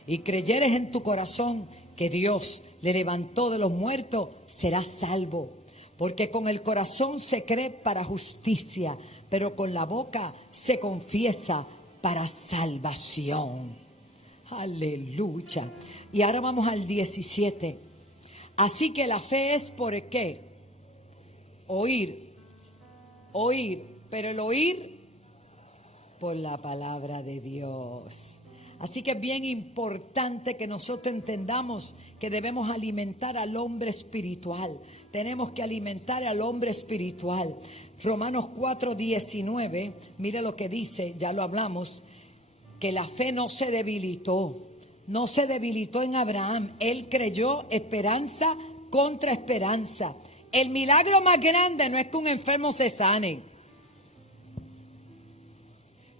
y creyeres en tu corazón que Dios le levantó de los muertos, serás salvo. Porque con el corazón se cree para justicia, pero con la boca se confiesa para salvación. Aleluya. Y ahora vamos al 17. Así que la fe es ¿por qué? Oír, pero el oír por la palabra de Dios. Así que es bien importante que nosotros entendamos que debemos alimentar al hombre espiritual. Tenemos que alimentar al hombre espiritual. Romanos 4:19, mire lo que dice, ya lo hablamos, que la fe no se debilitó. No se debilitó en Abraham. Él creyó, esperanza contra esperanza. El milagro más grande no es que un enfermo se sane.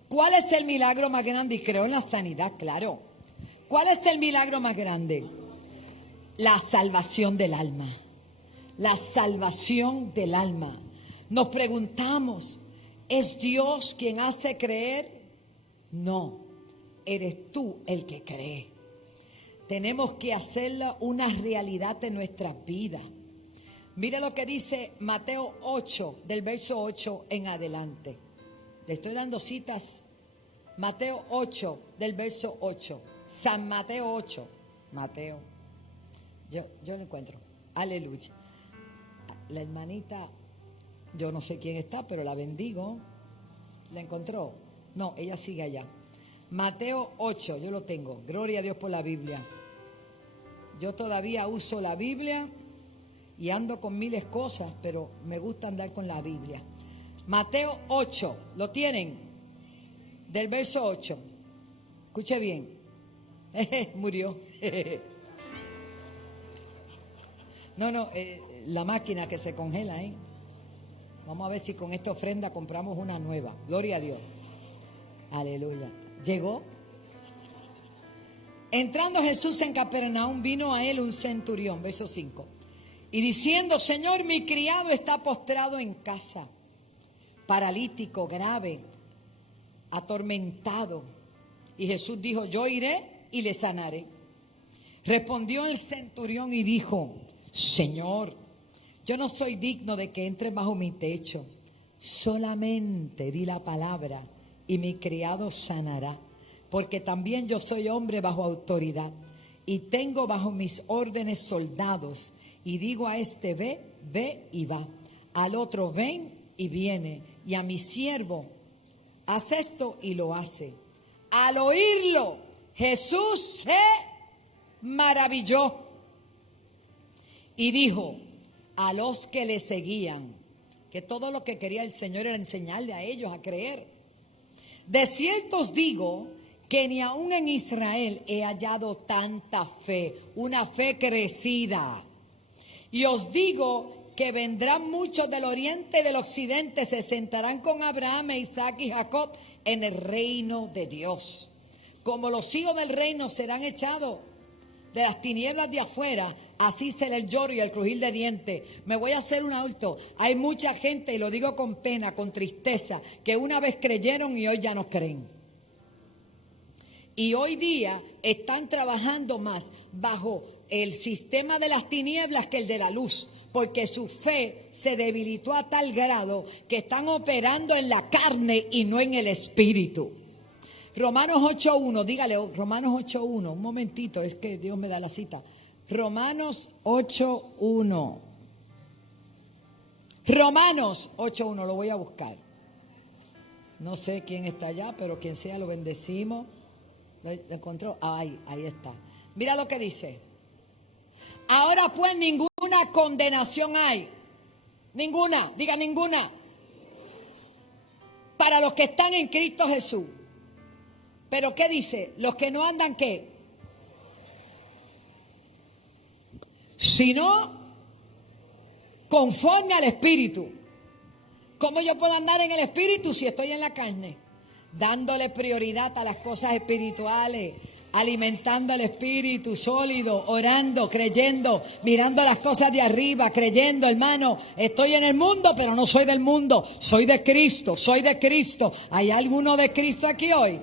¿Cuál es el milagro más grande? Y creo en la sanidad, claro. ¿Cuál es el milagro más grande? La salvación del alma. La salvación del alma. Nos preguntamos, ¿es Dios quien hace creer? No, eres tú el que cree. Tenemos que hacerla una realidad en nuestras vidas. Mira lo que dice Mateo 8, del verso 8 en adelante. Le estoy dando citas. Mateo 8, del verso 8. San Mateo 8. Mateo. Yo lo encuentro. Aleluya. La hermanita, yo no sé quién está, pero la bendigo. ¿La encontró? No, ella sigue allá. Mateo 8, yo lo tengo. Gloria a Dios por la Biblia. Yo todavía uso la Biblia y ando con miles cosas, pero me gusta andar con la Biblia. Mateo 8, ¿lo tienen? Del verso 8. Escuche bien. Murió. No, la máquina que se congela, ¿eh? Vamos a ver si con esta ofrenda compramos una nueva. Gloria a Dios. Aleluya. ¿Llegó? Entrando Jesús en Capernaum, vino a él un centurión, verso 5. Y diciendo, Señor, mi criado está postrado en casa, paralítico, grave, atormentado. Y Jesús dijo, yo iré y le sanaré. Respondió el centurión y dijo, Señor, yo no soy digno de que entres bajo mi techo. Solamente di la palabra y mi criado sanará. Porque también yo soy hombre bajo autoridad y tengo bajo mis órdenes soldados. Y digo a este, ve, ve y va. Al otro, ven y viene. Y a mi siervo, haz esto y lo hace. Al oírlo, Jesús se maravilló y dijo a los que le seguían, que todo lo que quería el Señor era enseñarle a ellos a creer. De cierto os digo que ni aún en Israel he hallado tanta fe, una fe crecida. Y os digo que vendrán muchos del oriente y del occidente, se sentarán con Abraham, Isaac y Jacob en el reino de Dios. Como los hijos del reino serán echados de las tinieblas de afuera, así será el lloro y el crujir de dientes. Me voy a hacer un alto. Hay mucha gente, y lo digo con pena, con tristeza, que una vez creyeron y hoy ya no creen. Y hoy día están trabajando más bajo el sistema de las tinieblas que el de la luz, porque su fe se debilitó a tal grado que están operando en la carne y no en el espíritu. Romanos 8.1, dígale, Romanos 8.1, un momentito, es que Dios me da la cita. Romanos 8.1. Romanos 8.1, lo voy a buscar. No sé quién está allá, pero quien sea lo bendecimos. ¿Lo encontró? Ahí está. Mira lo que dice. Ahora pues ninguna condenación hay. Ninguna, diga ninguna. Para los que están en Cristo Jesús. Pero ¿qué dice? Los que no andan ¿qué? Sino conforme al Espíritu. ¿Cómo yo puedo andar en el Espíritu si estoy en la carne? Dándole prioridad a las cosas espirituales, alimentando el espíritu sólido, orando, creyendo, mirando las cosas de arriba, creyendo, hermano, estoy en el mundo, pero no soy del mundo, soy de Cristo, soy de Cristo. ¿Hay alguno de Cristo aquí hoy?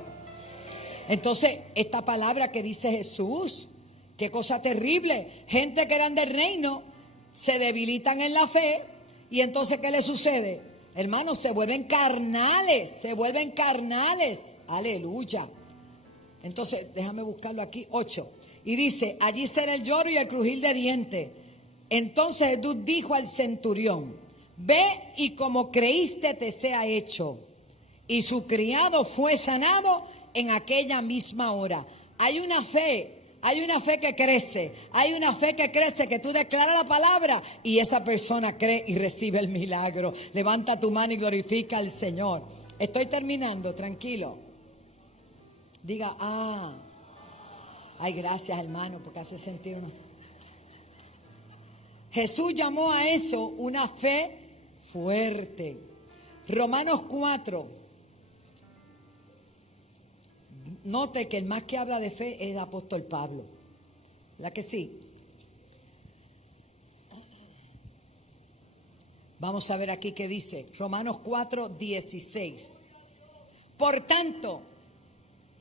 Entonces, esta palabra que dice Jesús, qué cosa terrible. Gente que eran del reino, se debilitan en la fe, y entonces, ¿qué le sucede? Hermanos, se vuelven carnales, aleluya. Entonces, déjame buscarlo aquí, 8. Y dice, allí será el lloro y el crujir de dientes. Entonces Jesús dijo al centurión, ve y como creíste te sea hecho. Y su criado fue sanado en aquella misma hora. Hay una fe que crece, que tú declaras la palabra y esa persona cree y recibe el milagro. Levanta tu mano y glorifica al Señor. Estoy terminando, tranquilo. Diga, ay, gracias hermano, porque hace sentir uno. Jesús llamó a eso una fe fuerte. Romanos 4. Note que el más que habla de fe es el apóstol Pablo. ¿La que sí? Vamos a ver aquí qué dice. Romanos 4:16. Por tanto,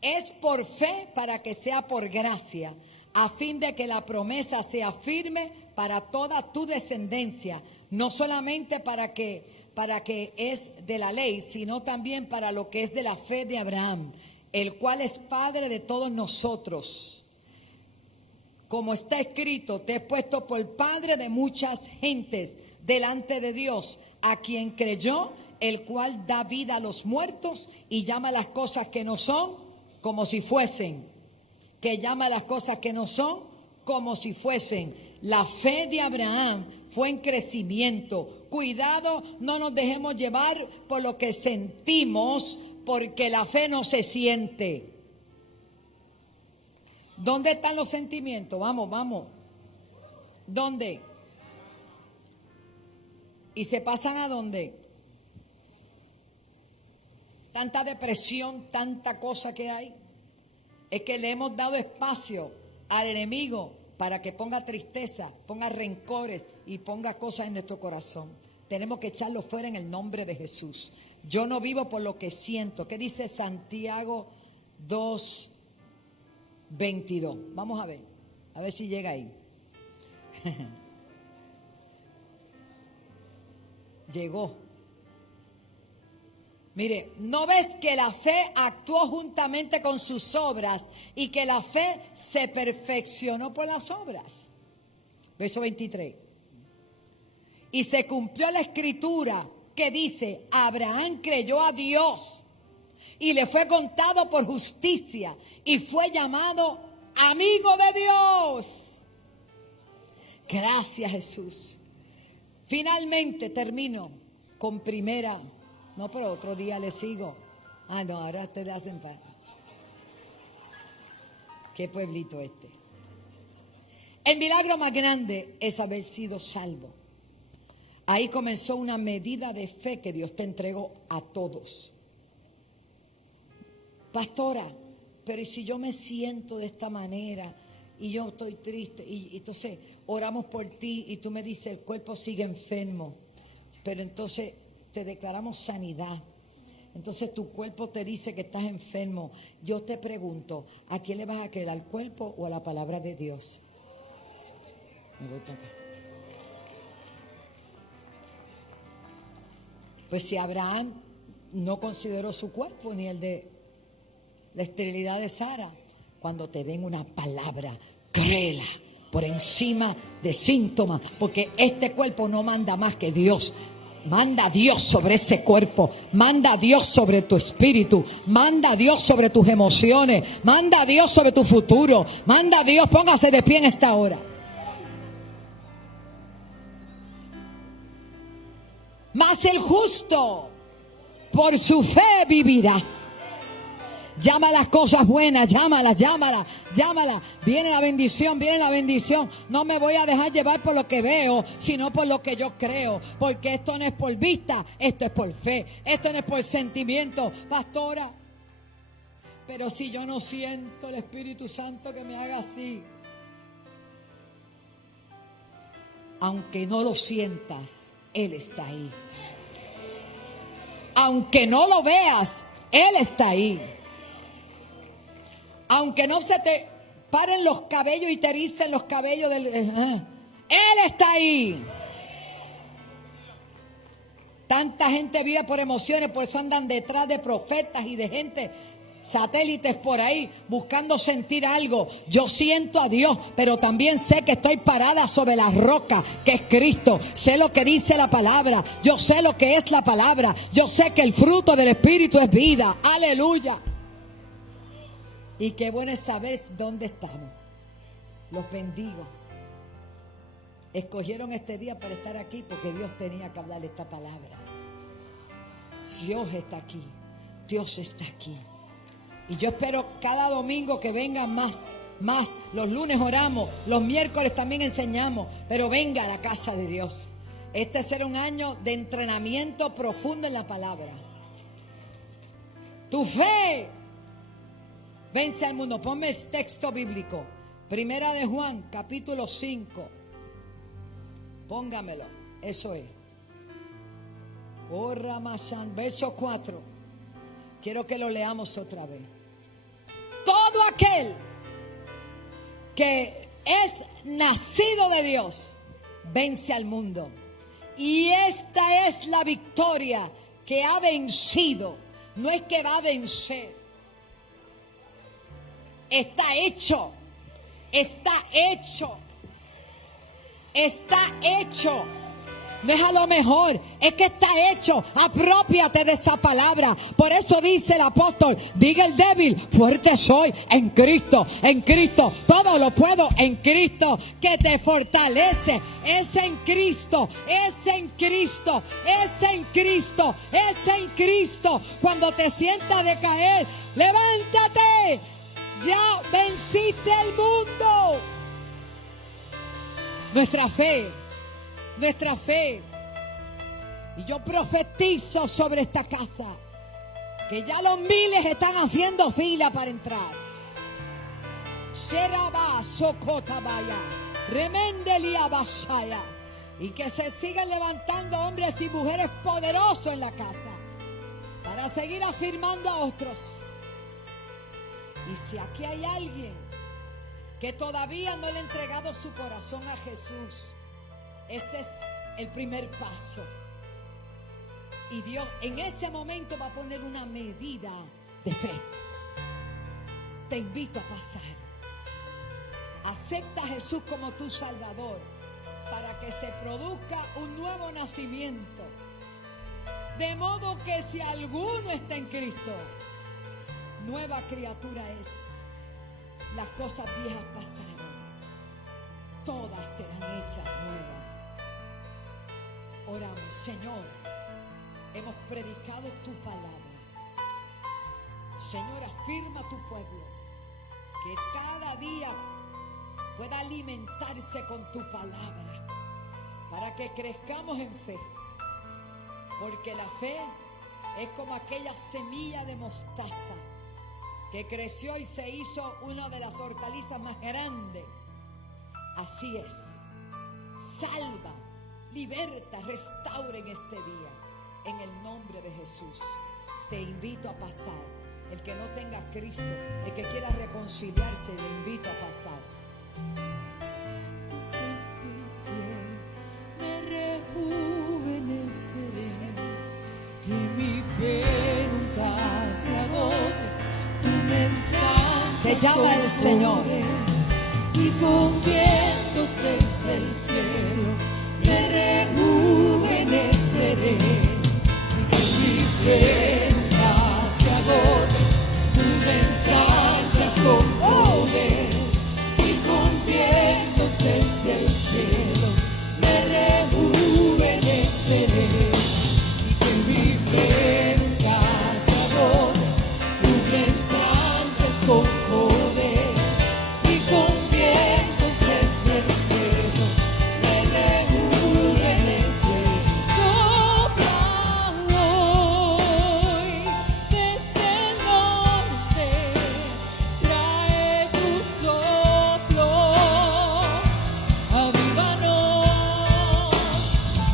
es por fe para que sea por gracia, a fin de que la promesa sea firme para toda tu descendencia, no solamente para que es de la ley, sino también para lo que es de la fe de Abraham, el cual es Padre de todos nosotros. Como está escrito, te he puesto por Padre de muchas gentes delante de Dios, a quien creyó, el cual da vida a los muertos y llama las cosas que no son como si fuesen. Que llama las cosas que no son como si fuesen. La fe de Abraham fue en crecimiento. Cuidado, no nos dejemos llevar por lo que sentimos, porque la fe no se siente. ¿Dónde están los sentimientos? Vamos. ¿Dónde? ¿Y se pasan a dónde? Tanta depresión, tanta cosa que hay. Es que le hemos dado espacio al enemigo para que ponga tristeza, ponga rencores y ponga cosas en nuestro corazón. Tenemos que echarlo fuera en el nombre de Jesús. Yo no vivo por lo que siento. ¿Qué dice Santiago 2:22? Vamos a ver si llega ahí. llegó. Mire, ¿no ves que la fe actuó juntamente con sus obras y que la fe se perfeccionó por las obras? Verso 23. Y se cumplió la escritura que dice, Abraham creyó a Dios y le fue contado por justicia y fue llamado amigo de Dios. Gracias, Jesús. Finalmente termino con primera. No, pero otro día le sigo. Ah, no, ahora te hacen paz. Qué pueblito este. El milagro más grande es haber sido salvo. Ahí comenzó una medida de fe que Dios te entregó a todos. Pastora, pero ¿y si yo me siento de esta manera y yo estoy triste? Y entonces oramos por ti y tú me dices, el cuerpo sigue enfermo. Pero entonces te declaramos sanidad. Entonces tu cuerpo te dice que estás enfermo. Yo te pregunto, ¿a quién le vas a creer? ¿Al cuerpo o a la palabra de Dios? Me voy para acá. Pues si Abraham no consideró su cuerpo ni el de la esterilidad de Sara, cuando te den una palabra, créela por encima de síntomas, porque este cuerpo no manda más que Dios. Manda a Dios sobre ese cuerpo, manda a Dios sobre tu espíritu, manda a Dios sobre tus emociones, manda a Dios sobre tu futuro, manda a Dios, póngase de pie en esta hora. Mas el justo por su fe vivirá. Llama las cosas buenas, llámalas. Viene la bendición. No me voy a dejar llevar por lo que veo, sino por lo que yo creo. Porque esto no es por vista, esto es por fe. Esto no es por sentimiento, pastora. Pero si yo no siento el Espíritu Santo que me haga así. Aunque no lo sientas, Él está ahí. Aunque no lo veas, Él está ahí. Aunque no se te paren los cabellos y te ericen los cabellos Él está ahí. Tanta gente vive por emociones, por eso andan detrás de profetas y de gente, satélites por ahí, buscando sentir algo. Yo siento a Dios, pero también sé que estoy parada sobre la roca, que es Cristo. Sé lo que dice la palabra. Yo sé lo que es la palabra. Yo sé que el fruto del Espíritu es vida. Aleluya. Y qué bueno es saber dónde estamos. Los bendigo. Escogieron este día para estar aquí porque Dios tenía que hablar esta palabra. Dios está aquí. Dios está aquí. Y yo espero cada domingo que vengan más. Los lunes oramos, los miércoles también enseñamos, pero venga a la casa de Dios. Este será un año de entrenamiento profundo en la palabra. Tu fe vence al mundo. Ponme el texto bíblico. Primera de Juan, capítulo 5. Póngamelo. Eso es. Oh, Ramazán, verso 4. Quiero que lo leamos otra vez. Todo aquel que es nacido de Dios vence al mundo. Y esta es la victoria que ha vencido. No es que va a vencer. Está hecho. Está hecho. Está hecho. No es a lo mejor, es que está hecho. Aprópiate de esa palabra. Por eso dice el apóstol, diga el débil, fuerte soy en Cristo. En Cristo, todo lo puedo en Cristo que te fortalece. Es en Cristo, es en Cristo, es en Cristo, es en Cristo. Cuando te sientas decaer, levántate. Ya venciste el mundo. Nuestra fe. Y yo profetizo sobre esta casa que ya los miles están haciendo fila para entrar. Y que se sigan levantando hombres y mujeres poderosos en la casa para seguir afirmando a otros. Y si aquí hay alguien que todavía no le ha entregado su corazón a Jesús, ese es el primer paso. Y Dios en ese momento va a poner una medida de fe. Te invito a pasar. Acepta a Jesús como tu Salvador para que se produzca un nuevo nacimiento. De modo que si alguno está en Cristo, nueva criatura es. Las cosas viejas pasaron, todas serán hechas nuevas. Oramos, Señor, hemos predicado tu palabra. Señor, afirma a tu pueblo que cada día pueda alimentarse con tu palabra para que crezcamos en fe. Porque la fe es como aquella semilla de mostaza que creció y se hizo una de las hortalizas más grandes. Así es. Salva, liberta, restaura en este día. En el nombre de Jesús. Te invito a pasar. El que no tenga a Cristo, el que quiera reconciliarse, le invito a pasar. Me rejuveneceré, que mi fe nunca se agote. Tu mensaje te llama el Señor y con vientos desde el cielo me rejuveneceré, que mi fe nunca se agote. Tú me ensanchas con poder y con vientos desde el cielo me rejuveneceré, y que mi fe nunca se agote. Tú me ensanchas con poder y con vientos desde el cielo me rejuveneceré. Sopla hoy desde el norte, trae tu soplo, avívanos.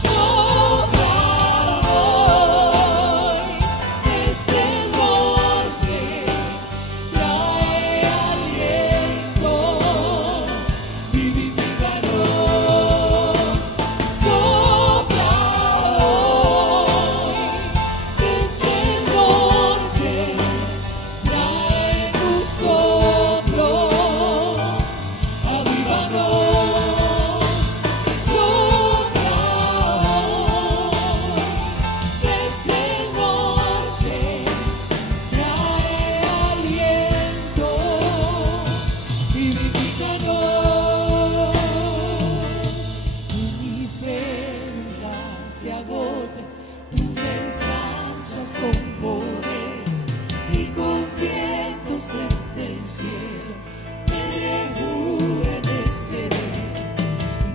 Sopla hoy desde el norte, trae aliento, vivifícanos. Sopla hoy desde el norte, trae tu soplo, avívanos. Sopla hoy desde el norte, trae aliento, vivifícanos. Que mi fe nunca se agote, tú me ensanchas con poder y con vientos desde el cielo me rejuveneceré.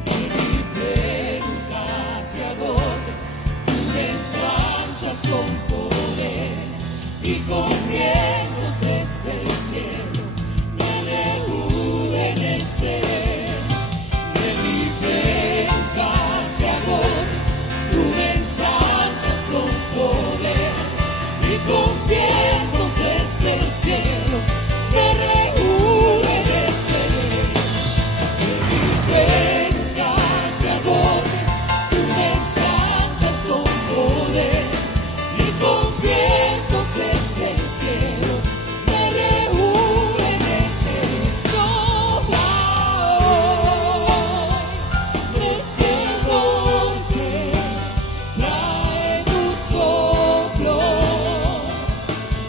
Que mi fe nunca se agote, tú me ensanchas con poder y con vientos desde el cielo me rejuveneceré. Que mi fe nunca se agote, tú me ensanchas con poder y con vientos desde el cielo me rejuveneceré. Que mi fe nunca se agote, tú me ensanchas con poder y con vientos desde el cielo me rejuveneceré. Sopla hoy desde el norte, trae tu soplo,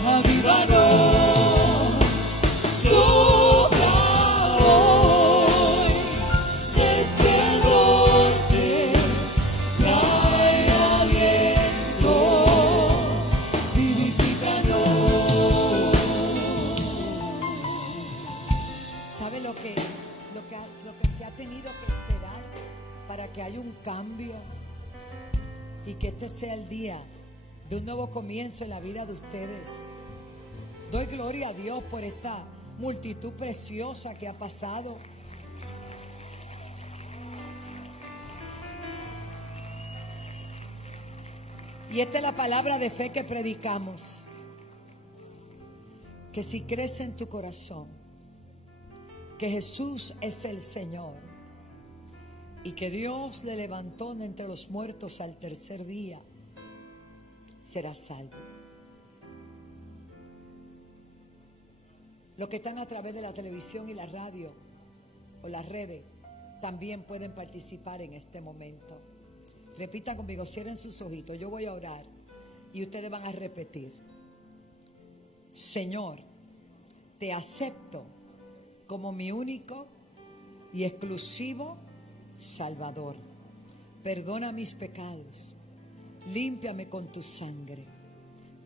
avívanos. Sopla hoy desde el norte, trae aliento, vivifícanos. ¿Sabe lo que se ha tenido que esperar para que haya un cambio? Y que este sea el día de un nuevo comienzo en la vida de ustedes. Doy gloria a Dios por esta multitud preciosa que ha pasado. Y esta es la palabra de fe que predicamos. Que si crees en tu corazón que Jesús es el Señor y que Dios le levantó de entre los muertos al tercer día, serás salvo. Los que están a través de la televisión y la radio o las redes también pueden participar en este momento. Repitan conmigo, cierren sus ojitos, yo voy a orar y ustedes van a repetir. Señor, te acepto como mi único y exclusivo Salvador. Perdona mis pecados, límpiame con tu sangre.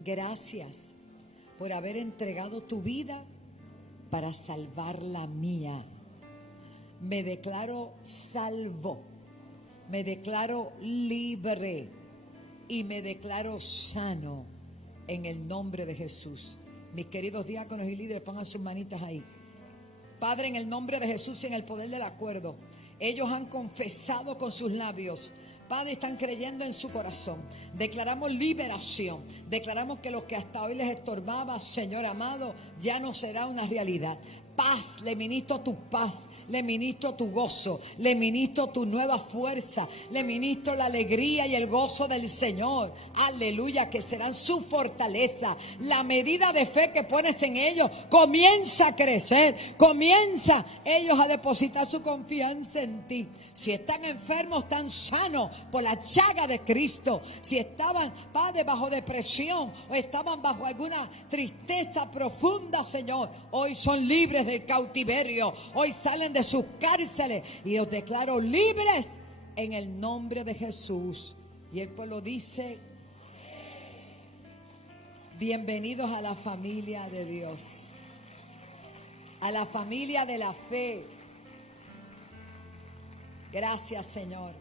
Gracias por haber entregado tu vida para salvar la mía. Me declaro salvo, me declaro libre y me declaro sano en el nombre de Jesús. Mis queridos diáconos y líderes, pongan sus manitas ahí. Padre, en el nombre de Jesús y en el poder del acuerdo, ellos han confesado con sus labios. Padre, están creyendo en su corazón. Declaramos liberación. Declaramos que lo que hasta hoy les estorbaba, Señor amado, ya no será una realidad. Paz, le ministro tu paz, le ministro tu gozo, le ministro tu nueva fuerza, le ministro la alegría y el gozo del Señor. Aleluya, que serán su fortaleza. La medida de fe que pones en ellos comienza a crecer, comienza ellos a depositar su confianza en ti. Si están enfermos, están sanos por la llaga de Cristo. Si estaban, Padre, bajo depresión o estaban bajo alguna tristeza profunda, Señor, hoy son libres del cautiverio, hoy salen de sus cárceles y los declaro libres en el nombre de Jesús. Y el pueblo dice: bienvenidos a la familia de Dios, a la familia de la fe. Gracias, Señor.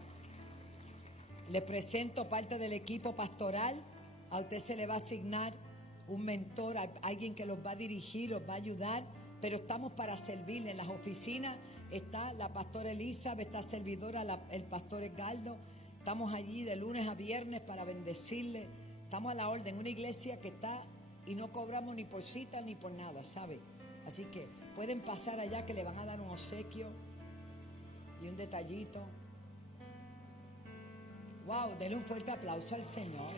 Les presento parte del equipo pastoral. A usted se le va a asignar un mentor, alguien que los va a dirigir, los va a ayudar. Pero estamos para servirle. En las oficinas está la pastora Elizabeth, está servidora el pastor Edgardo. Estamos allí de lunes a viernes para bendecirle. Estamos a la orden. Una iglesia que está y no cobramos ni por cita ni por nada, ¿sabe? Así que pueden pasar allá que le van a dar un obsequio y un detallito. Wow, denle un fuerte aplauso al Señor.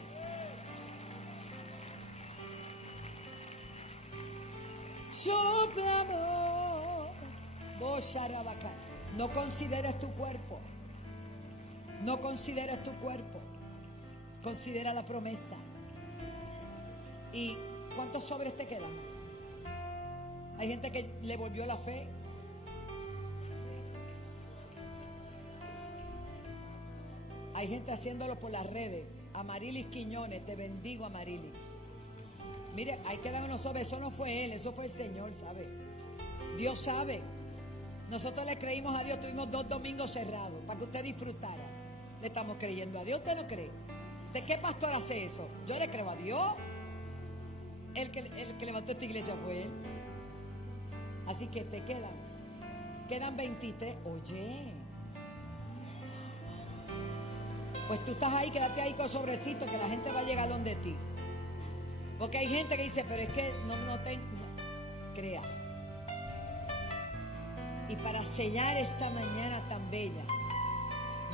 Su clamor. No consideres tu cuerpo. No consideres tu cuerpo. Considera la promesa. ¿Y cuántos sobres te quedan? Hay gente que le volvió la fe. Hay gente haciéndolo por las redes. Amarilis Quiñones, te bendigo, Amarilis. Mire, ahí quedan unos sobres. Eso no fue él, eso fue el Señor, ¿sabes? Dios sabe. Nosotros le creímos a Dios, tuvimos 2 domingos cerrados para que usted disfrutara. Le estamos creyendo a Dios, ¿usted no cree? ¿De qué pastor hace eso? Yo le creo a Dios. El que levantó esta iglesia fue él. Así que te quedan 23. Oye, pues tú estás ahí, quédate ahí con sobrecito, que la gente va a llegar donde ti. Porque hay gente que dice, pero es que no tengo. Crea. Y para sellar esta mañana tan bella,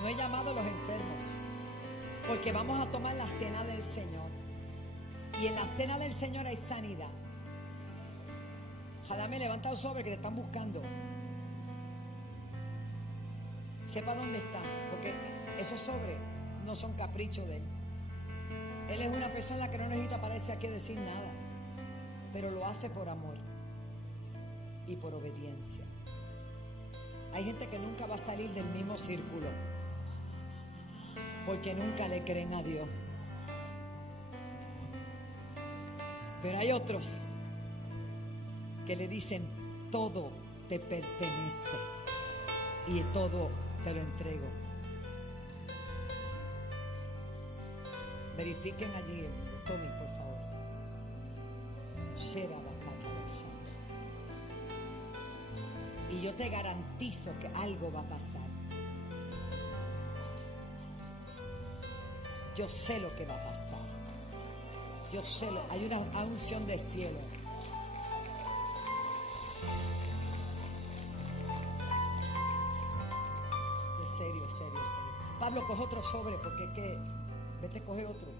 no he llamado a los enfermos, porque vamos a tomar la cena del Señor. Y en la cena del Señor hay sanidad. Ojalá me levanta un sobre que te están buscando. Sepa dónde está, porque esos sobres no son caprichos de él. Él es una persona que no necesita pararse aquí a decir nada, pero lo hace por amor y por obediencia. Hay gente que nunca va a salir del mismo círculo porque nunca le creen a Dios. Pero hay otros que le dicen: todo te pertenece y todo te lo entrego. Verifiquen allí, Tommy, por favor. Y yo te garantizo que algo va a pasar. Yo sé lo que va a pasar. Yo sé, hay una unción del cielo. Es serio. Pablo, coge otro sobre, porque es que... Vete a coger otro.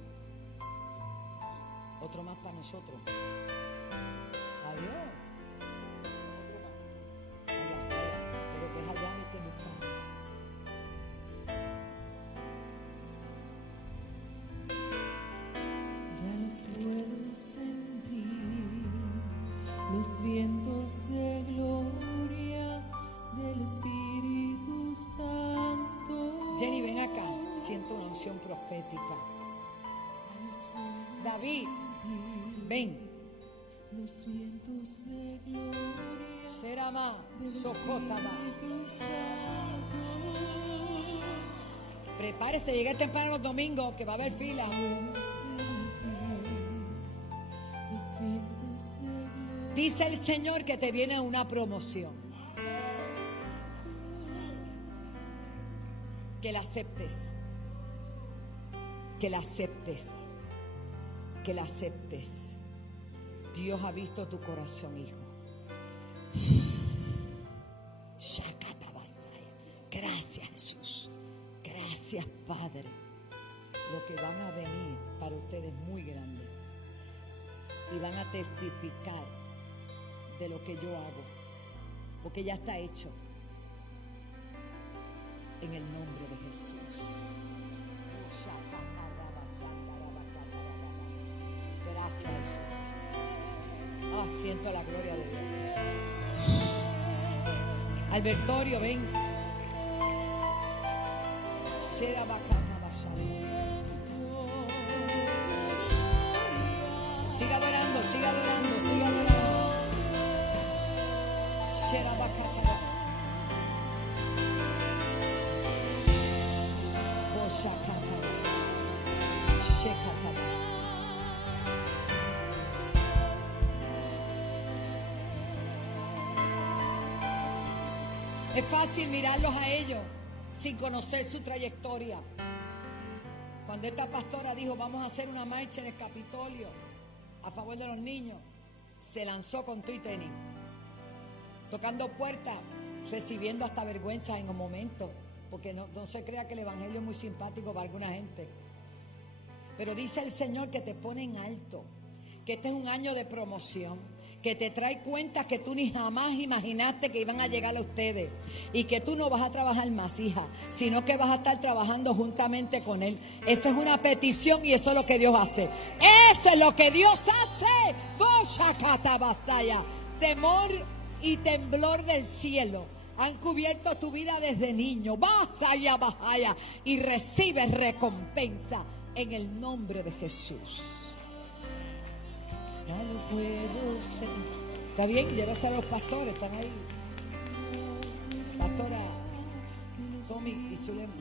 Otro más para nosotros. Adiós. Allá, pero que es allá ni te buscando. Ya los puedo sentir, los vientos de gloria del Espíritu Santo. Jenny, ven acá. Siento una unción profética. David, ven. Los vientos de gloria Serama, del Socotama. Espíritu Santo. Prepárese, llegue temprano los domingos que va a haber fila. Los vientos de gloria. Dice el Señor que te viene una promoción. Que la aceptes. Que la aceptes. Que la aceptes. Dios ha visto tu corazón, hijo. Gracias, Jesús. Gracias, Padre. Lo que van a venir para ustedes es muy grande. Y van a testificar de lo que yo hago. Porque ya está hecho. En el nombre de Jesús. Gracias, Jesús. Siento la gloria de Dios. Albertorio, ven. Siga adorando, siga adorando, siga adorando. Es fácil mirarlos a ellos sin conocer su trayectoria. Cuando esta pastora dijo vamos a hacer una marcha en el Capitolio a favor de los niños, se lanzó con tu y tenis, tocando puertas, recibiendo hasta vergüenza en un momento, porque no se crea que el evangelio es muy simpático para alguna gente. Pero dice el Señor que te pone en alto, que este es un año de promoción, que te trae cuentas que tú ni jamás imaginaste que iban a llegar a ustedes, y que tú no vas a trabajar más, hija, sino que vas a estar trabajando juntamente con Él. Esa es una petición y eso es lo que Dios hace. Eso es lo que Dios hace. Temor y temblor del cielo han cubierto tu vida desde niño. Vasaya, bajaya, y recibes recompensa en el nombre de Jesús. Ya no puedo ser. Está bien, yo no sé a los pastores, están ahí. Pastora Tommy y Zulema.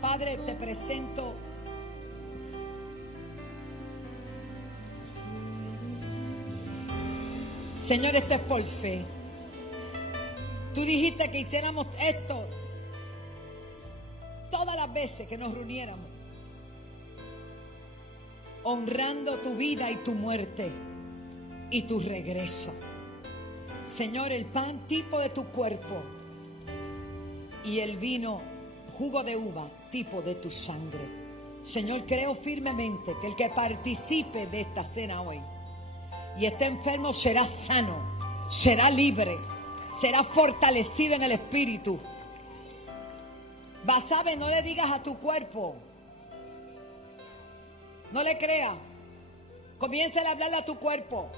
Padre, te presento Señor, esto es por fe. Tú dijiste que hiciéramos esto todas las veces que nos reuniéramos, honrando tu vida y tu muerte y tu regreso. Señor, el pan tipo de tu cuerpo y el vino, jugo de uva, tipo de tu sangre. Señor, creo firmemente que el que participe de esta cena hoy y esté enfermo será sano, será libre, será fortalecido en el espíritu. Basabe, no le digas a tu cuerpo, no le creas. Comienza a hablarle a tu cuerpo.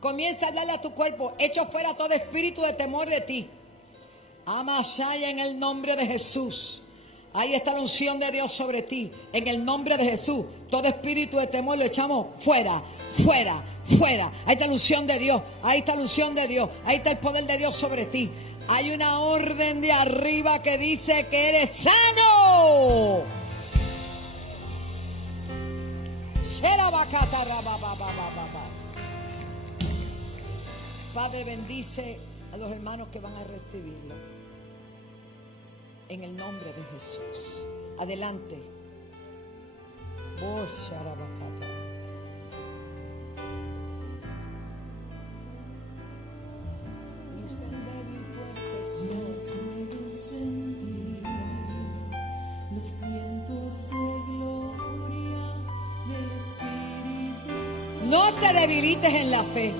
Comienza a hablarle a tu cuerpo. Echo fuera todo espíritu de temor de ti. Amashaya, en el nombre de Jesús. Ahí está la unción de Dios sobre ti. En el nombre de Jesús. Todo espíritu de temor lo echamos fuera, fuera, fuera. Ahí está la unción de Dios. Ahí está la unción de Dios. Ahí está el poder de Dios sobre ti. Hay una orden de arriba que dice que eres sano. Padre, bendice a los hermanos que van a recibirlo en el nombre de Jesús. Adelante. Dice el débil fuerte, puedo sentir los vientos de gloria del Espíritu No te debilites en la fe.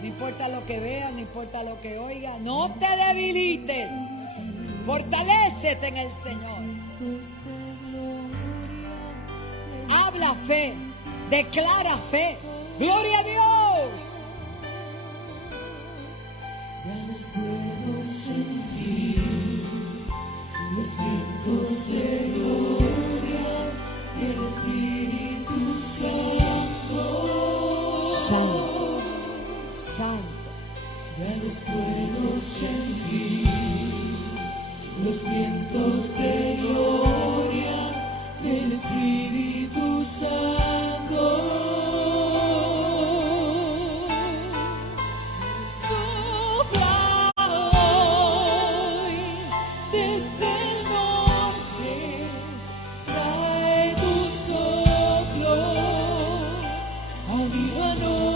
No importa lo que veas, no importa lo que oigas, no te debilites. Fortalécete en el Señor. Habla fe, declara fe. Gloria a Dios. Ya los puedo sentir, los vientos de gloria del Espíritu Santo. Santo, Santo. Ya los puedo sentir, los vientos de gloria del Espíritu Santo. Sopla hoy desde el norte, trae tu soplo, avívanos.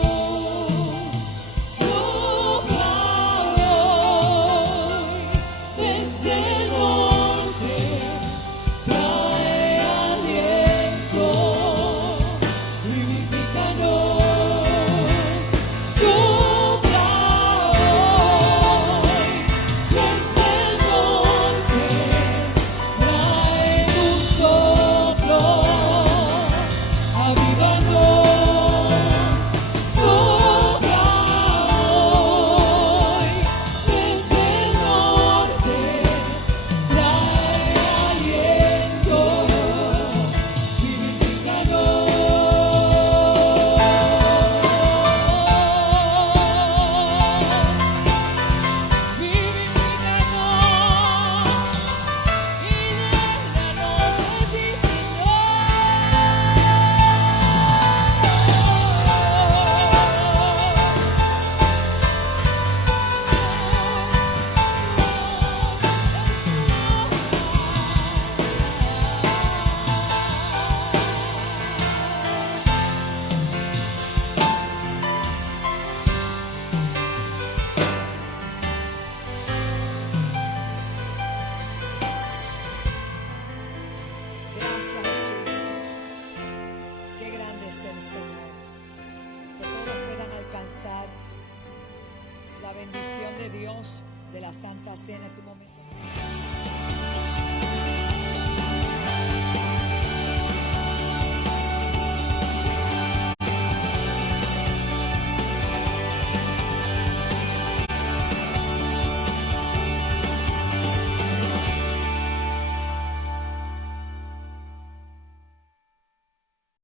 Sopla hoy desde el norte, trae aliento, vivifícanos. Sopla hoy desde el norte, trae tu soplo, avívanos. Sopla hoy desde el norte, trae aliento, vivifícanos. Gracias, Jesús. Qué grande es el Señor. Que todos puedan alcanzar la bendición de Dios de la Santa Cena en tu momento.